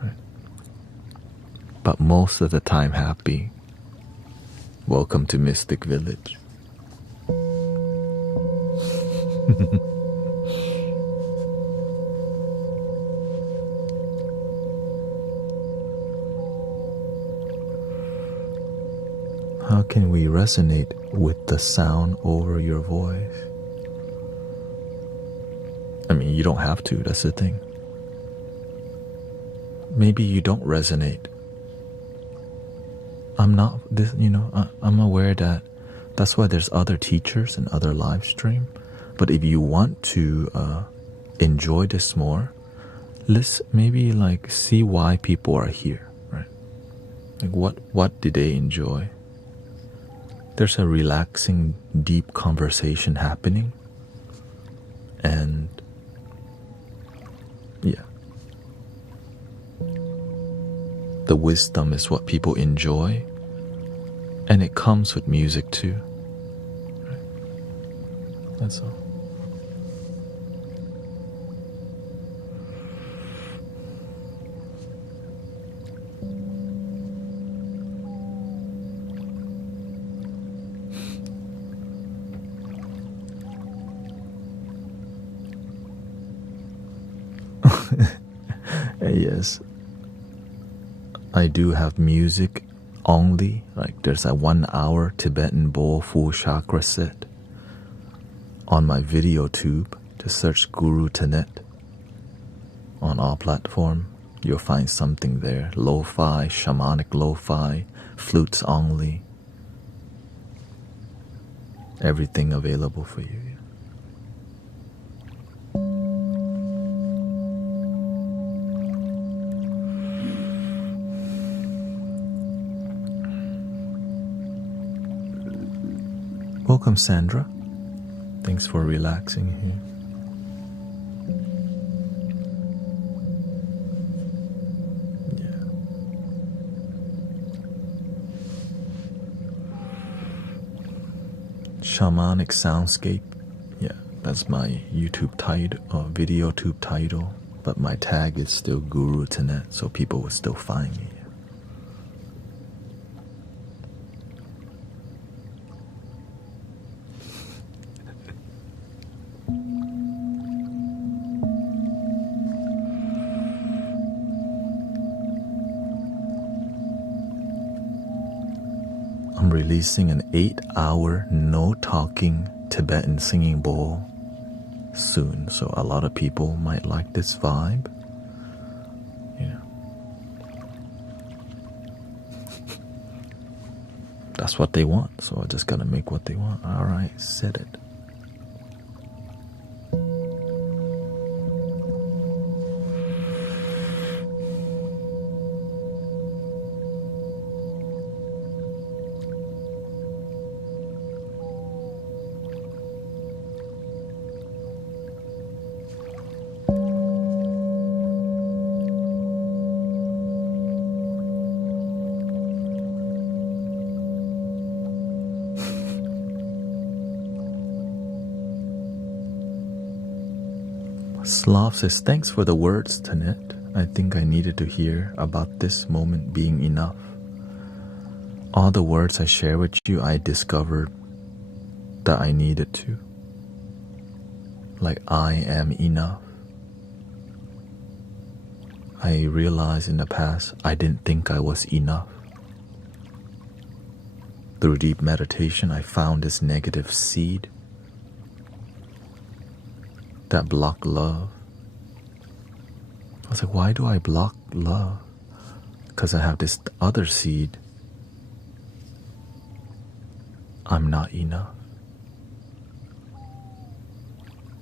Right? But most of the time happy. Welcome to Mystic Village. How can we resonate with the sound over your voice? I mean, you don't have to, that's the thing. Maybe you don't resonate. I'm aware that that's why there's other teachers and other live stream. But if you want to enjoy this more, let's maybe see why people are here, right? What did they enjoy? There's a relaxing, deep conversation happening. And yeah. The wisdom is what people enjoy. And it comes with music too. Right? That's all. Yes, I do have music only. There's a 1 hour Tibetan bowl full chakra set on my video tube. Just search Guru Thanet on all platforms. You'll find something there. Lo-fi, shamanic lo-fi, flutes only. Everything available for you. Welcome, Sandra. Thanks for relaxing here. Shamanic Soundscape. Yeah, that's my YouTube title or video tube title, but my tag is still Guru Thanet, so people will still find me. I'm releasing an 8-hour no talking Tibetan singing bowl soon, so a lot of people might like this vibe. Yeah. That's what they want, so I just gotta make what they want. Alright, said it. Slav says, thanks for the words, Thanet. I think I needed to hear about this moment being enough. All the words I share with you, I discovered that I needed to. Like, I am enough. I realized in the past, I didn't think I was enough. Through deep meditation, I found this negative seed that blocked love. I was like, why do I block love? Because I have this other seed. I'm not enough.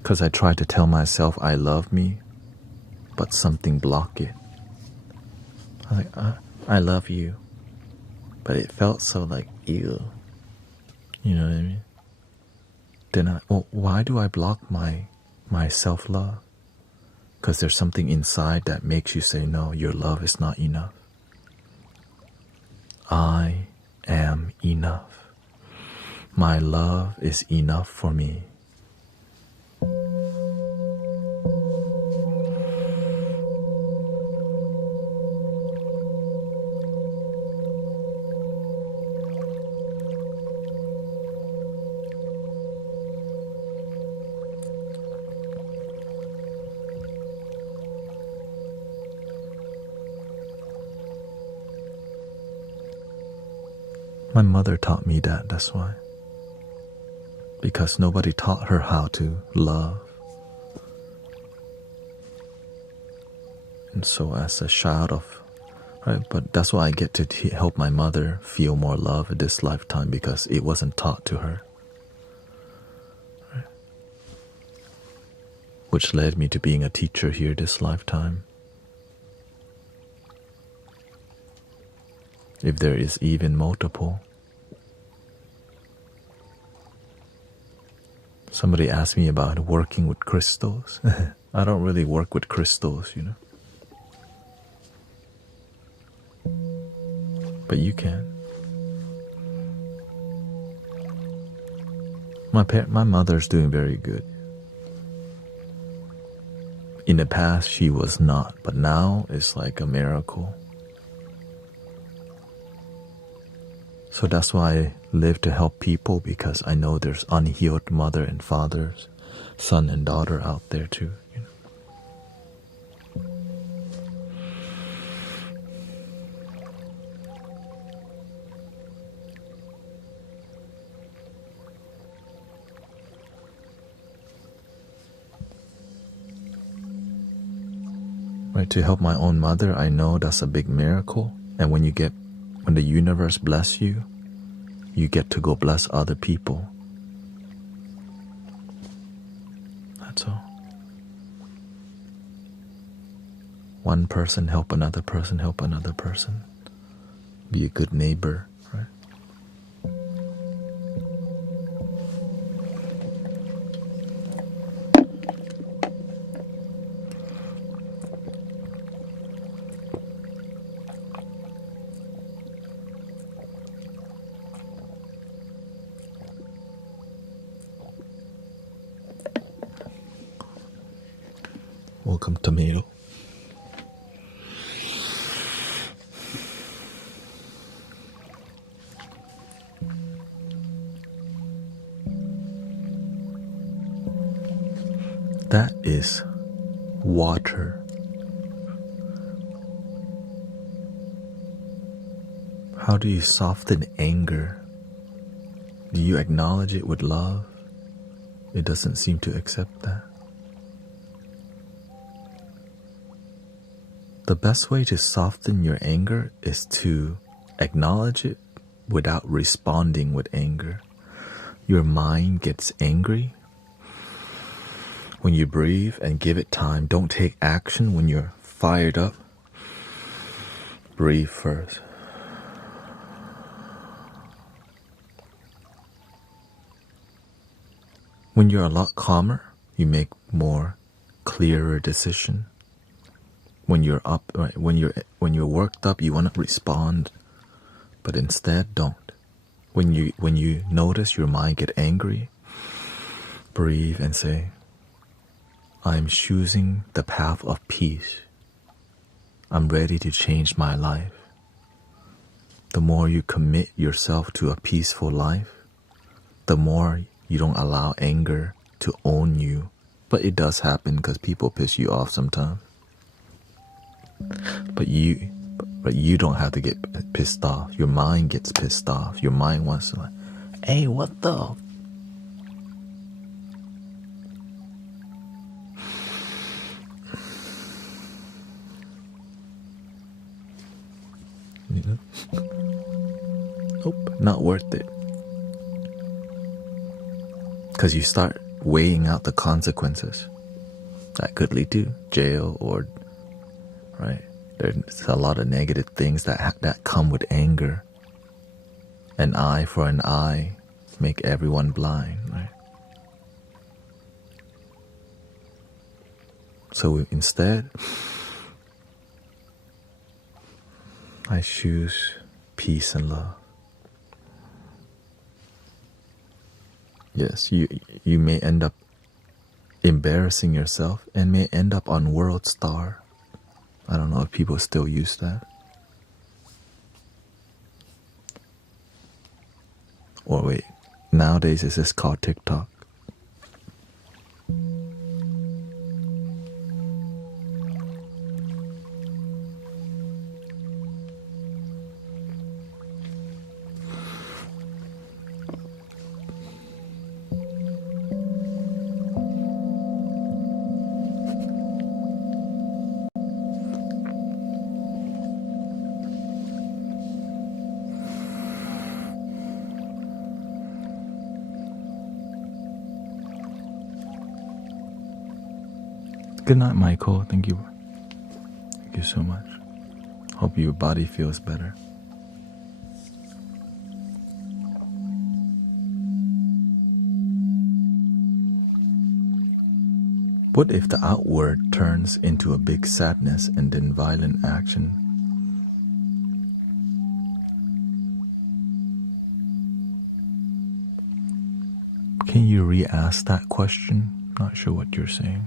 Because I tried to tell myself I love me, but something blocked it. I was like, I love you. But it felt so like, ew. You know what I mean? Then why do I block my self-love? Because there's something inside that makes you say, no, your love is not enough. I am enough. My love is enough for me. My mother taught me that's why. Because nobody taught her how to love. And so as a child of, right, but that's why I get to help my mother feel more love in this lifetime, because it wasn't taught to her. Right? Which led me to being a teacher here this lifetime. If there is even multiple. Somebody asked me about working with crystals. I don't really work with crystals, you know. But you can. My mother's doing very good. In the past, she was not, but now it's like a miracle. So that's why I live to help people, because I know there's unhealed mother and fathers, son and daughter out there too. You know? Right, to help my own mother, I know that's a big miracle. And when the universe bless you, you get to go bless other people. That's all. One person help another person, help another person. Be a good neighbor, right? welcome, tomato. That is water. How do you soften anger? Do you acknowledge it with love? It doesn't seem to accept that. The best way to soften your anger is to acknowledge it without responding with anger. Your mind gets angry. When you breathe and give it time, don't take action when you're fired up. Breathe first. When you're a lot calmer, you make more clearer decision. When you're up, when you're worked up, you want to respond, but instead don't. When you notice your mind get angry, breathe and say, I'm choosing the path of peace. I'm ready to change my life. The more you commit yourself to a peaceful life, the more you don't allow anger to own you. But it does happen because people piss you off sometimes. But you don't have to get pissed off. Your mind gets pissed off. Your mind wants to hey, what the? Nope, not worth it. Because you start weighing out the consequences. That could lead to jail or, right? There's a lot of negative things that come with anger. An eye for an eye, make everyone blind, right? So instead, I choose peace and love. Yes, you may end up embarrassing yourself and may end up on World Star. I don't know if people still use that. Or wait, nowadays is this called TikTok? Good night, Michael. Thank you. Thank you so much. Hope your body feels better. What if the outward turns into a big sadness and then violent action? Can you re-ask that question? Not sure what you're saying.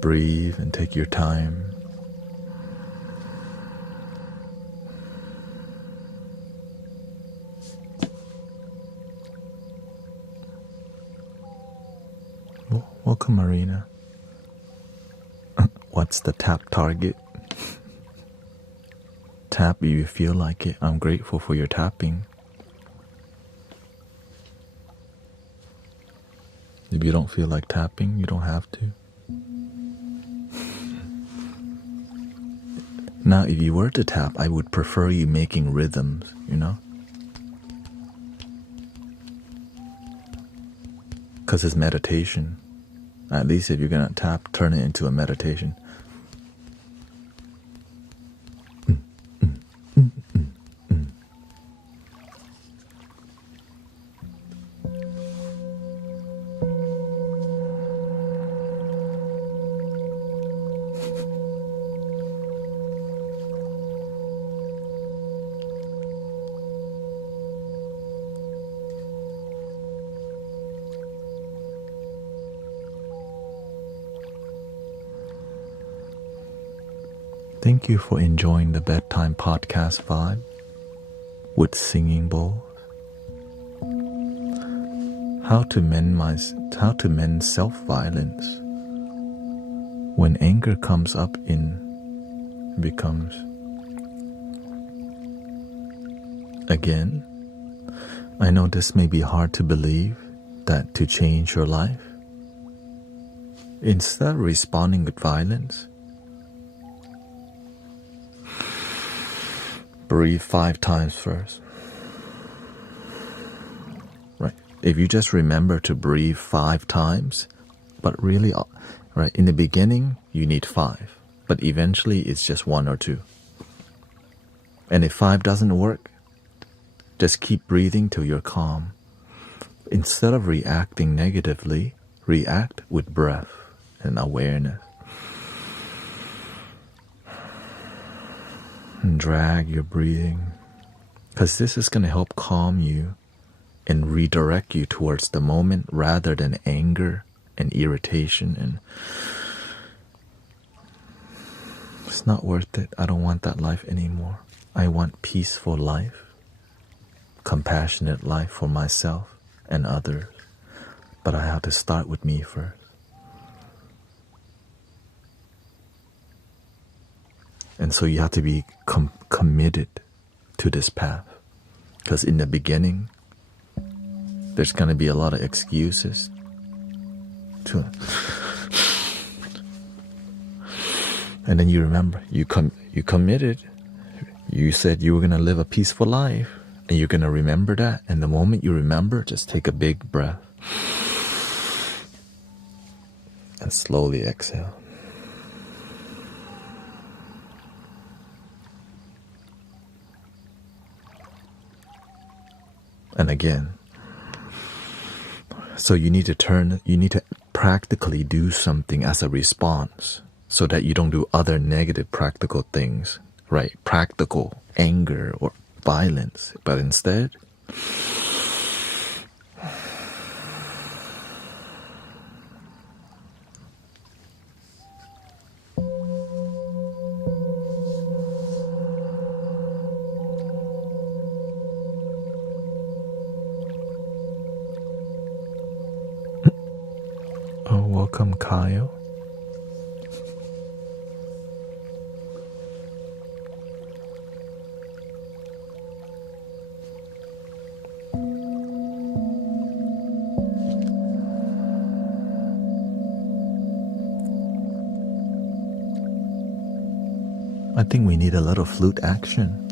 Breathe and take your time. Welcome, Marina. What's the tap target? Tap if you feel like it. I'm grateful for your tapping. If you don't feel like tapping, you don't have to. Now, if you were to tap, I would prefer you making rhythms, you know? Because it's meditation. At least if you're going to tap, turn it into a meditation. Thank you for enjoying the bedtime podcast vibe with singing bowls. How to mend self-violence when anger comes up becomes again. I know this may be hard to believe, that to change your life, instead of responding with violence, breathe 5 times first. Right. If you just remember to breathe 5 times, but really, right, in the beginning, you need 5, but eventually it's just 1 or 2. And if 5 doesn't work, just keep breathing till you're calm. Instead of reacting negatively, react with breath and awareness. And drag your breathing, because this is going to help calm you and redirect you towards the moment rather than anger and irritation. And it's not worth it. I don't want that life anymore. I want peaceful life, compassionate life for myself and others. But I have to start with me first. And so you have to be committed to this path. Because in the beginning, there's going to be a lot of excuses. And then you remember, you committed. You said you were going to live a peaceful life. And you're going to remember that. And the moment you remember, just take a big breath. And slowly exhale. And again. So you need to practically do something as a response so that you don't do other negative practical things, right? Practical anger or violence, but instead, oh, welcome, Kyle. I think we need a little flute action.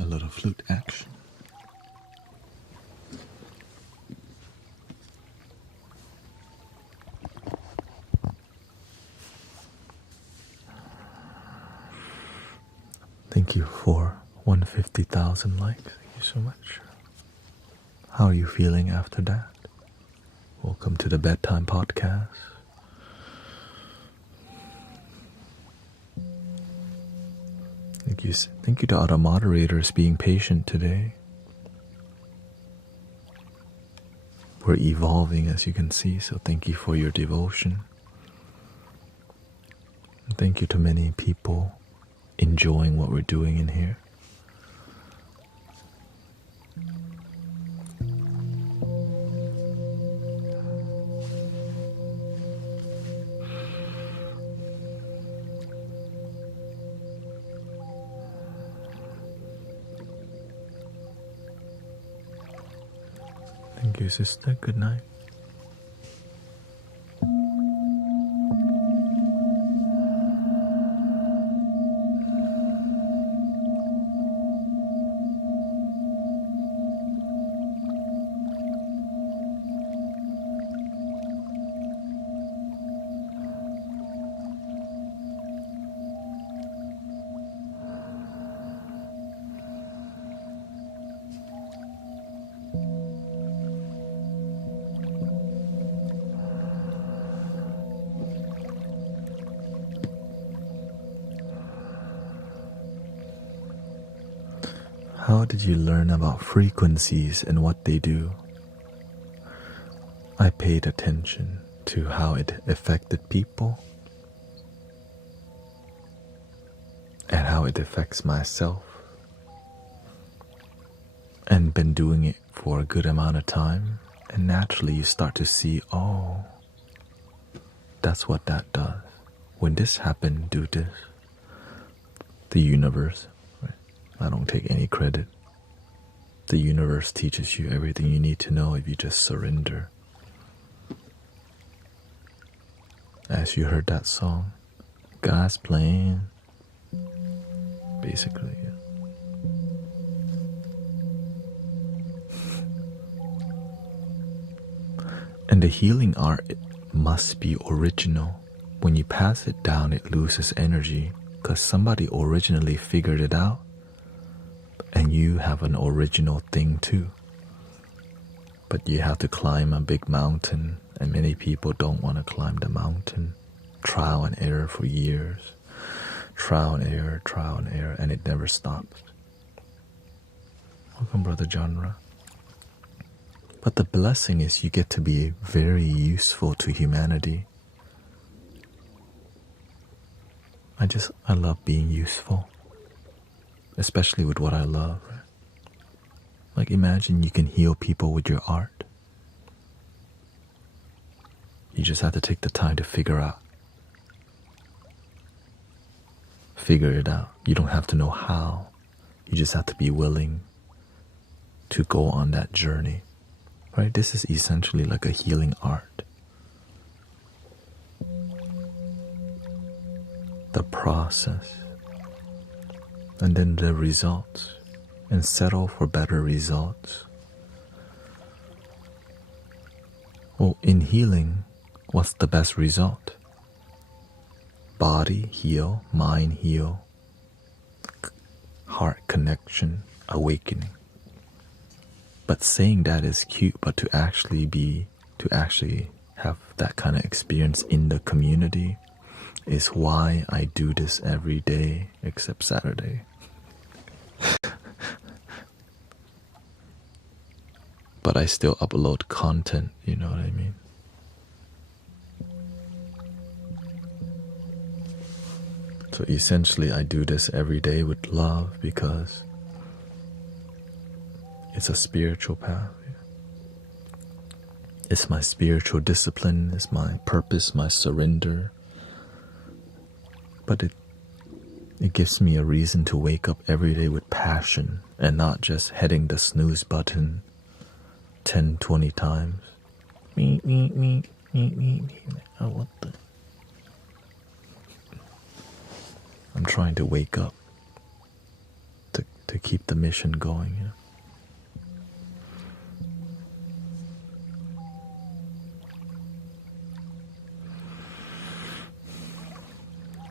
A little flute action. Thank you for 150,000 likes. Thank you so much. How are you feeling after that? Welcome to the Bedtime Podcast. Thank you to other moderators being patient today. We're evolving, as you can see, so thank you for your devotion. And thank you to many people enjoying what we're doing in here. Thank you, sister. Good night. How did you learn about frequencies and what they do? I paid attention to how it affected people and how it affects myself, and been doing it for a good amount of time, and naturally you start to see, oh, that's what that does. When this happened, do this. The universe, right? I don't take any credit. The universe teaches you everything you need to know if you just surrender. As you heard that song, God's playing, basically. Yeah. And the healing art, it must be original. When you pass it down, it loses energy because somebody originally figured it out, and you have an original thing too. But you have to climb a big mountain, and many people don't want to climb the mountain. Trial and error for years. Trial and error, and it never stops. Welcome, Brother Genre. But the blessing is you get to be very useful to humanity. I love being useful, especially with what I love. Like, imagine you can heal people with your art. You just have to take the time to figure it out. You don't have to know how. You just have to be willing to go on that journey. Right? This is essentially like a healing art. The process, and then the results, and settle for better results. Well, in healing, what's the best result? Body heal, mind heal, heart connection, awakening. But saying that is cute, but to actually have that kind of experience in the community is why I do this every day except Saturday. But I still upload content, you know what I mean? So essentially I do this every day with love because it's a spiritual path. It's my spiritual discipline, it's my purpose, my surrender. But it gives me a reason to wake up every day with passion and not just hitting the snooze button 10, 20 times. Me. Oh, what the? I'm trying to wake up to keep the mission going, you know?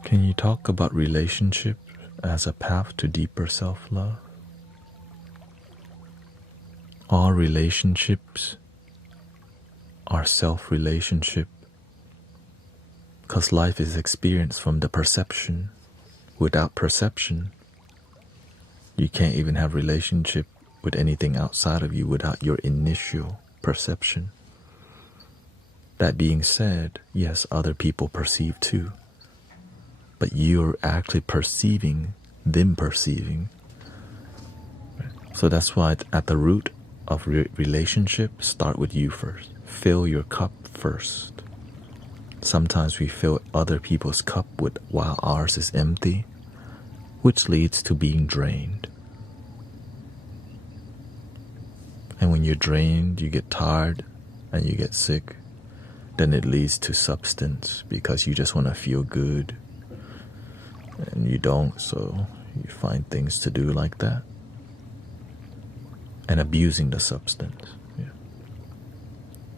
Can you talk about relationship as a path to deeper self-love? All relationships are self-relationship because life is experienced from the perception. Without perception, you can't even have relationship with anything outside of you without your initial perception. That being said, yes, other people perceive too. But you're actually perceiving them perceiving. So that's why at the root of relationship, start with you first. Fill your cup first. Sometimes we fill other people's cup while ours is empty, which leads to being drained. And when you're drained, you get tired and you get sick. Then it leads to substance because you just want to feel good. And you don't, so you find things to do like that. And abusing the substance. Yeah.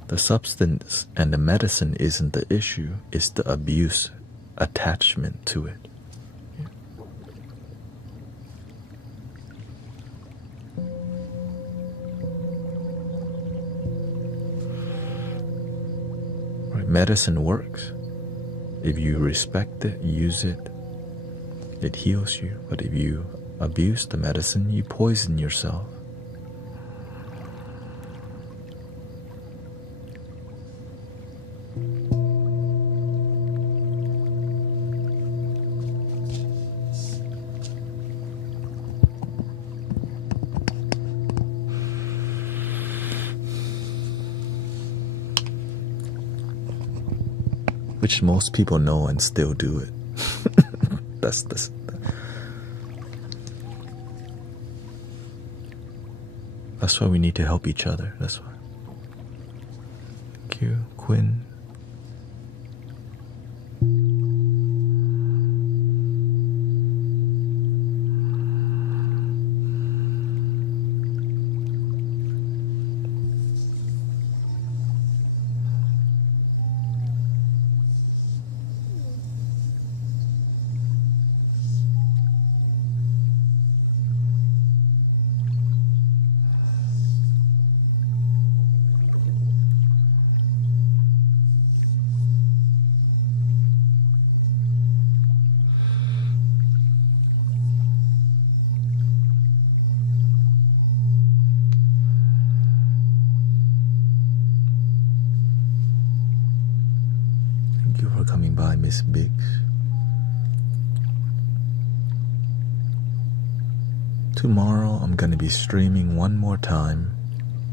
The substance and the medicine isn't the issue, it's the abuse attachment to it. Yeah. Right. Medicine works. If you respect it, use it, it heals you. But if you abuse the medicine, you poison yourself. Which most people know and still do it. That's why we need to help each other. That's why. Thank you, Quinn. Thank you for coming by, Miss Biggs. Tomorrow I'm gonna be streaming one more time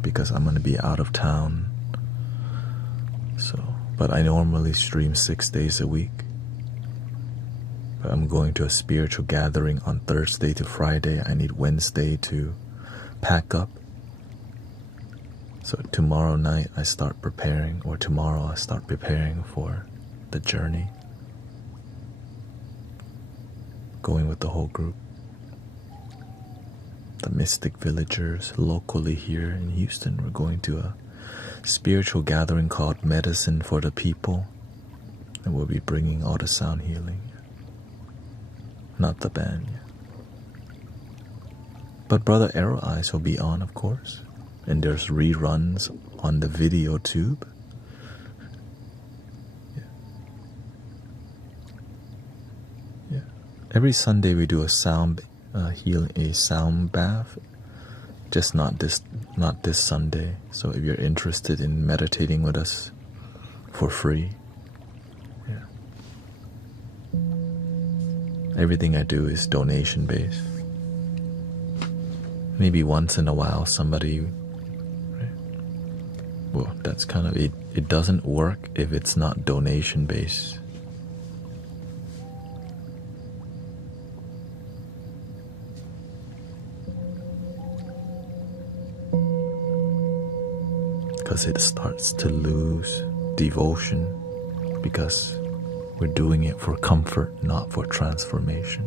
because I'm gonna be out of town. But I normally stream 6 days a week. But I'm going to a spiritual gathering on Thursday to Friday. I need Wednesday to pack up. So tomorrow night I start preparing, or tomorrow I start preparing for the journey. Going with the whole group. The Mystic Villagers locally here in Houston. We're going to a spiritual gathering called Medicine for the People. And we'll be bringing all the sound healing. Not the band. But Brother Arrow Eyes will be on, of course. And there's reruns on the video tube. Yeah. Every Sunday we do a sound sound bath. Just not this Sunday. So if you're interested in meditating with us for free, yeah. Everything I do is donation based. Maybe once in a while somebody, well, that's kind of it. It doesn't work if it's not donation based. Because it starts to lose devotion, because we're doing it for comfort, not for transformation.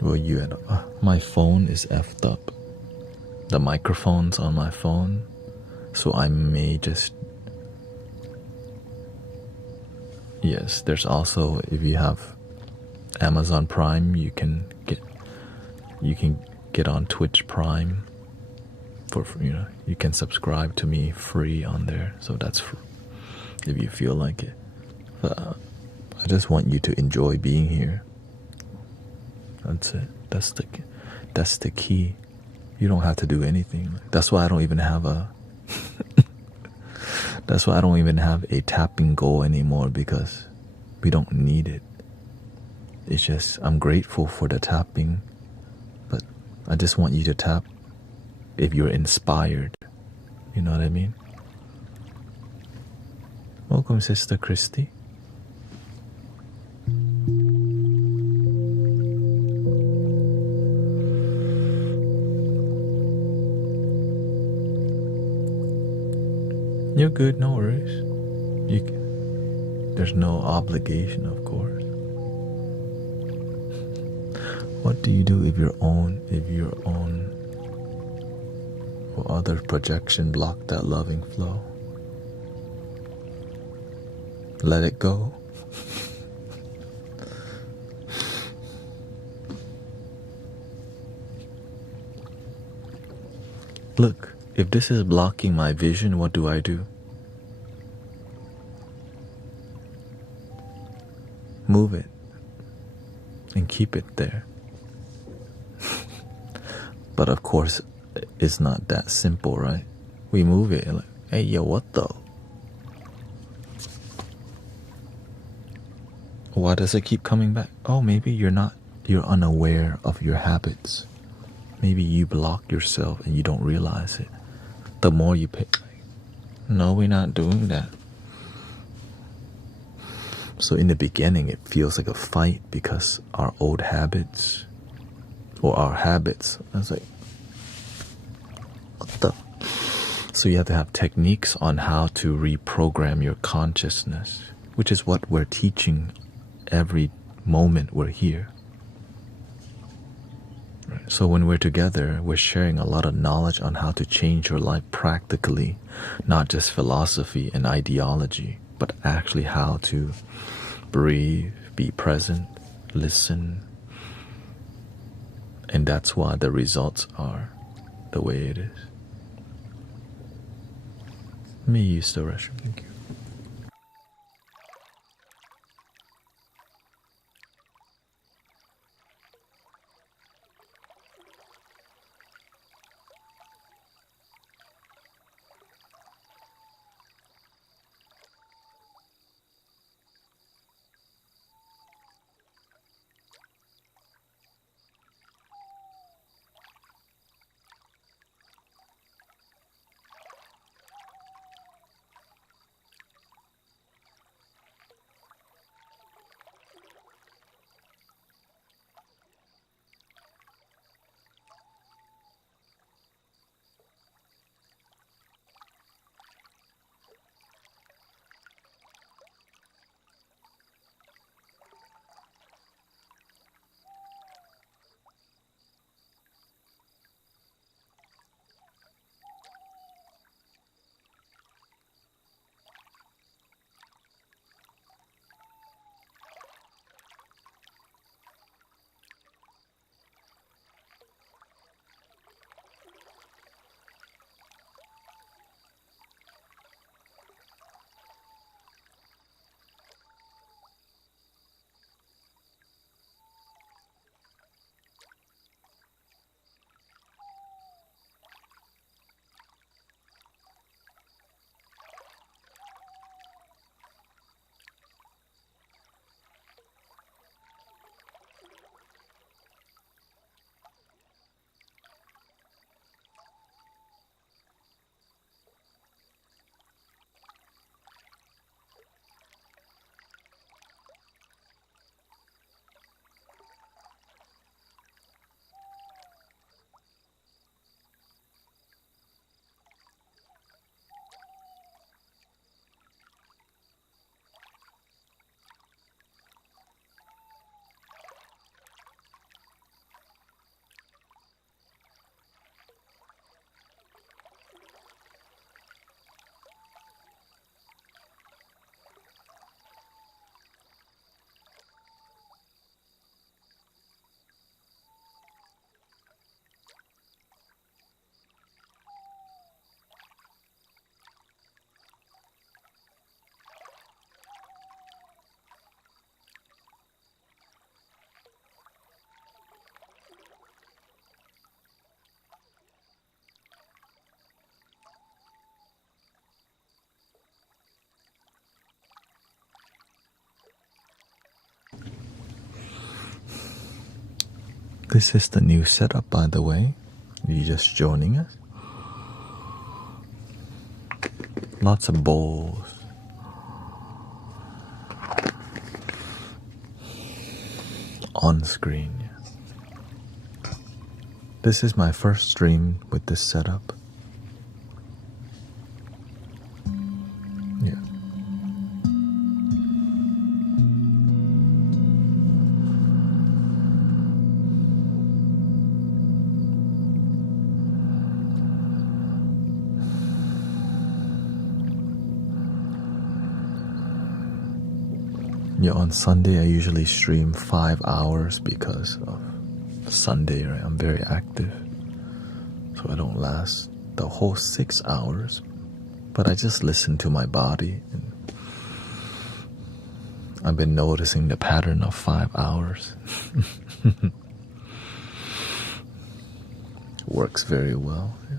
Well, my phone is effed up. The microphone's on my phone, so I may just... Yes, there's also, if you have Amazon Prime, you can get on Twitch Prime for you can subscribe to me free on there, so that's free if you feel like it. But I just want you to enjoy being here. That's it. That's the key. You don't have to do anything. That's why I don't even have a that's why I don't even have a tapping goal anymore, because we don't need it. It's just I'm grateful for the tapping. I just want you to tap if you're inspired. You know what I mean? Welcome, Sister Christy. You're good, no worries. There's no obligation, of course. What do you do if your own or other projection block that loving flow? Let it go. Look, if this is blocking my vision, what do? move it and keep it there. But of course, it's not that simple, right? We move it and like, hey, yo, what the? Why does it keep coming back? Oh, maybe you're unaware of your habits. Maybe you block yourself and you don't realize it. The more you pick, no, we're not doing that. So in the beginning, it feels like a fight because our old habits, or our habits, I was like, what the? So you have to have techniques on how to reprogram your consciousness, which is what we're teaching every moment we're here. So when we're together, we're sharing a lot of knowledge on how to change your life practically, not just philosophy and ideology, but actually how to breathe, be present, listen. And that's why the results are the way it is. Let me use the restroom, thank you. This is the new setup, by the way. You just joining us? Lots of bowls. On screen. This is my first stream with this setup. Yeah. Yeah, on Sunday I usually stream 5 hours because of Sunday, right? I'm very active, so I don't last the whole 6 hours, but I just listen to my body, and I've been noticing the pattern of 5 hours. Works very well. Yeah.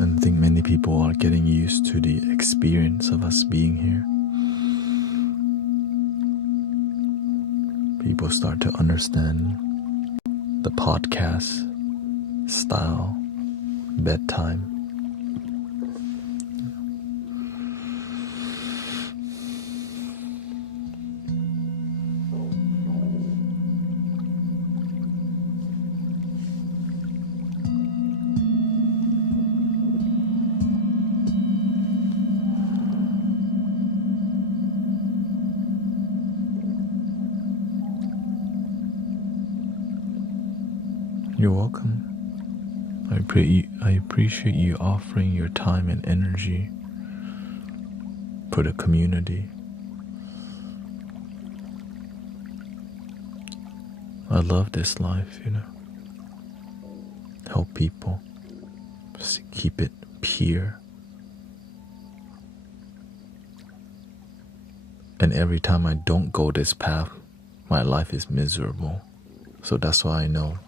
And I think many people are getting used to the experience of us being here. People start to understand the podcast style, bedtime. You're welcome. I appreciate you offering your time and energy for the community. I love this life, Help people. Just keep it pure. And every time I don't go this path, my life is miserable. So that's why I know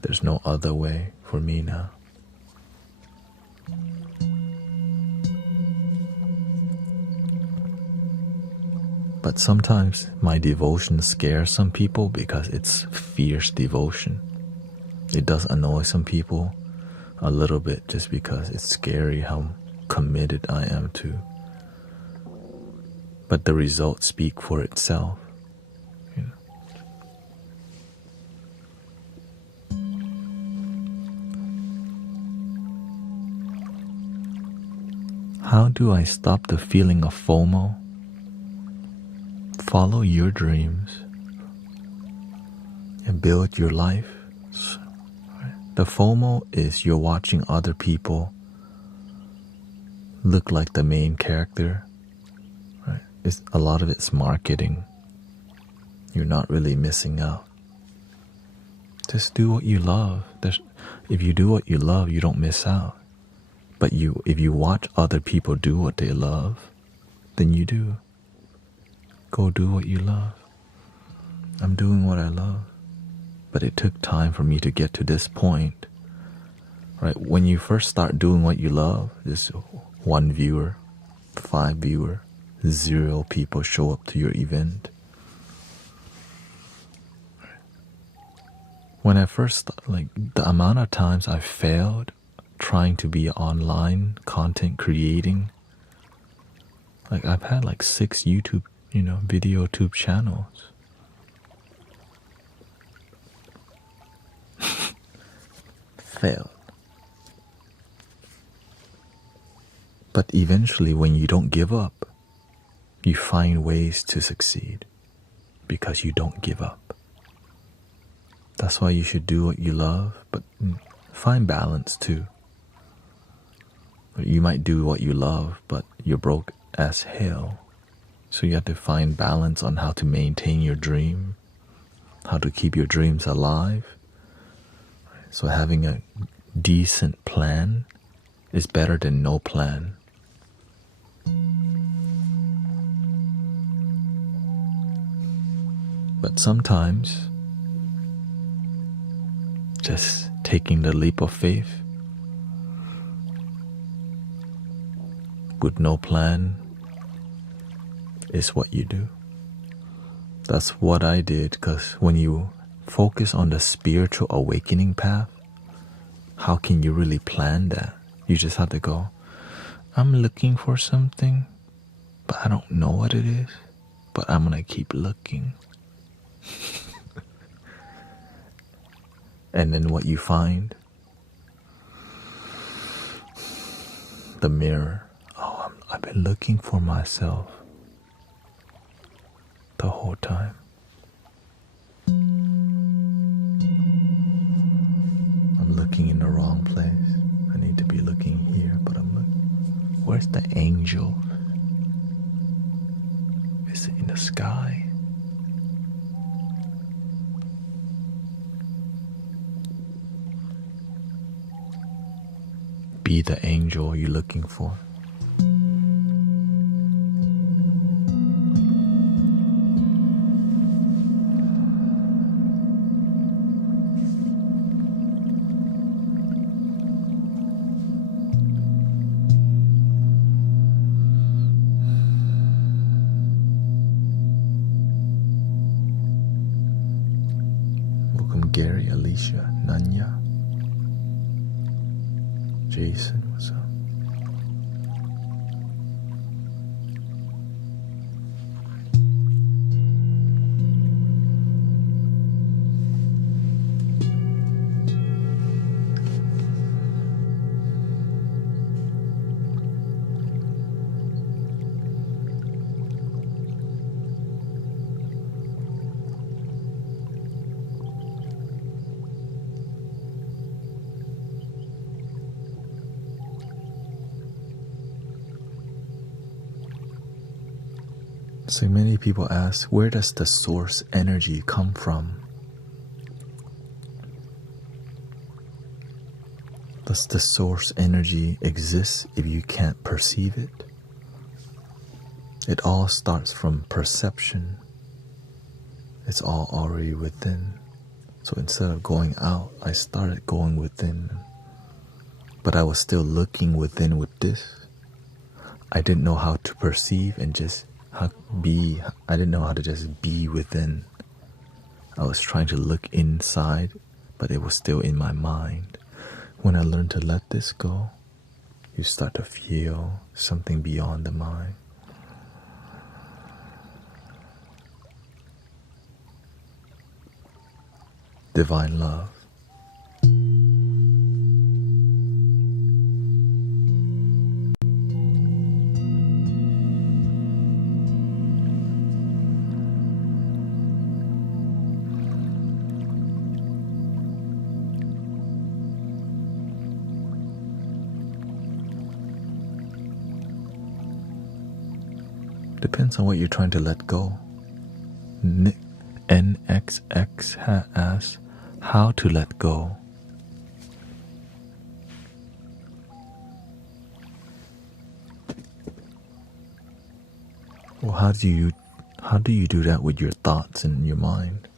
there's no other way for me now. But sometimes my devotion scares some people because it's fierce devotion. It does annoy some people a little bit just because it's scary how committed I am to. But the results speak for itself. How do I stop the feeling of FOMO? Follow your dreams and build your life. The FOMO is you're watching other people look like the main character. Right? A lot of it's marketing. You're not really missing out. Just do what you love. If you do what you love, you don't miss out. But if you watch other people do what they love, then you do. Go do what you love. I'm doing what I love. But it took time for me to get to this point. Right? When you first start doing what you love, there's 1 viewer, 5 viewer, 0 people show up to your event. When I first, the amount of times I failed trying to be online content creating, I've had 6 YouTube, video tube channels. Failed. But eventually when you don't give up, you find ways to succeed because you don't give up. That's why you should do what you love, but find balance too. You might do what you love, but you're broke as hell. So you have to find balance on how to maintain your dream, how to keep your dreams alive. So having a decent plan is better than no plan. But sometimes just taking the leap of faith with no plan is what you do. That's what I did, because when you focus on the spiritual awakening path, how can you really plan that? You just have to go, I'm looking for something, but I don't know what it is, but I'm gonna keep looking. And then what you find? The mirror. Oh, I've been looking for myself. the whole time. I'm looking in the wrong place. I need to be looking here, but I'm looking. Where's the angel? Is it in the sky? Be the angel you're looking for. Welcome Gary, Alicia, Nanya, Jason, what's up? So many people ask, where does the source energy come from? Does the source energy exist if you can't perceive it? It all starts from perception. It's all already within. So instead of going out, I started going within. But I was still looking within with this. I didn't know how to perceive and just be. I didn't know how to just be within. I was trying to look inside, but it was still in my mind. When I learned to let this go, you start to feel something beyond the mind. Divine love. Depends on what you're trying to let go. NXX asks how to let go. Well, how do you do that with your thoughts and your mind?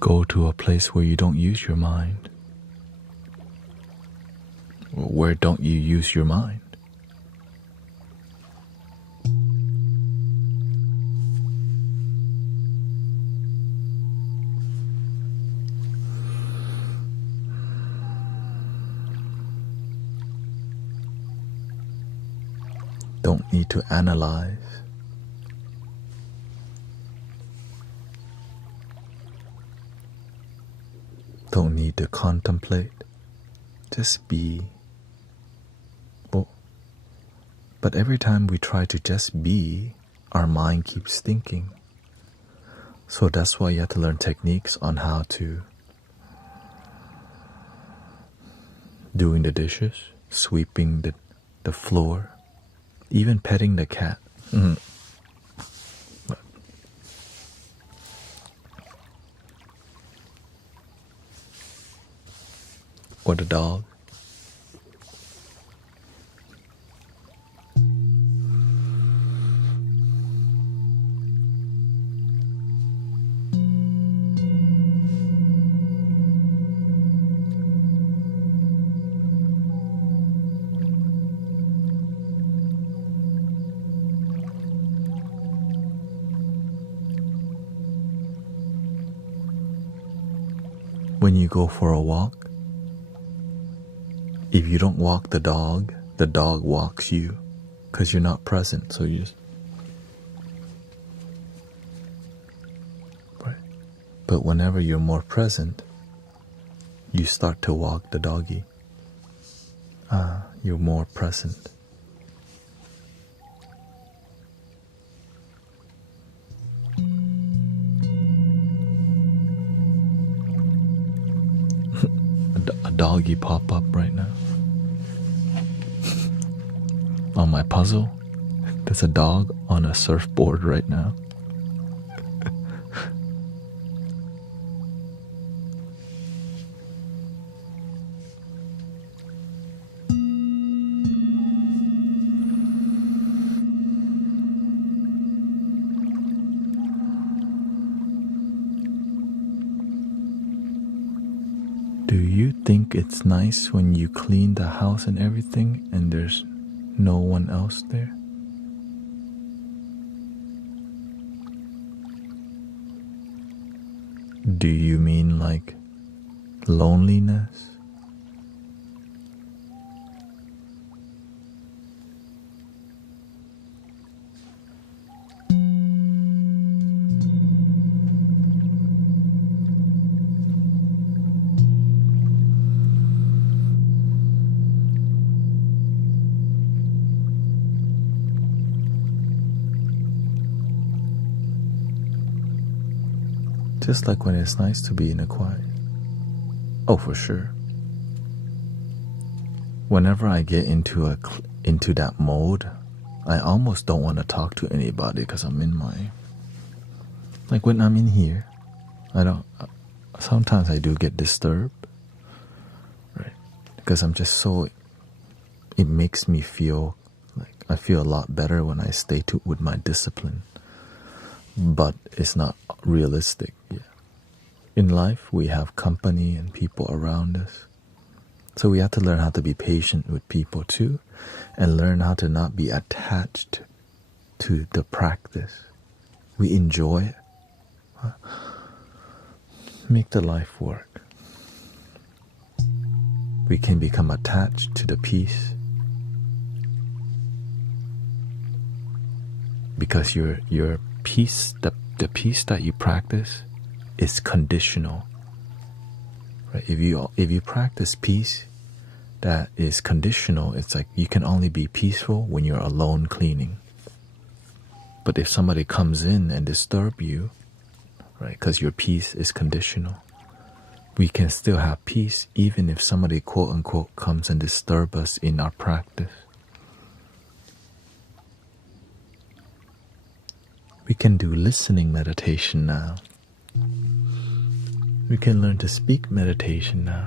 Go to a place where you don't use your mind. Where don't you use your mind? Don't need to analyze. Don't need to contemplate. Just be. But every time we try to just be, our mind keeps thinking. So that's why you have to learn techniques on how to doing the dishes, sweeping the floor, even petting the cat. Or the dog. When you go for a walk, if you don't walk the dog walks you, because you're not present. So you just, right. But whenever you're more present, you start to walk the doggy. You're more present. A doggy pop up right now. On my puzzle, there's a dog on a surfboard right now. Do you think it's nice when you clean the house and everything and there's no one else there? Do you mean like loneliness? Just like when it's nice to be in a quiet. Oh, for sure. Whenever I get into that mode, I almost don't want to talk to anybody because I'm in my, like when I'm in here, sometimes I do get disturbed, right? Because I'm just so, it makes me feel like I feel a lot better when I stay with my discipline. But it's not realistic. Yeah. In life, we have company and people around us. So we have to learn how to be patient with people too, and learn how to not be attached to the practice. We enjoy it. Make the life work. We can become attached to the peace. Because your peace, the peace that you practice is conditional. Right? If you practice peace that is conditional, it's like you can only be peaceful when you're alone cleaning. But if somebody comes in and disturb you, right, because your peace is conditional, we can still have peace even if somebody quote unquote comes and disturb us in our practice. We can do listening meditation now. We can learn to speak meditation now.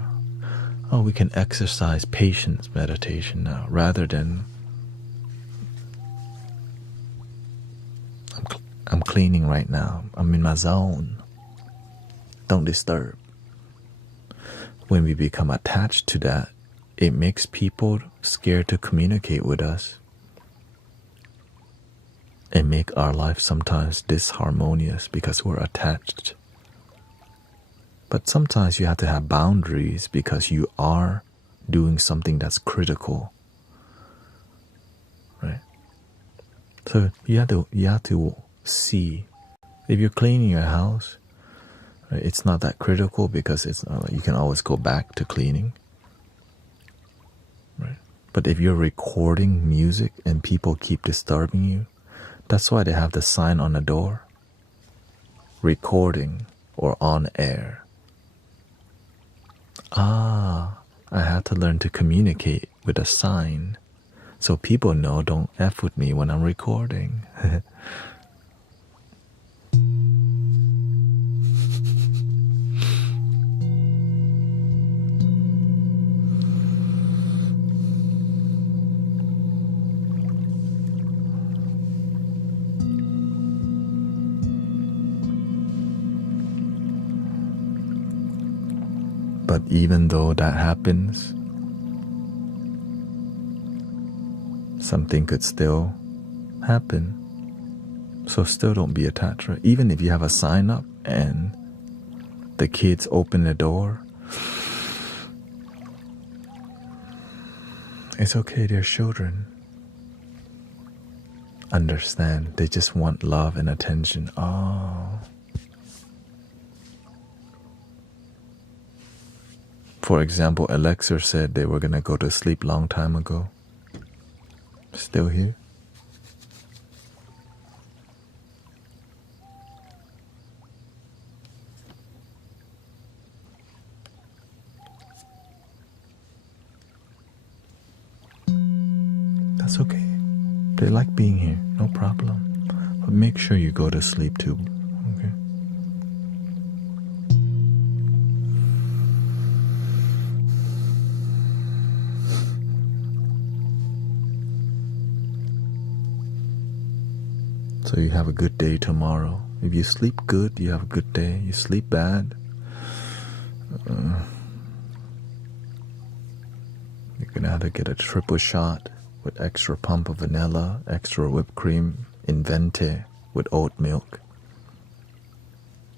Oh, we can exercise patience meditation now, rather than I'm cleaning right now. I'm in my zone. Don't disturb. When we become attached to that, it makes people scared to communicate with us. And make our life sometimes disharmonious because we're attached. But sometimes you have to have boundaries because you are doing something that's critical, right? So you have to see if you're cleaning your house, right, it's not that critical because it's not like you can always go back to cleaning, right? But if you're recording music and people keep disturbing you, that's why they have the sign on the door, recording or on air. I have to learn to communicate with a sign so people know don't F with me when I'm recording. But even though that happens, something could still happen. So still don't be attached, right? Even if you have a sign up and the kids open the door It's okay, they're children. Understand, they just want love and attention. Oh. For example, Alexa said they were gonna go to sleep long time ago. Still here? That's okay. They like being here, no problem. But make sure you go to sleep too, okay? So you have a good day tomorrow. If you sleep good, you have a good day. You sleep bad, you're gonna have to get a triple shot with extra pump of vanilla, extra whipped cream, Invente with oat milk,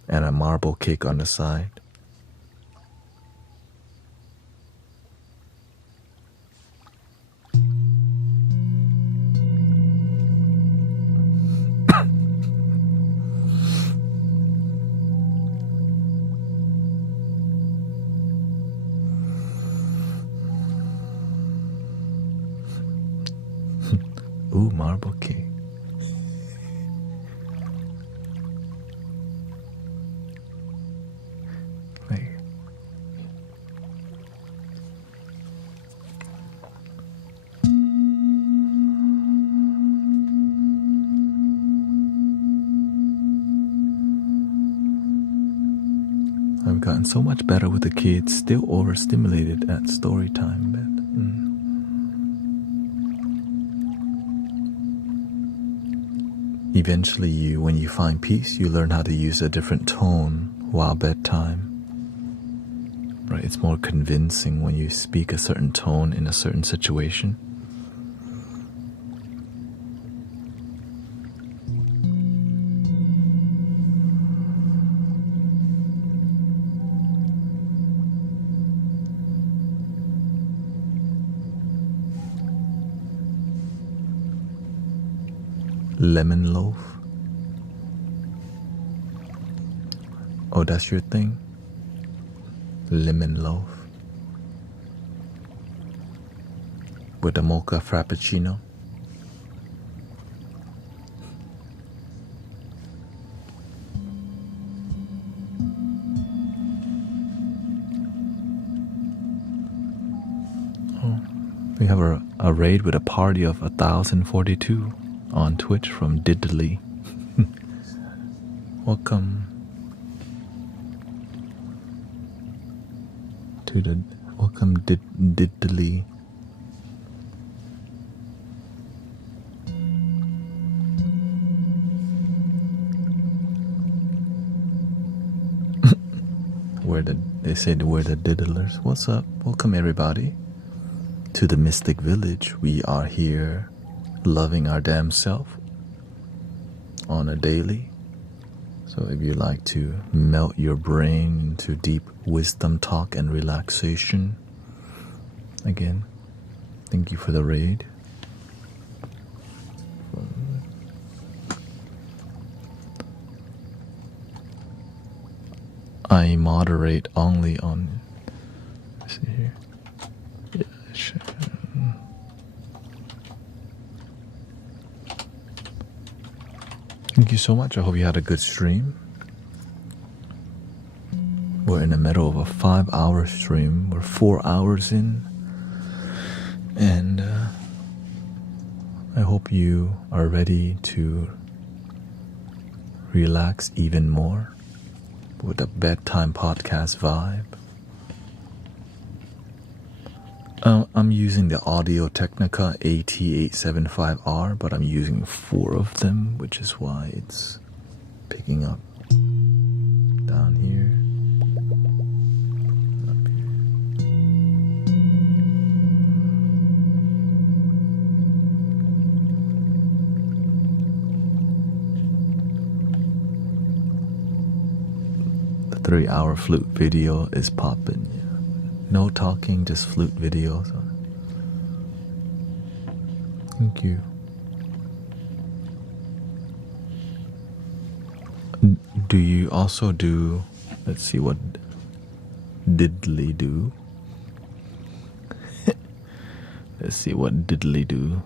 and a marble cake on the side. Ooh, marble cake. Like, I've gotten so much better with the kids, still overstimulated at story time, but eventually when you find peace, you learn how to use a different tone while bedtime. Right? It's more convincing when you speak a certain tone in a certain situation. Lemon loaf. Oh, that's your thing? Lemon loaf with a mocha frappuccino. Oh, we have a raid with a party of 1,042 on Twitch from Diddley. Welcome to the Diddley. They said we're the diddlers. What's up? Welcome everybody to the Mystic Village. We are here loving our damn self on a daily. So if you like to melt your brain into deep wisdom talk and relaxation, again, thank you for the raid. I moderate only on, let's see here. Yeah, sure. Thank you so much. I hope you had a good stream. We're in the middle of a 5-hour stream. We're 4 hours in. And I hope you are ready to relax even more with a bedtime podcast vibe. I'm using the Audio Technica AT875R, but I'm using 4 of them, which is why it's picking up down here, up here. 3-hour flute video is popping. No talking, just flute videos. Thank you. Do you also do, let's see what diddly do. Let's see what diddly do.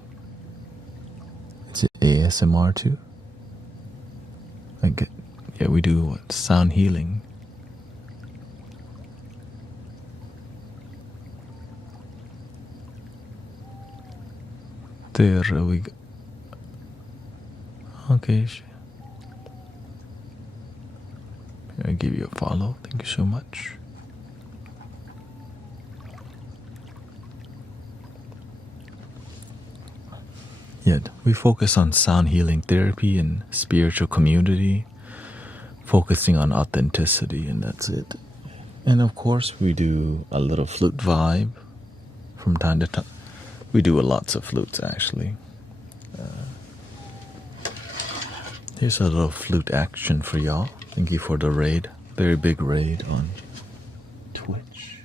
Is it ASMR too? Yeah, we do what? Sound healing. There we go. Okay. I give you a follow. Thank you so much. Yet we focus on sound healing therapy and spiritual community, focusing on authenticity, and that's it. And of course, we do a little flute vibe from time to time. We do lots of flutes actually. Here's a little flute action for y'all. Thank you for the raid. Very big raid on Twitch.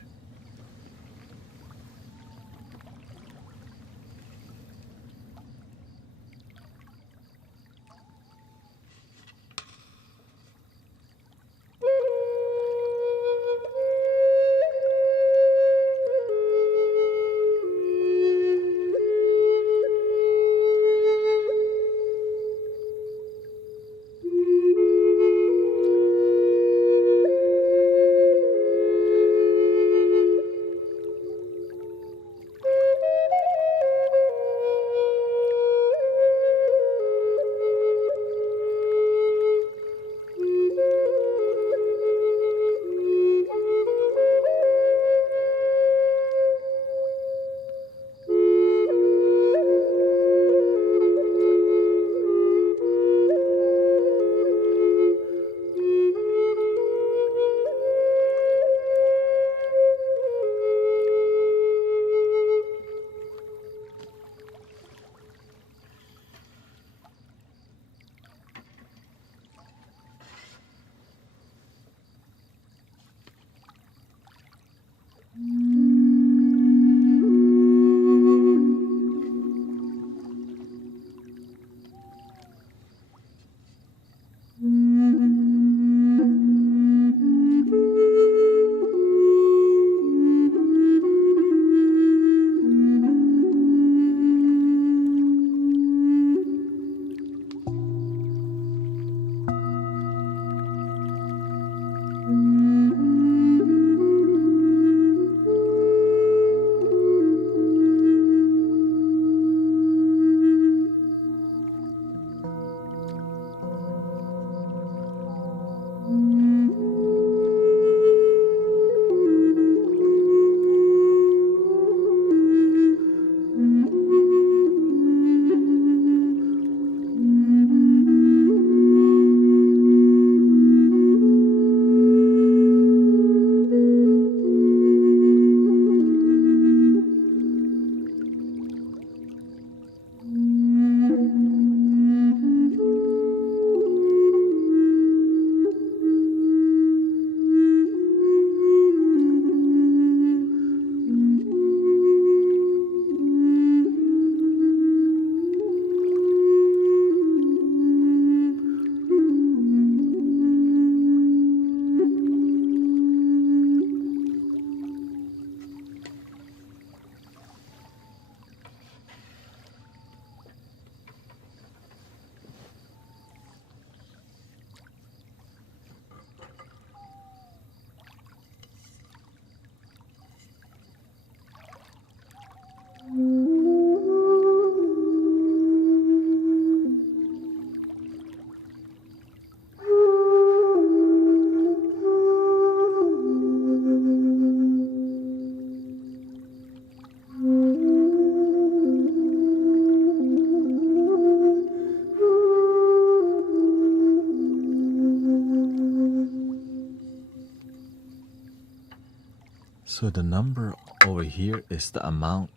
So the number over here is the amount,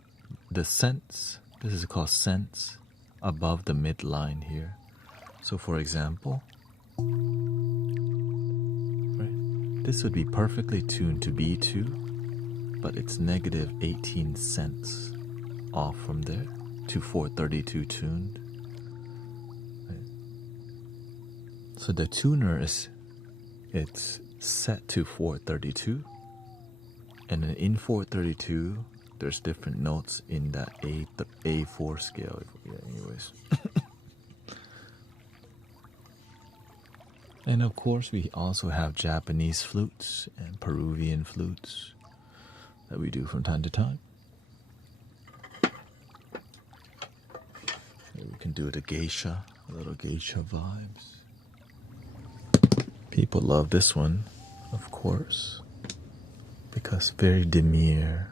the cents. This is called cents above the midline here. So for example, right, This would be perfectly tuned to B2, but it's negative 18 cents off from there to 432 tuned. So the tuner it's set to 432, and then in 432 there's different notes in that A4 scale. Yeah, anyways. And of course we also have Japanese flutes and Peruvian flutes that we do from time to time. We can do the geisha, a little geisha vibes. People love this one, of course, because very demure.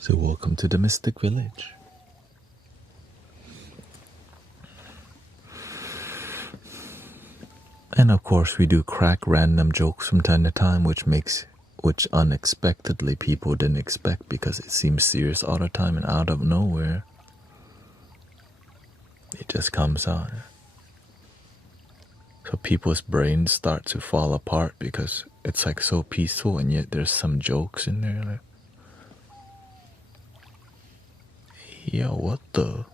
So welcome to the Mystic Village. And of course we do crack random jokes from time to time, which unexpectedly people didn't expect because it seems serious all the time, and out of nowhere it just comes out. So people's brains start to fall apart because it's like so peaceful, and yet there's some jokes in there like, yo, what the?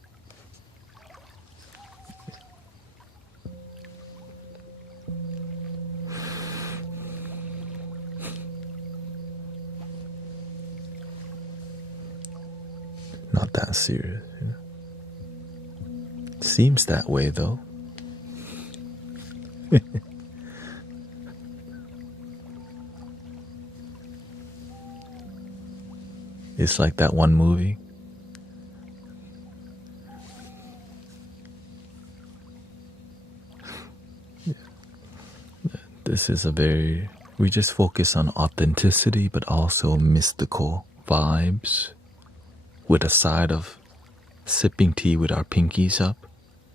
Not that serious, you know? Seems that way though. It's like that one movie. This is we just focus on authenticity, but also mystical vibes with a side of sipping tea with our pinkies up,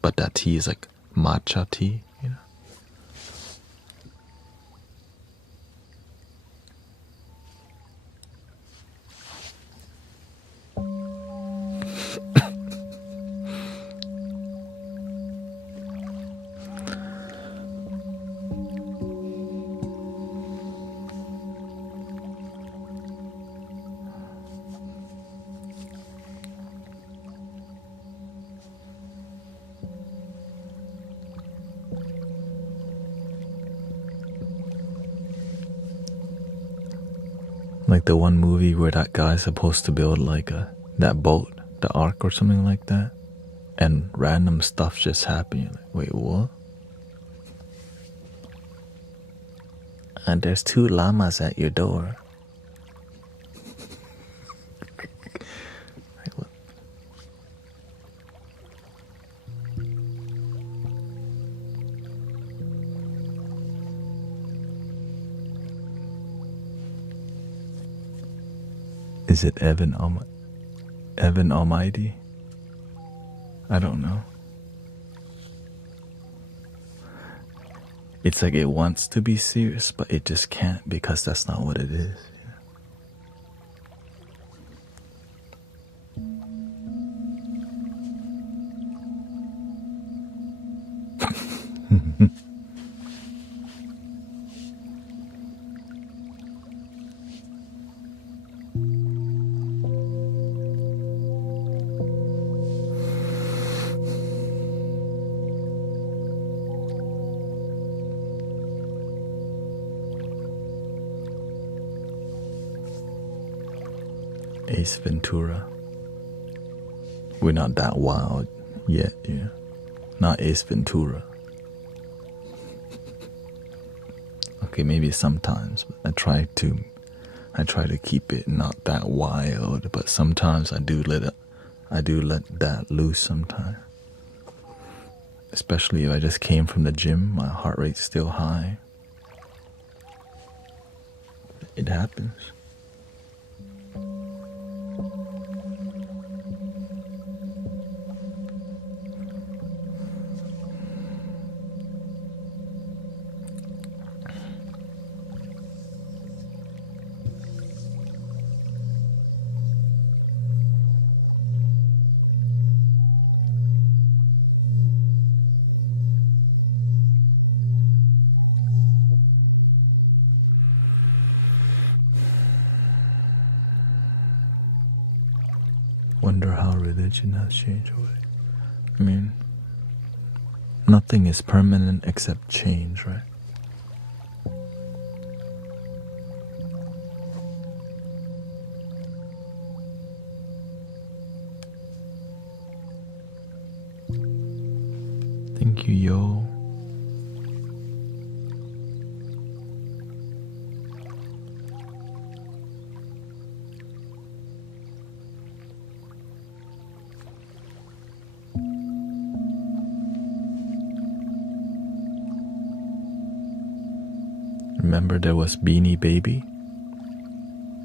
but that tea is like matcha tea, you know. Like the one movie where that guy's supposed to build like that boat, the ark or something like that, and random stuff just happened. You're like, wait, what? And there's 2 llamas at your door. Is it Evan Almighty? I don't know. It's like it wants to be serious, but it just can't because that's not what it is. Ace Ventura. We're not that wild yet, yeah. Not Ace Ventura. Okay, maybe sometimes, but I try to keep it not that wild, but sometimes I do let that loose sometimes. Especially if I just came from the gym, my heart rate's still high. It happens. Wonder how religion has changed away. I mean, nothing is permanent except change, right? Thank you, yo. Remember there was Beanie Baby?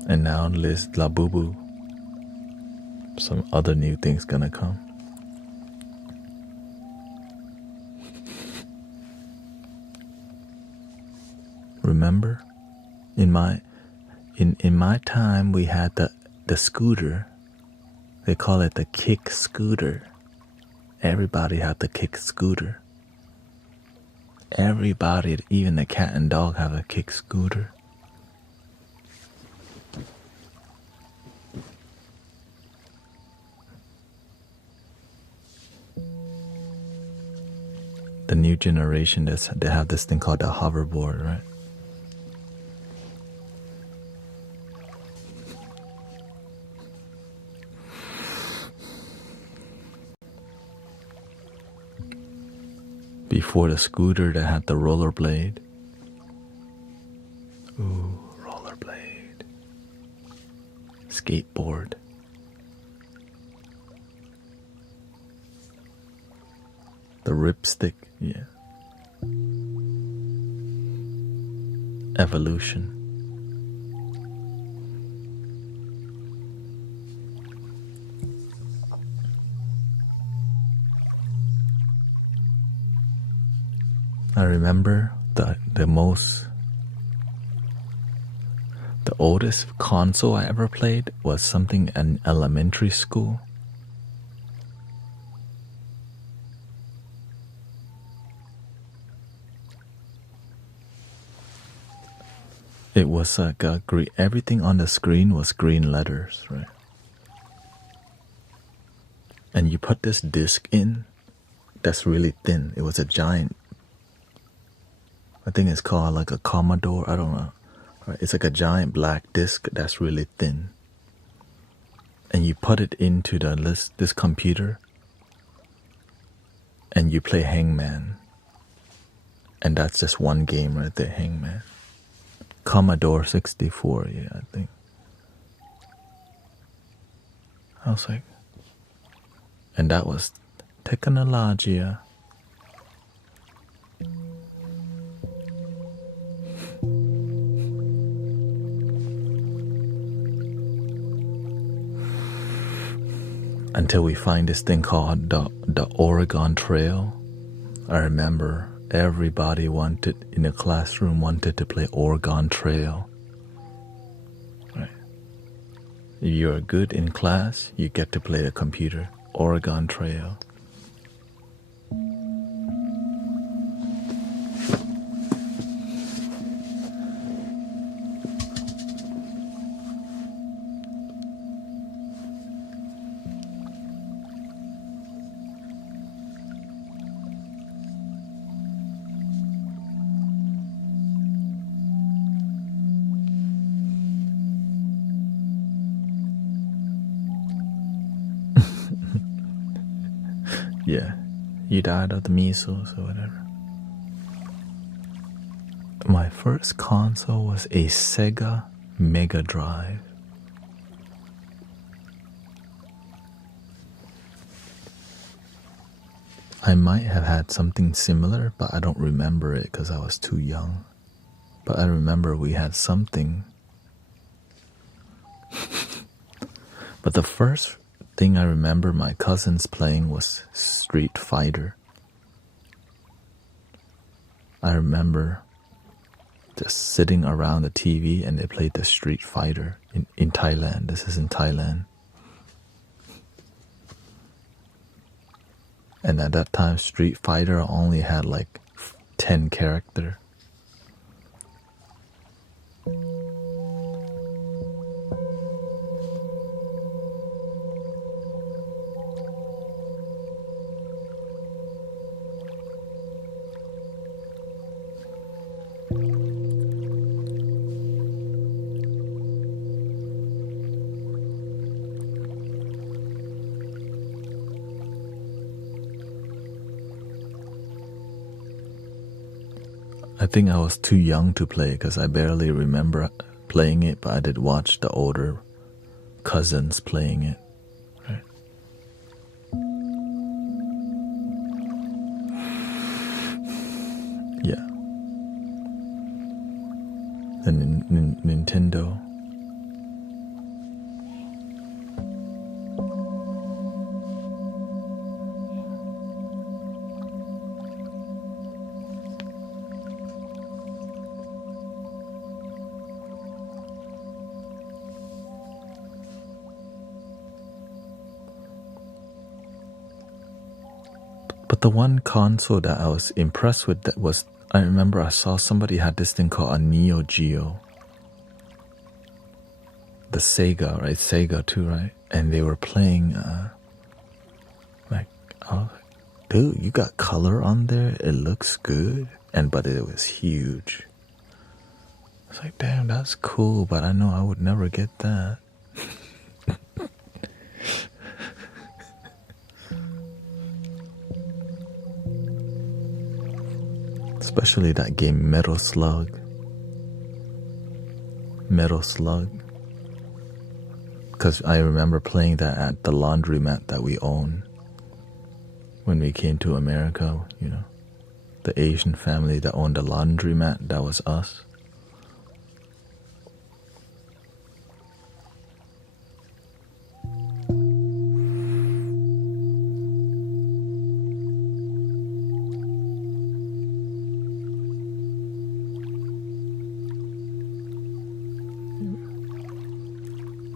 And now Liz La Boo Boo. Some other new things gonna come. Remember? In my time we had the scooter. They call it the kick scooter. Everybody had the kick scooter. Everybody, even the cat and dog, have a kick scooter. The new generation, they have this thing called a hoverboard, right? Before the scooter, they had the rollerblade. Ooh, rollerblade. Skateboard. The ripstick, yeah. Evolution. I remember the oldest console I ever played was something in elementary school. It was like everything on the screen was green letters, right? And you put this disc in that's really thin. It was a giant, I think it's called like a Commodore, I don't know. It's like a giant black disc that's really thin. And you put it into this computer and you play Hangman. And that's just one game right there, Hangman. Commodore 64, yeah, I think. I was like, and that was Technologia. Until we find this thing called the Oregon Trail. I remember everybody in the classroom wanted to play Oregon Trail. Right. If you're good in class, you get to play the computer. Oregon Trail. Yeah, you died of the measles or whatever. My first console was a Sega Mega Drive. I might have had something similar, but I don't remember it because I was too young. But I remember we had something. But the first thing I remember my cousins playing was Street Fighter. I remember just sitting around the TV and they played the Street Fighter in Thailand. This is in Thailand. And at that time, Street Fighter only had like 10 characters. I think I was too young to play because I barely remember playing it, but I did watch the older cousins playing it. Right. Yeah. The Nintendo. But the one console that I was impressed with that was, I remember I saw somebody had this thing called a Neo Geo. The Sega, right? Sega too, right? And they were playing, like, oh, dude, you got color on there? It looks good. But it was huge. I was like, damn, that's cool, but I know I would never get that. Especially that game Metal Slug. Because I remember playing that at the laundromat that we own when we came to America, you know. The Asian family that owned the laundromat, that was us.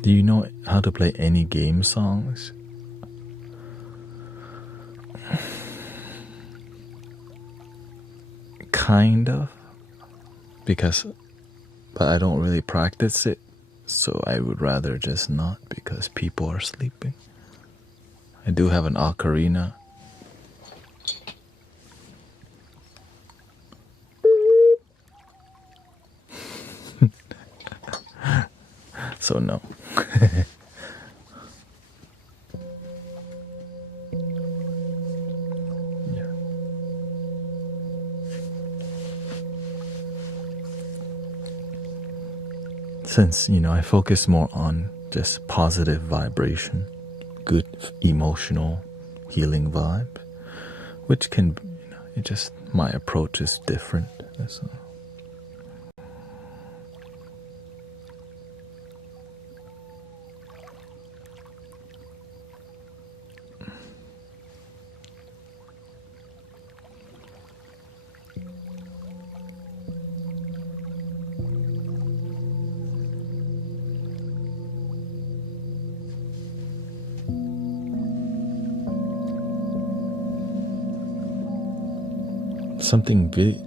Do you know how to play any game songs? Kind of, but I don't really practice it, so I would rather just not because people are sleeping. I do have an ocarina. So no. Yeah. since, I focus more on just positive vibration, good emotional healing vibe, which can, it just, my approach is different. That's all.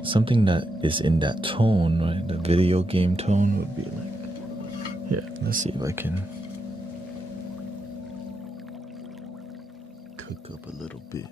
Something that is in that tone, right? The video game tone would be like, yeah, let's see if I can cook up a little bit.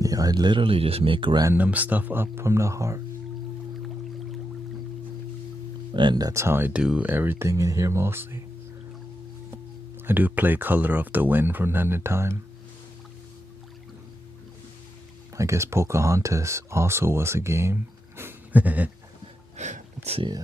Yeah, I literally just make random stuff up from the heart. And that's how I do everything in here mostly. I do play Color of the Wind from time to time. I guess Pocahontas also was a game. Let's see.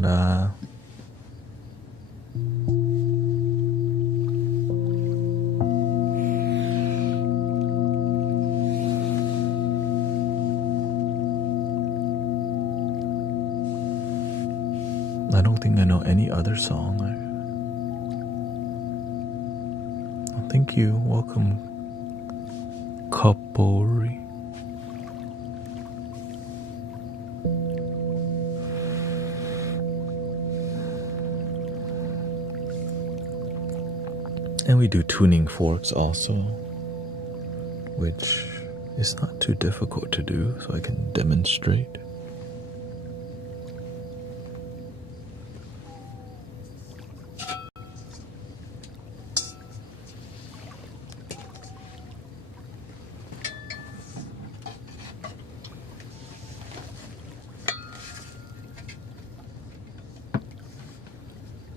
Ta-da. I don't think I know any other song. Thank you. Welcome, Kapori. And we do tuning forks also, which is not too difficult to do, so I can demonstrate.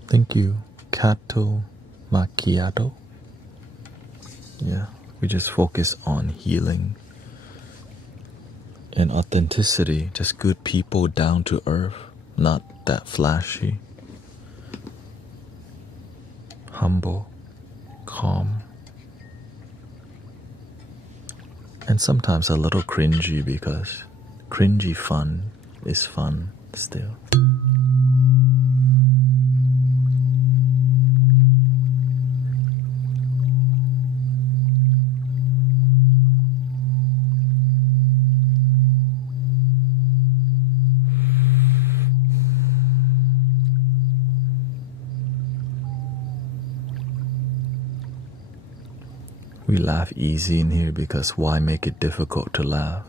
Thank you, Kato Macchiato. Yeah, we just focus on healing and authenticity, just good people down to earth, not that flashy. Humble, calm, and sometimes a little cringy because cringy fun is fun still. We laugh easy in here because why make it difficult to laugh?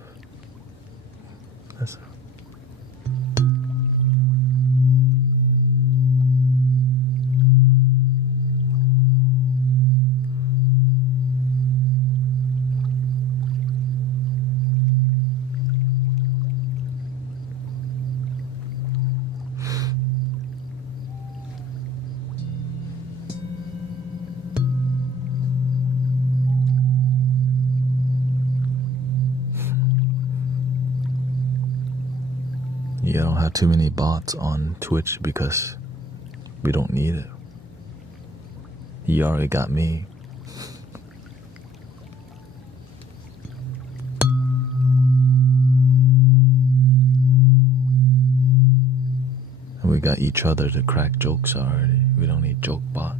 You don't have too many bots on Twitch because we don't need it. You already got me. And we got each other to crack jokes already. We don't need joke bots.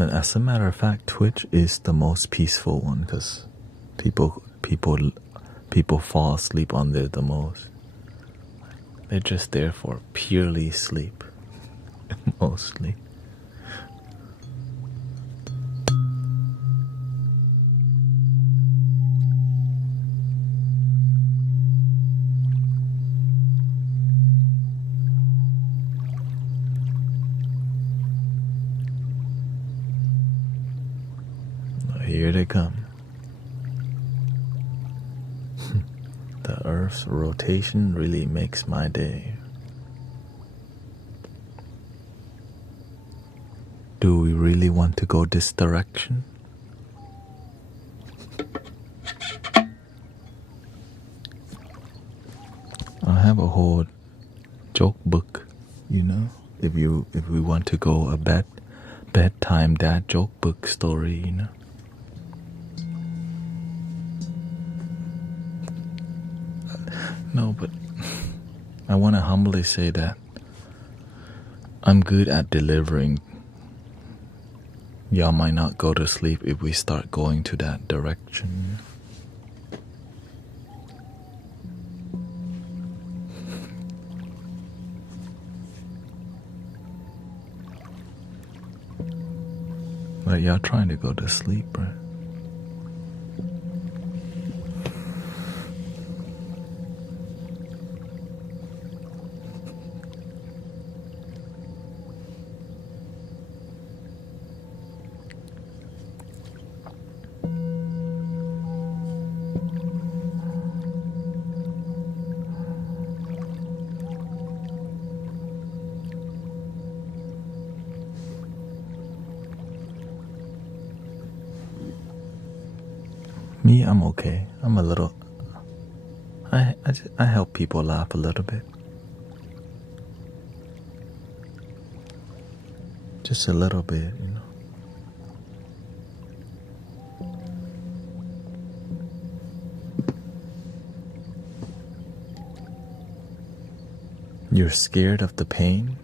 And as a matter of fact, Twitch is the most peaceful one because people fall asleep on there the most. They're just there for purely sleep, mostly. Here they come. The Earth's rotation really makes my day. Do we really want to go this direction? I have a whole joke book, you know, if we want to go a bedtime dad joke book story, you know. No, but I want to humbly say that I'm good at delivering. Y'all might not go to sleep if we start going to that direction. But y'all trying to go to sleep, right? I'm okay. I'm a little. I help people laugh a little bit. Just a little bit, you know. You're scared of the pain?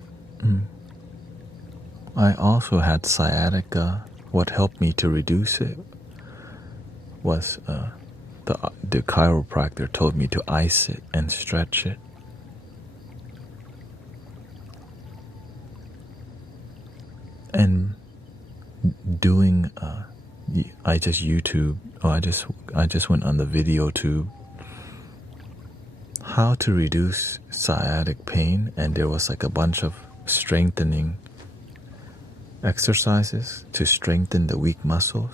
I also had sciatica. What helped me to reduce it was the chiropractor told me to ice it and stretch it. And doing, I just went on the video tube how to reduce sciatic pain, and there was like a bunch of strengthening exercises to strengthen the weak muscles.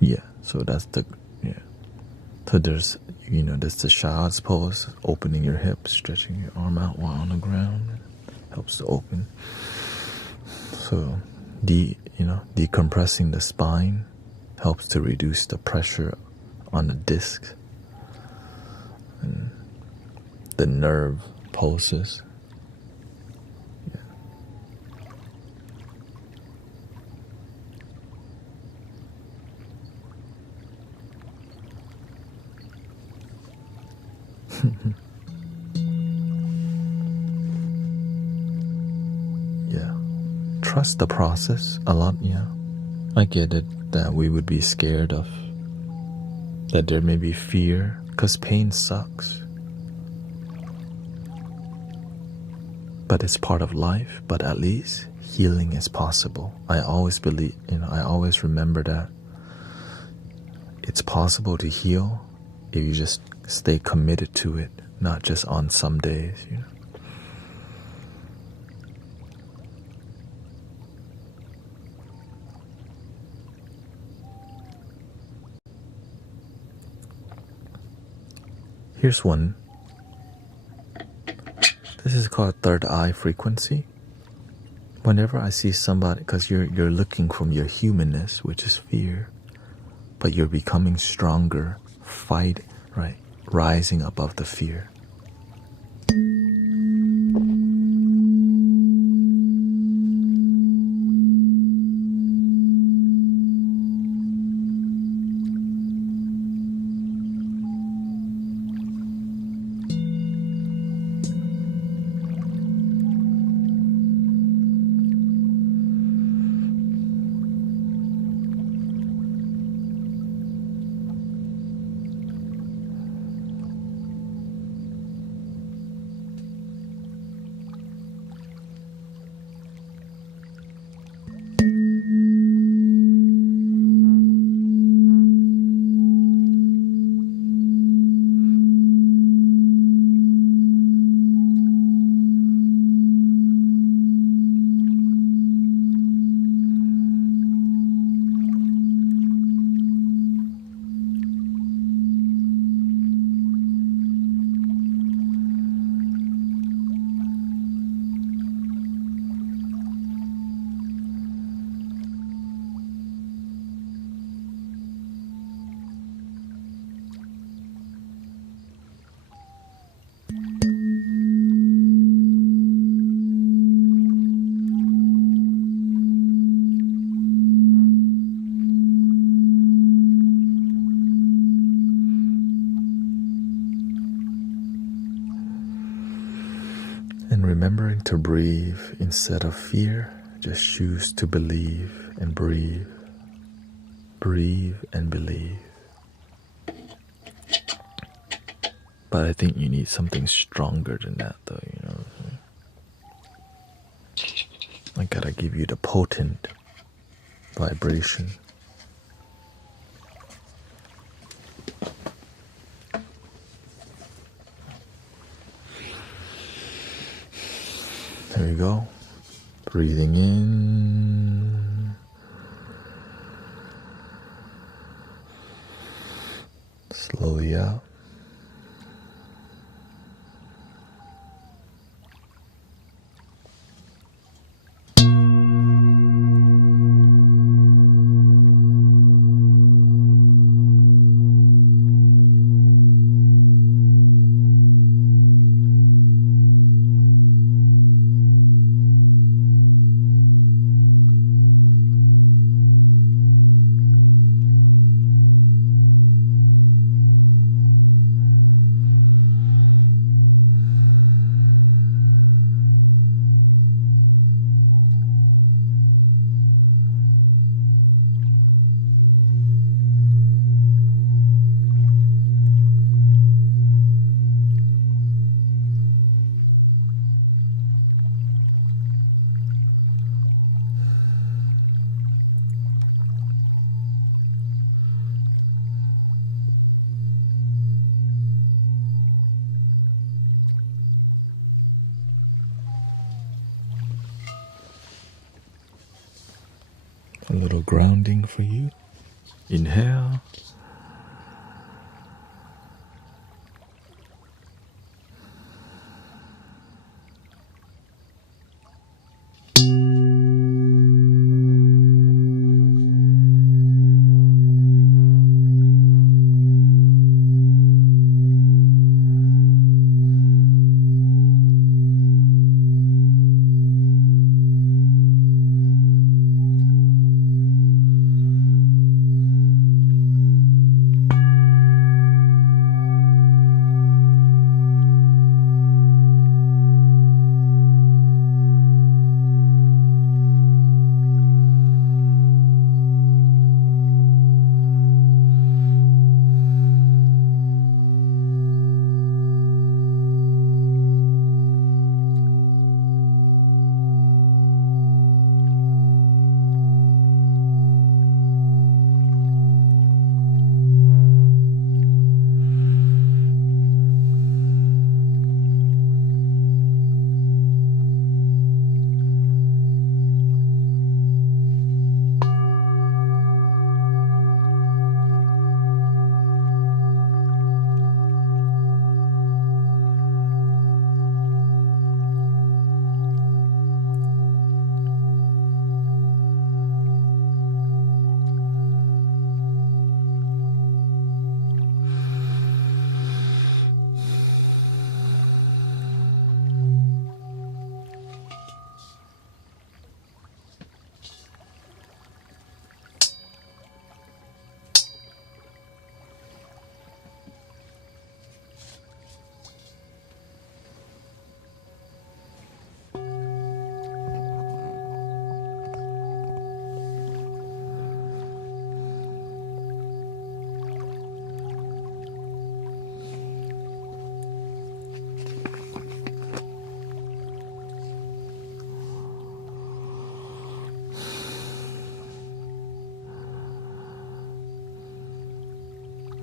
Yeah, so that's the, yeah. So there's the shoutouts pose, opening your hips, stretching your arm out while on the ground, helps to open. So decompressing the spine helps to reduce the pressure on the discs and the nerve pulses. Yeah. Trust the process a lot, yeah. I get it that we would be scared of, that there may be fear, because pain sucks. But it's part of life, but at least healing is possible. I always believe, I always remember that it's possible to heal if you just stay committed to it, not just on some days, Here's one. This is called third eye frequency. Whenever I see somebody, because you're looking from your humanness, which is fear, but you're becoming stronger, rising above the fear. And remembering to breathe instead of fear, just choose to believe and breathe. Breathe and believe. But I think you need something stronger than that, though, I gotta give you the potent vibration. There you go. Breathing in. Slowly out. A little grounding for you. Inhale.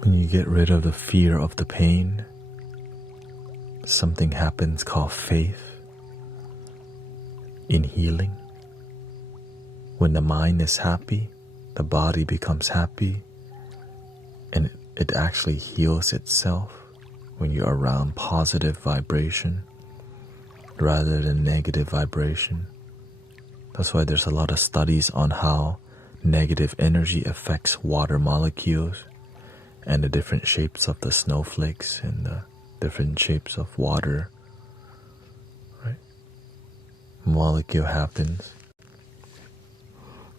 When you get rid of the fear of the pain, something happens called faith in healing. When the mind is happy, the body becomes happy, and it actually heals itself when you're around positive vibration rather than negative vibration. That's why there's a lot of studies on how negative energy affects water molecules and the different shapes of the snowflakes and the different shapes of water, right? Molecule happens.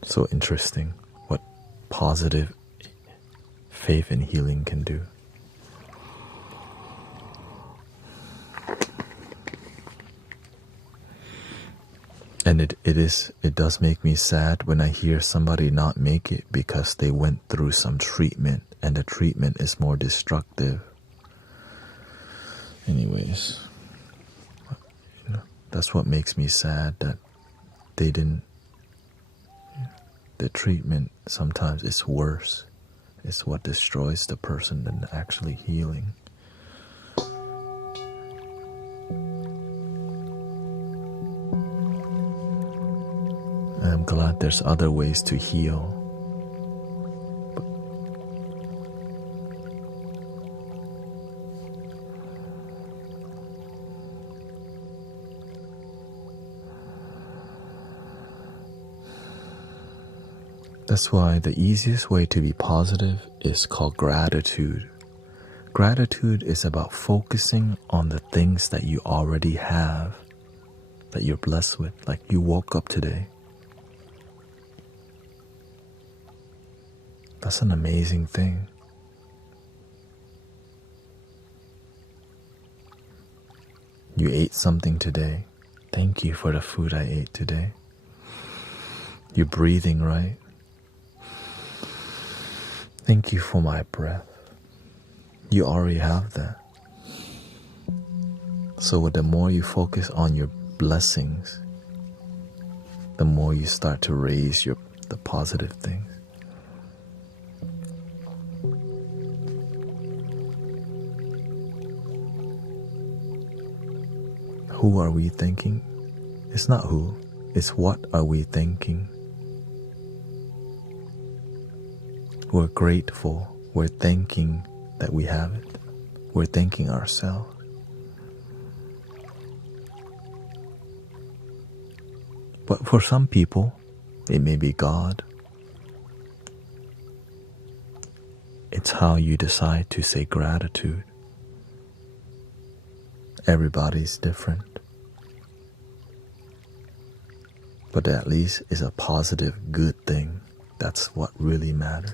So interesting what positive faith and healing can do. And it does make me sad when I hear somebody not make it because they went through some treatment and the treatment is more destructive. Anyways, that's what makes me sad, that they didn't. The treatment sometimes is worse. It's what destroys the person than actually healing. And I'm glad there's other ways to heal. That's why the easiest way to be positive is called gratitude. Gratitude is about focusing on the things that you already have, that you're blessed with, like you woke up today. That's an amazing thing. You ate something today. Thank you for the food I ate today. You're breathing, right? Thank you for my breath. You already have that. So the more you focus on your blessings, the more you start to raise the positive things. Who are we thinking? It's not who, it's what are we thinking? We're grateful. We're thanking that we have it. We're thanking ourselves. But for some people, it may be God. It's how you decide to say gratitude. Everybody's different. But at least it's a positive, good thing. That's what really matters.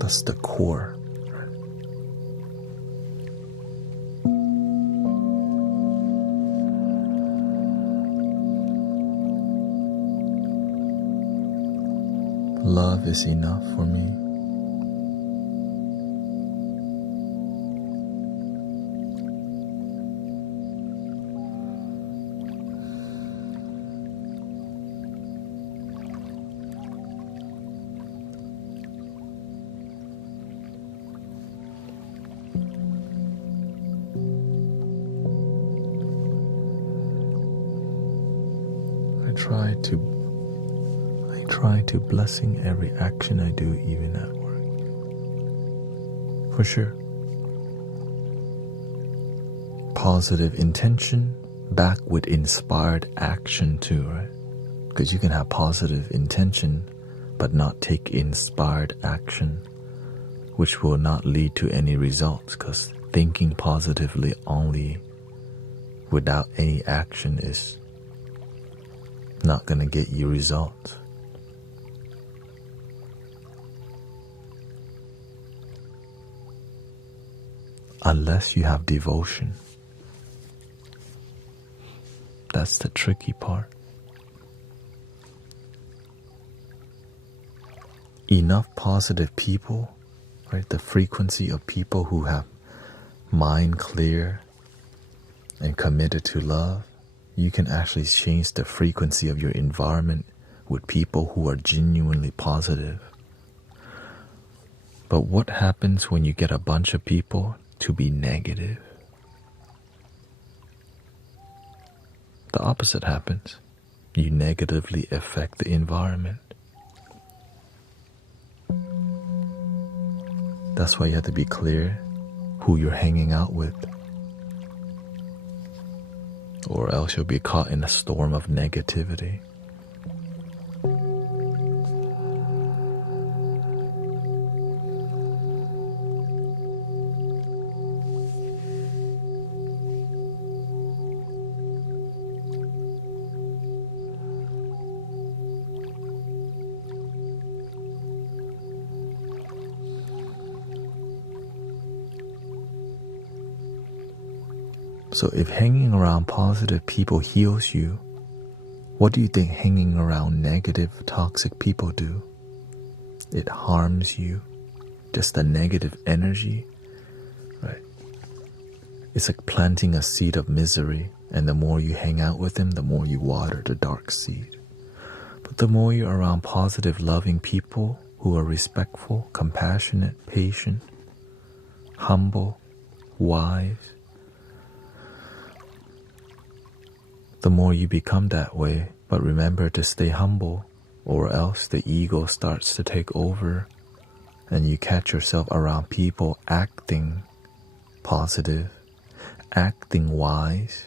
That's the core. Love is enough for me. I try to blessing every action I do, even at work. For sure. Positive intention back with inspired action too, right? Because you can have positive intention but not take inspired action, which will not lead to any results, because thinking positively only without any action is not going to get you results. Unless you have devotion. That's the tricky part. Enough positive people, right? The frequency of people who have mind clear and committed to love, you can actually change the frequency of your environment with people who are genuinely positive. But what happens when you get a bunch of people to be negative? The opposite happens. You negatively affect the environment. That's why you have to be clear who you're hanging out with, or else you'll be caught in a storm of negativity. So if hanging around positive people heals you, what do you think hanging around negative, toxic people do? It harms you. Just the negative energy, right? It's like planting a seed of misery, and the more you hang out with them, the more you water the dark seed. But the more you're around positive, loving people who are respectful, compassionate, patient, humble, wise, the more you become that way. But remember to stay humble, or else the ego starts to take over and you catch yourself around people acting positive, acting wise,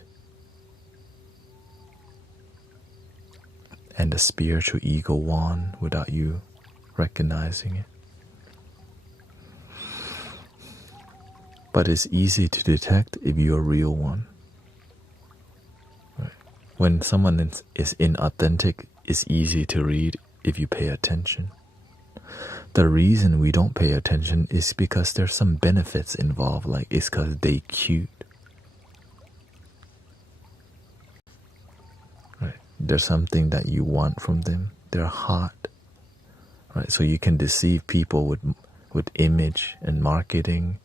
and the spiritual ego won without you recognizing it. But it's easy to detect if you're a real one. When someone is inauthentic, it's easy to read if you pay attention. The reason we don't pay attention is because there's some benefits involved, like it's because they cute. Right? There's something that you want from them. They're hot. Right? So you can deceive people with image and marketing,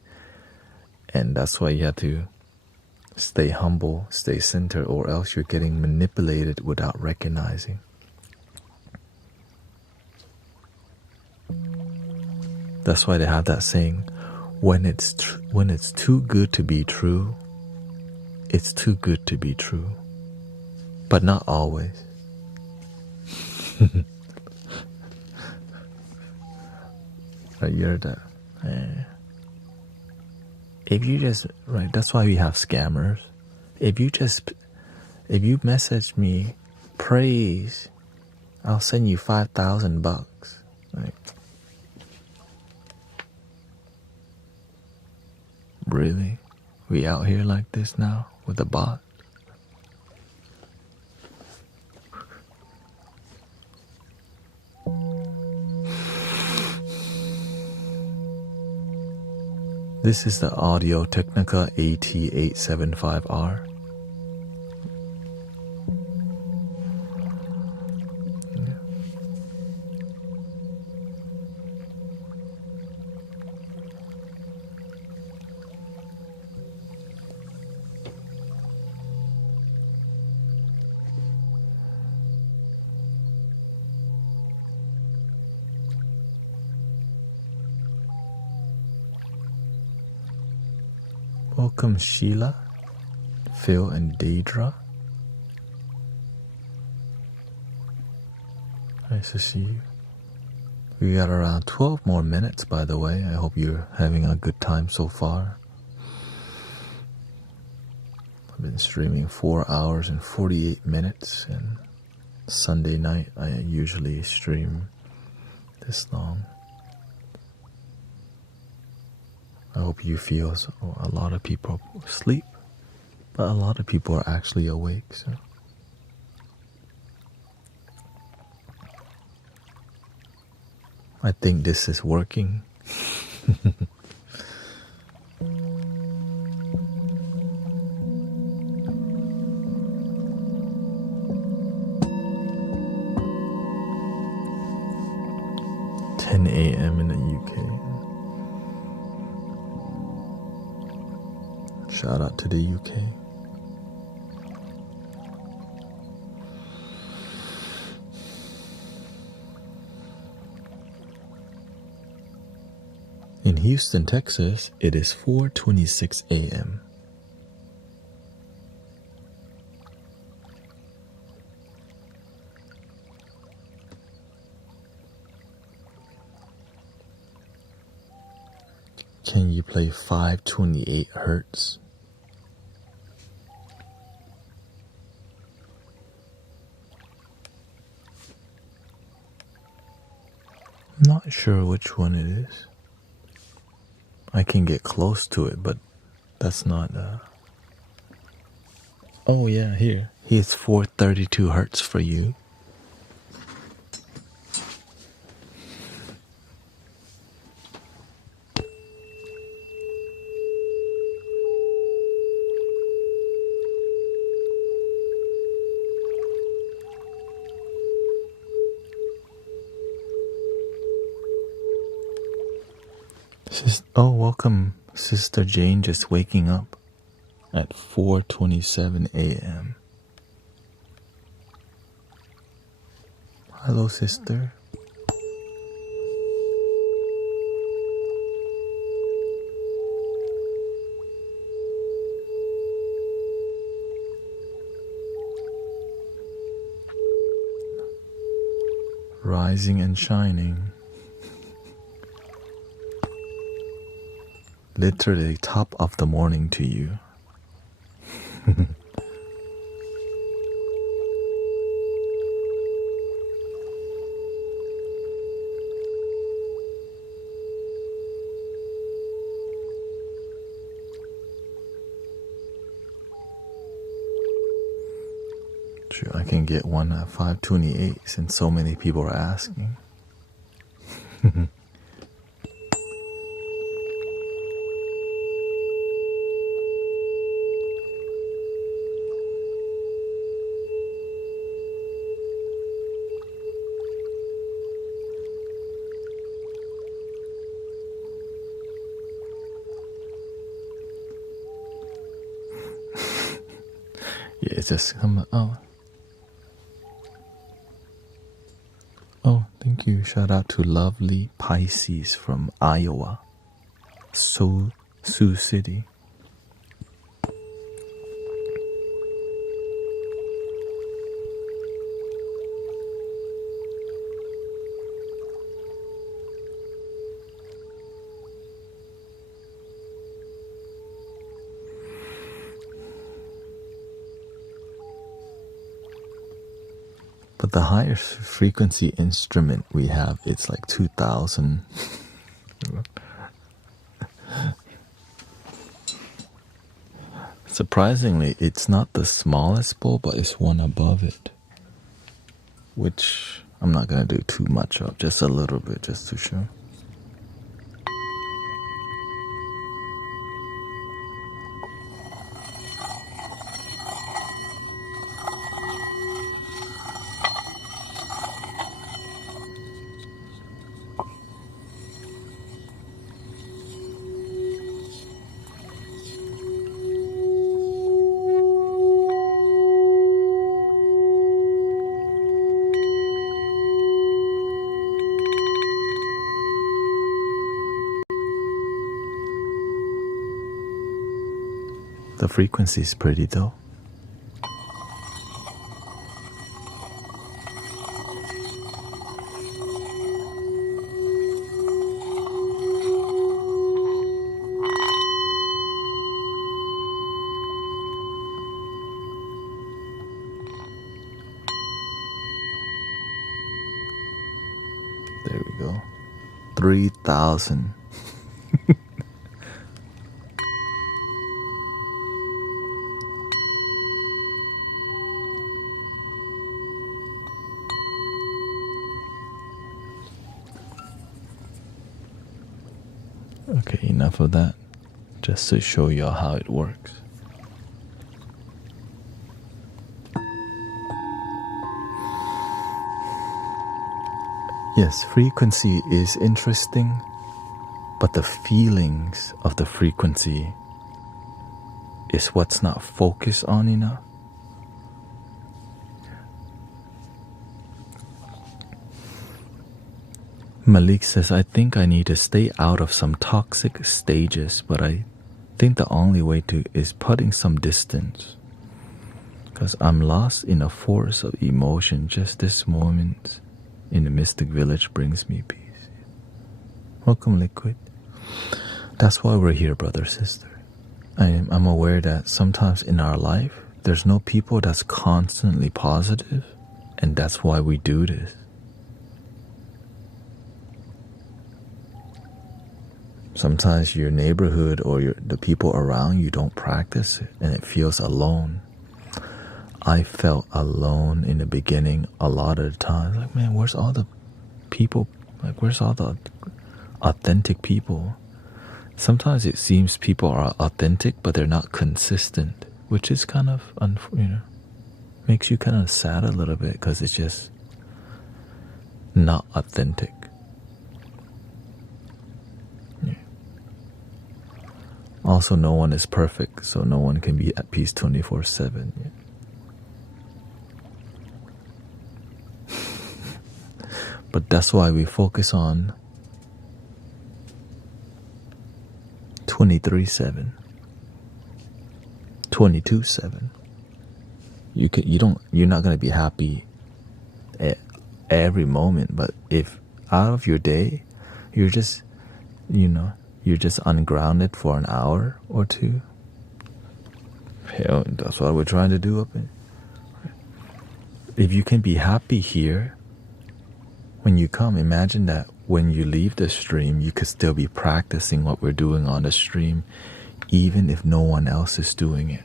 and that's why you have to stay humble, stay centered, or else you're getting manipulated without recognizing. That's why they have that saying, When it's too good to be true, it's too good to be true. But not always. You're the if you just right, that's why we have scammers. If you message me praise, I'll send you $5,000. Like, really? We out here like this now with a bot? This is the Audio Technica AT875R. Welcome Sheila, Phil, and Deidre. Nice to see you. We got around 12 more minutes, by the way. I hope you're having a good time so far. I've been streaming 4 hours and 48 minutes, and Sunday night I usually stream this long. I hope you feel a lot of people sleep, but a lot of people are actually awake. So I think this is working. 10 a.m. in the UK. Shout out to the UK. In Houston, Texas, it is 4:26 a.m. Can you play 528 hertz? Not sure which one it is. I can get close to it, but that's not Oh yeah, here. Here's 432 hertz for you. Oh, welcome, Sister Jane, just waking up at 4:27 a.m. Hello, sister. Rising and shining. Literally top of the morning to you. Sure, I can get one at 528 since so many people are asking. Yeah, it's just Oh, thank you. Shout out to lovely Pisces from Iowa. Sioux City. But the highest frequency instrument we have, it's like 2,000. Surprisingly, it's not the smallest bowl, but it's one above it. Which I'm not going to do too much of, just a little bit, just to show. The frequency is pretty though. There we go. 3,000. Okay, enough of that. Just to show you how it works. Yes, frequency is interesting, but the feelings of the frequency is what's not focused on enough. Malik says, I think I need to stay out of some toxic stages, but I think the only way to is putting some distance. Because I'm lost in a force of emotion. Just this moment in the mystic village brings me peace. Welcome, Liquid. That's why we're here, brother, sister. I'm aware that sometimes in our life, there's no people that's constantly positive, and that's why we do this. Sometimes your neighborhood or the people around you don't practice it, and it feels alone. I felt alone in the beginning a lot of the times. Like, man, where's all the people? Like, where's all the authentic people? Sometimes it seems people are authentic, but they're not consistent, which is kind of, makes you kind of sad a little bit because it's just not authentic. Yeah. Also, no one is perfect, so no one can be at peace 24/7. Yeah. But that's why we focus on 23/7, 22/7. You're not gonna be happy at every moment, but if out of your day, you're just ungrounded for an hour or two. Hell, that's what we're trying to do up in. If you can be happy here, when you come, imagine that when you leave the stream, you could still be practicing what we're doing on the stream, even if no one else is doing it.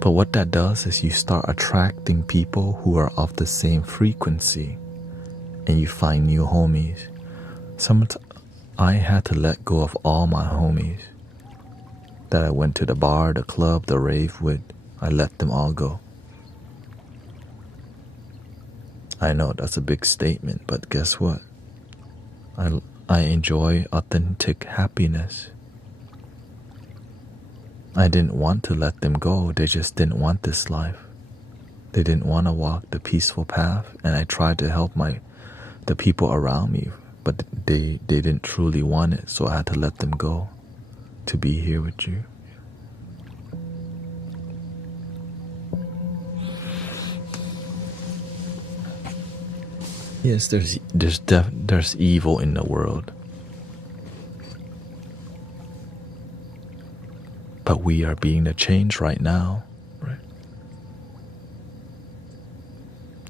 But what that does is you start attracting people who are of the same frequency, and you find new homies. I had to let go of all my homies that I went to the bar, the club, the rave with. I let them all go. I know that's a big statement, but guess what? I enjoy authentic happiness. I didn't want to let them go. They just didn't want this life. They didn't want to walk the peaceful path, and I tried to help the people around me, but they didn't truly want it, so I had to let them go to be here with you. Yes, there's evil in the world, but we are being the change right now, right?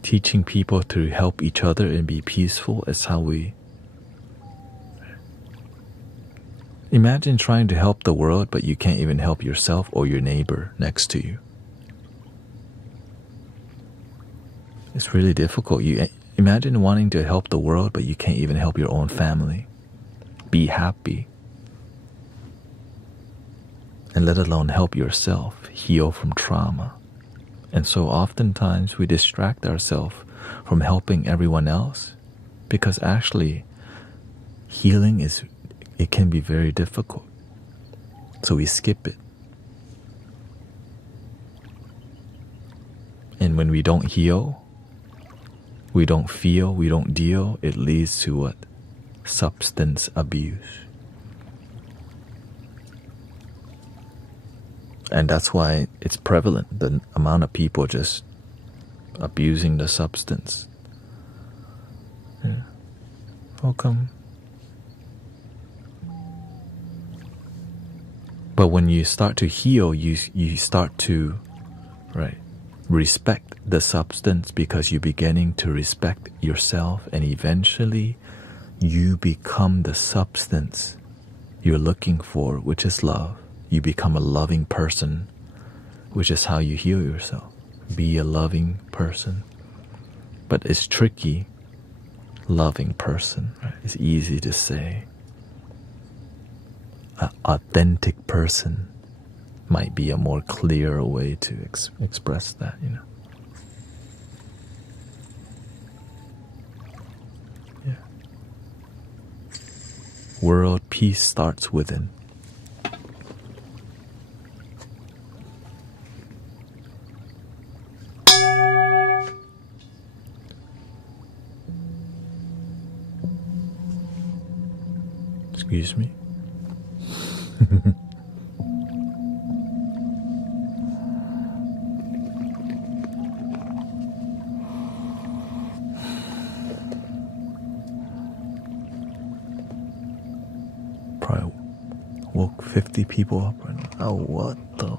Teaching people to help each other and be peaceful is how we. Imagine trying to help the world, but you can't even help yourself or your neighbor next to you. It's really difficult. You imagine wanting to help the world, but you can't even help your own family. Be happy. And let alone help yourself heal from trauma. And so oftentimes we distract ourselves from helping everyone else because actually healing it can be very difficult. So we skip it. And when we don't heal, we don't feel, we don't deal, it leads to what? Substance abuse. And that's why it's prevalent, the amount of people just abusing the substance. Yeah. Welcome. But when you start to heal, you start to, right, respect the substance because you're beginning to respect yourself, and eventually you become the substance you're looking for, which is love. You become a loving person, which is how you heal yourself. Be a loving person. But it's tricky, loving person, right? It's easy to say. An authentic person might be a more clear way to express that, you know. Yeah. World peace starts within. Excuse me. Probably woke 50 people up right now. Oh, what the?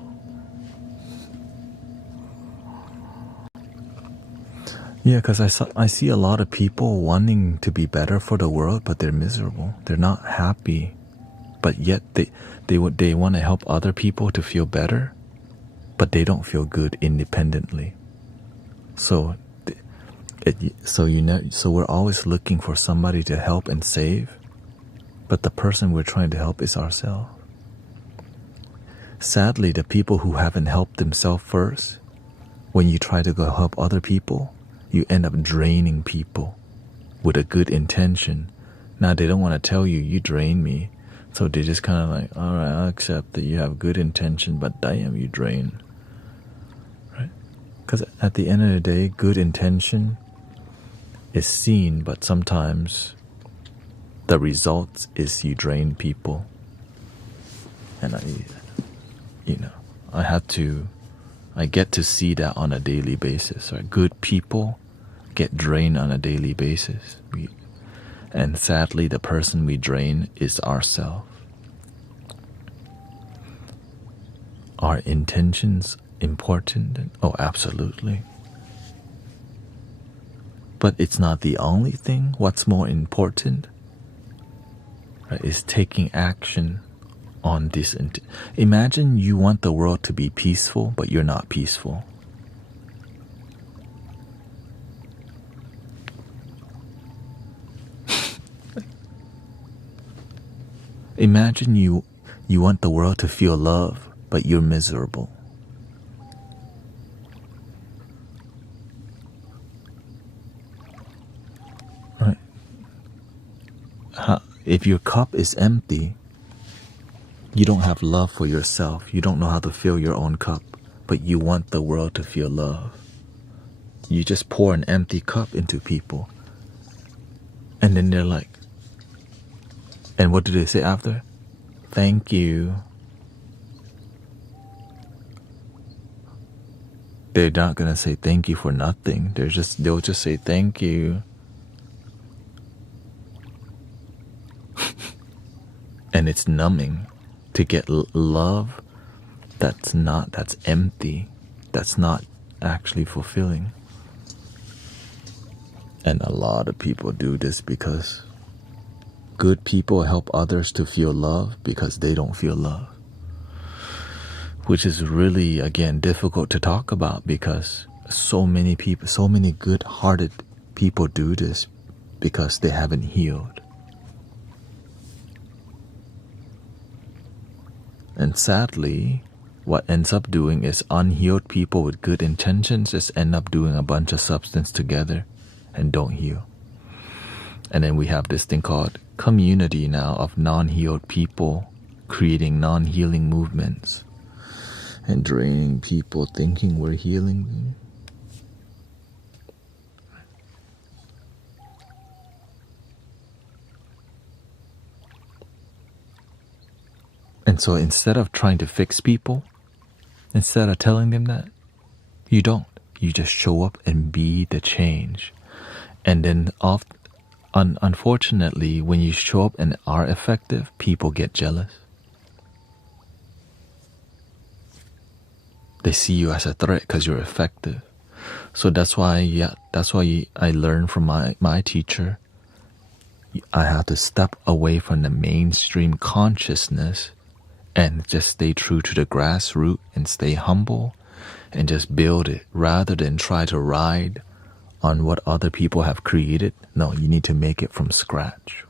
Yeah, because I see a lot of people wanting to be better for the world, but they're miserable. They're not happy, but yet they want to help other people to feel better, but they don't feel good independently. So we're always looking for somebody to help and save, but the person we're trying to help is ourselves. Sadly, the people who haven't helped themselves first, when you try to go help other people, you end up draining people with a good intention. Now they don't want to tell you, you drain me. So they just kind of like, all right, I'll accept that you have good intention, but damn, you drain. Right? Because at the end of the day, good intention is seen, but sometimes the result is you drain people. And I get to see that on a daily basis. Right? Good people get drained on a daily basis. And sadly, the person we drain is ourselves. Are intentions important? Oh, absolutely. But it's not the only thing. What's more important, right, is taking action on this. Imagine you want the world to be peaceful, but you're not peaceful. Imagine you want the world to feel love, but you're miserable. Right? If your cup is empty, you don't have love for yourself. You don't know how to fill your own cup, but you want the world to feel love. You just pour an empty cup into people, and then they're like, And what do they say after? Thank you. They're not gonna say thank you for nothing. They'll just say thank you. And it's numbing. To get love, that's empty. That's not actually fulfilling. And a lot of people do this because good people help others to feel love because they don't feel love. Which is really, again, difficult to talk about because so many people, so many good-hearted people do this because they haven't healed. And sadly, what ends up doing is unhealed people with good intentions just end up doing a bunch of substance together and don't heal. And then we have this thing called community now of non-healed people creating non-healing movements and draining people thinking we're healing them. And so instead of trying to fix people, instead of telling them that, you don't. You just show up and be the change. And then unfortunately, when you show up and are effective, people get jealous. They see you as a threat because you're effective. So that's why I learned from my teacher. I have to step away from the mainstream consciousness and just stay true to the grassroots and stay humble and just build it rather than try to ride on what other people have created. No, you need to make it from scratch.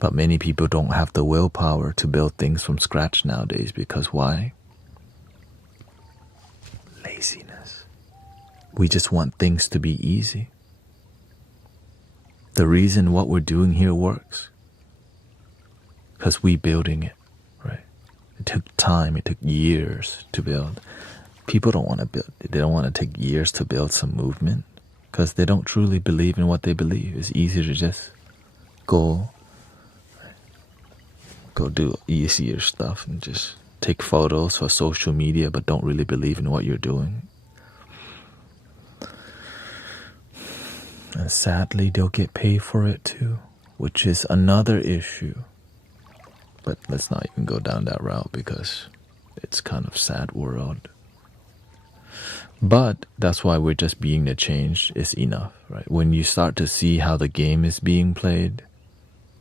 But many people don't have the willpower to build things from scratch nowadays because why? Laziness. We just want things to be easy. The reason what we're doing here works because we building it, right? It took time, it took years to build. People don't want to build, they don't want to take years to build some movement because they don't truly believe in what they believe. It's easier to just go do easier stuff and just take photos for social media but don't really believe in what you're doing. And sadly, they'll get paid for it too, which is another issue. But let's not even go down that route because it's kind of sad world. But that's why we're just being the change is enough, right? When you start to see how the game is being played,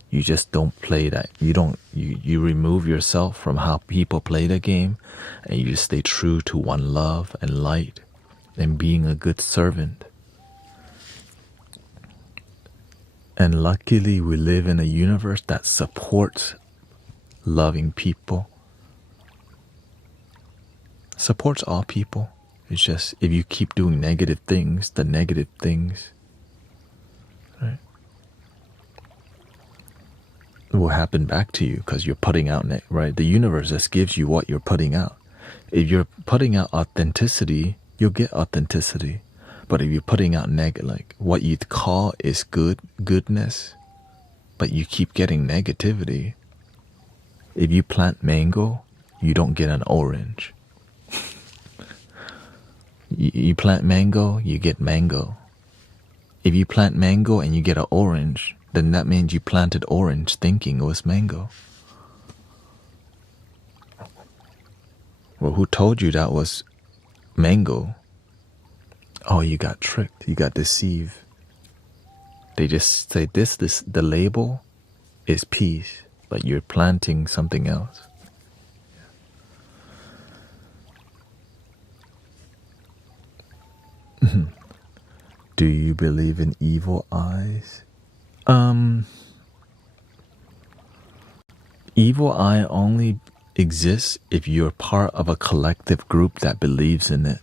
you just don't play that. You remove yourself from how people play the game and you just stay true to one love and light and being a good servant. And luckily we live in a universe that supports loving people. Supports all people. It's just if you keep doing negative things, the negative things, right, will happen back to you because you're putting out, right? The universe just gives you what you're putting out. If you're putting out authenticity, you'll get authenticity. But if you're putting out like what you'd call is goodness, but you keep getting negativity, if you plant mango, you don't get an orange. You plant mango, you get mango. If you plant mango and you get an orange, then that means you planted orange thinking it was mango. Well, who told you that was mango? Oh, you got tricked. You got deceived. They just say the label is peace, but you're planting something else. Do you believe in evil eyes? Evil eye only exists if you're part of a collective group that believes in it.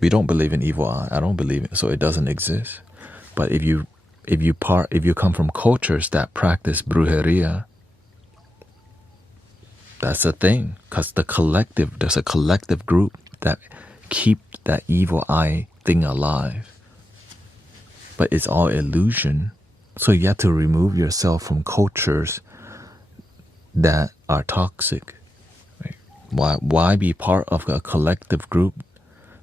We don't believe in evil eye. I don't believe it, so it doesn't exist. But if you come from cultures that practice brujeria, That's the thing, because there's a collective group that keep that evil eye thing alive. But it's all illusion. So you have to remove yourself from cultures that are toxic. Right? Why be part of a collective group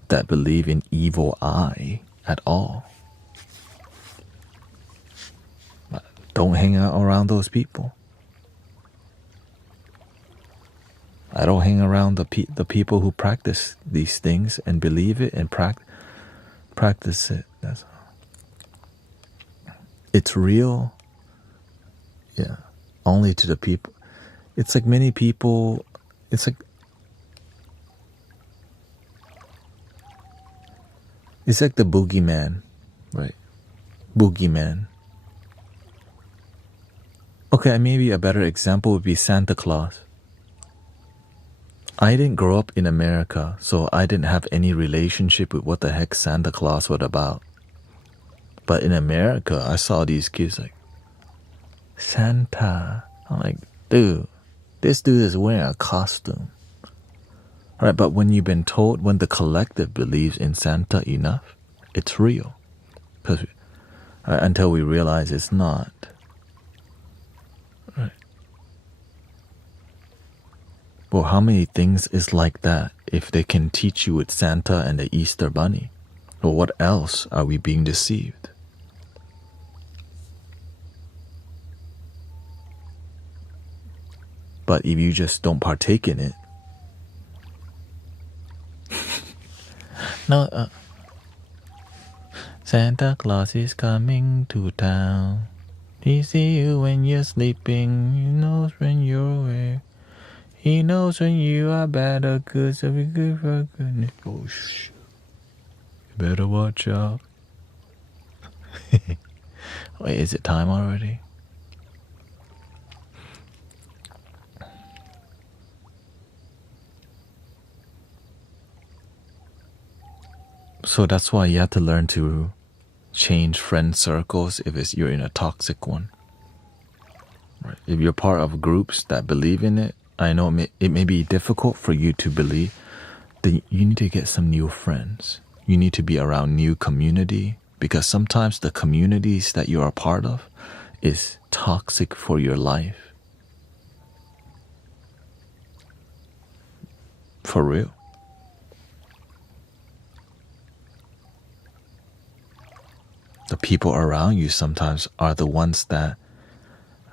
that believe in evil eye at all? Don't hang out around those people. I don't hang around the people who practice these things and believe it and practice it. That's all. It's real. Yeah. Only to the people. It's like many people. It's like the boogeyman, right? Boogeyman. Okay, maybe a better example would be Santa Claus. I didn't grow up in America, so I didn't have any relationship with what the heck Santa Claus was about. But in America, I saw these kids like, Santa. I'm like, dude, this dude is wearing a costume. Right, but when you've been told, when the collective believes in Santa enough, it's real. Because until we realize it's not. Right. Well, how many things is like that if they can teach you with Santa and the Easter Bunny? Well, what else are we being deceived? But if you just don't partake in it, no, Santa Claus is coming to town. He sees you when you're sleeping. He knows when you're awake. He knows when you are bad or good, so be good for goodness. Oh, shh. You better watch out. Wait, is it time already? So that's why you have to learn to change friend circles if you're in a toxic one. Right. If you're part of groups that believe in it, I know it may be difficult for you to believe, then you need to get some new friends. You need to be around new community, because sometimes the communities that you are part of is toxic for your life. For real. The people around you sometimes are the ones that,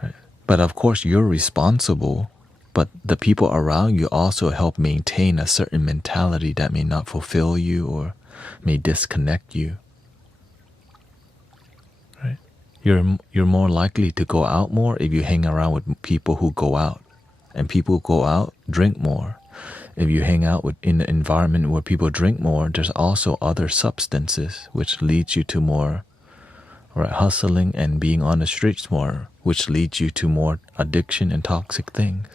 right? But of course you're responsible, but the people around you also help maintain a certain mentality that may not fulfill you or may disconnect you. Right? You're more likely to go out more if you hang around with people who go out. And people who go out drink more. If you hang out in an environment where people drink more, there's also other substances which leads you to more, right, hustling and being on the streets more, which leads you to more addiction and toxic things.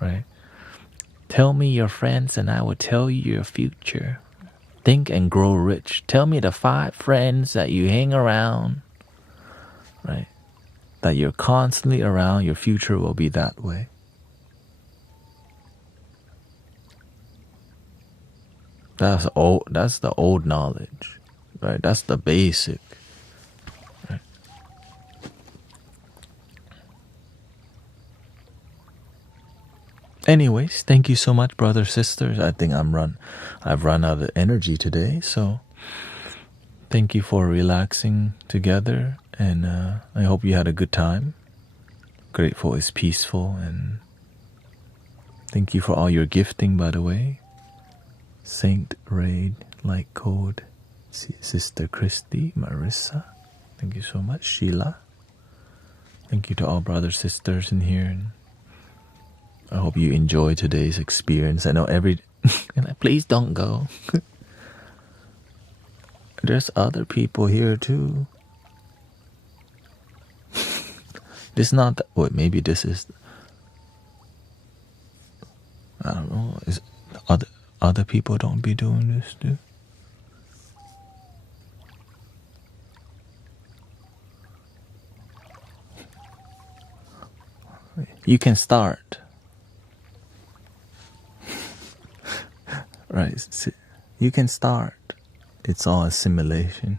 Right? Tell me your friends and I will tell you your future. Think and grow rich. Tell me the 5 friends that you hang around, right? That you're constantly around, your future will be that way. That's the old knowledge, right? That's the basic. Right? Anyways, thank you so much, brothers, sisters. I think I've run out of energy today, so thank you for relaxing together, and I hope you had a good time. Grateful is peaceful, and thank you for all your gifting, by the way. Saint Raid, Like Code, Sister Christy, Marissa, thank you so much. Sheila, thank you to all brothers, sisters in here, and I hope you enjoy today's experience. I know please don't go. There's other people here too. This is not wait, maybe this is, I don't know, is other people don't be doing this too? You can start. Right. You can start. It's all a simulation.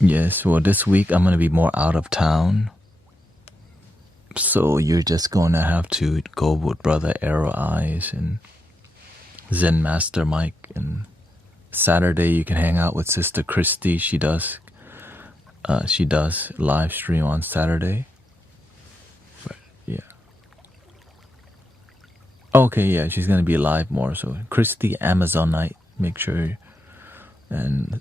Yes, well, this week I'm going to be more out of town. So you're just going to have to go with Brother Arrow Eyes and Zen Master Mike. And Saturday you can hang out with Sister Christy. She does live stream on Saturday. But yeah. Okay, yeah, she's going to be live more. So Christy Amazonite, make sure. And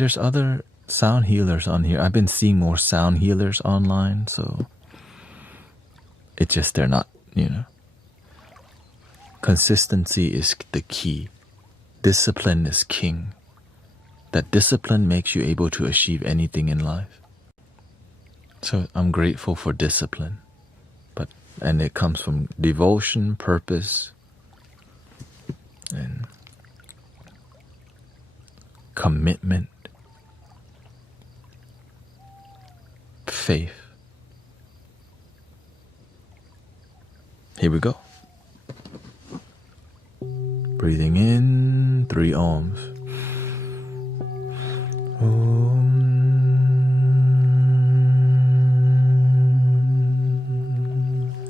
there's other sound healers on here. I've been seeing more sound healers online, so it's just they're not, Consistency is the key. Discipline is king. That discipline makes you able to achieve anything in life. So I'm grateful for discipline. And it comes from devotion, purpose, and commitment, faith. Here we go. Breathing in 3 ohms.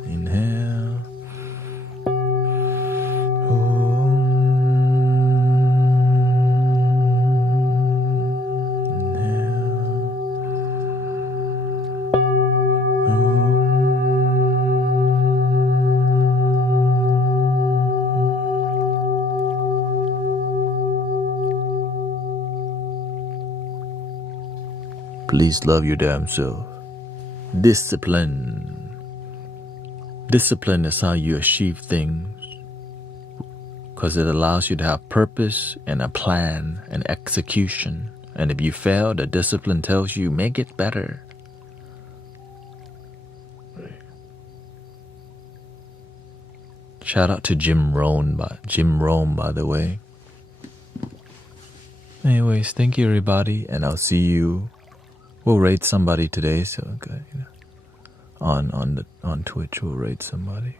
Inhale. Please love your damn self. Discipline. Discipline is how you achieve things, because it allows you to have purpose and a plan and execution. And if you fail, the discipline tells you, make it better. Shout out to Jim Rohn, by the way. Anyways, thank you everybody, and I'll see you. We'll raid somebody today, so okay, on Twitch we'll raid somebody.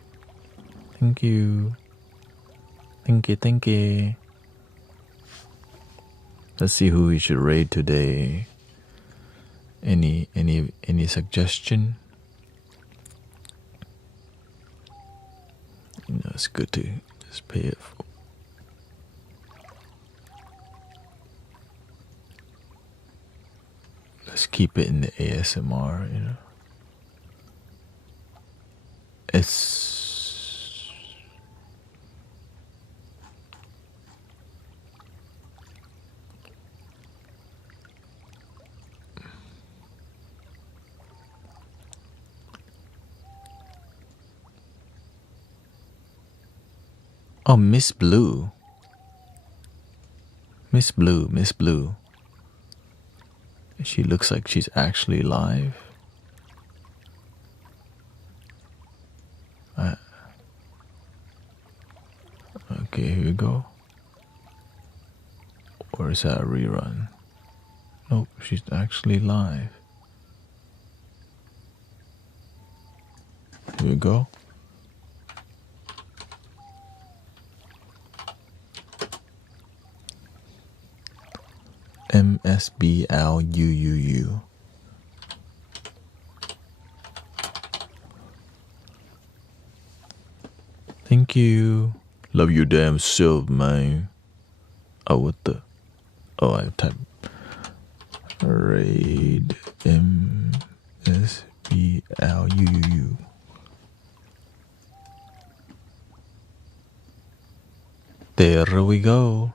Thank you. Thank you. Let's see who we should raid today. Any suggestion? It's good to just pay it for. Let's keep it in the ASMR, It's oh, Miss Blue. She looks like she's actually live. Okay, here we go. Or is that a rerun? Nope, she's actually live. Here we go. MSBLUUU. Thank you. Love your damn self, man. Oh, what the? Oh, I typed raid MSBLUUU. There we go.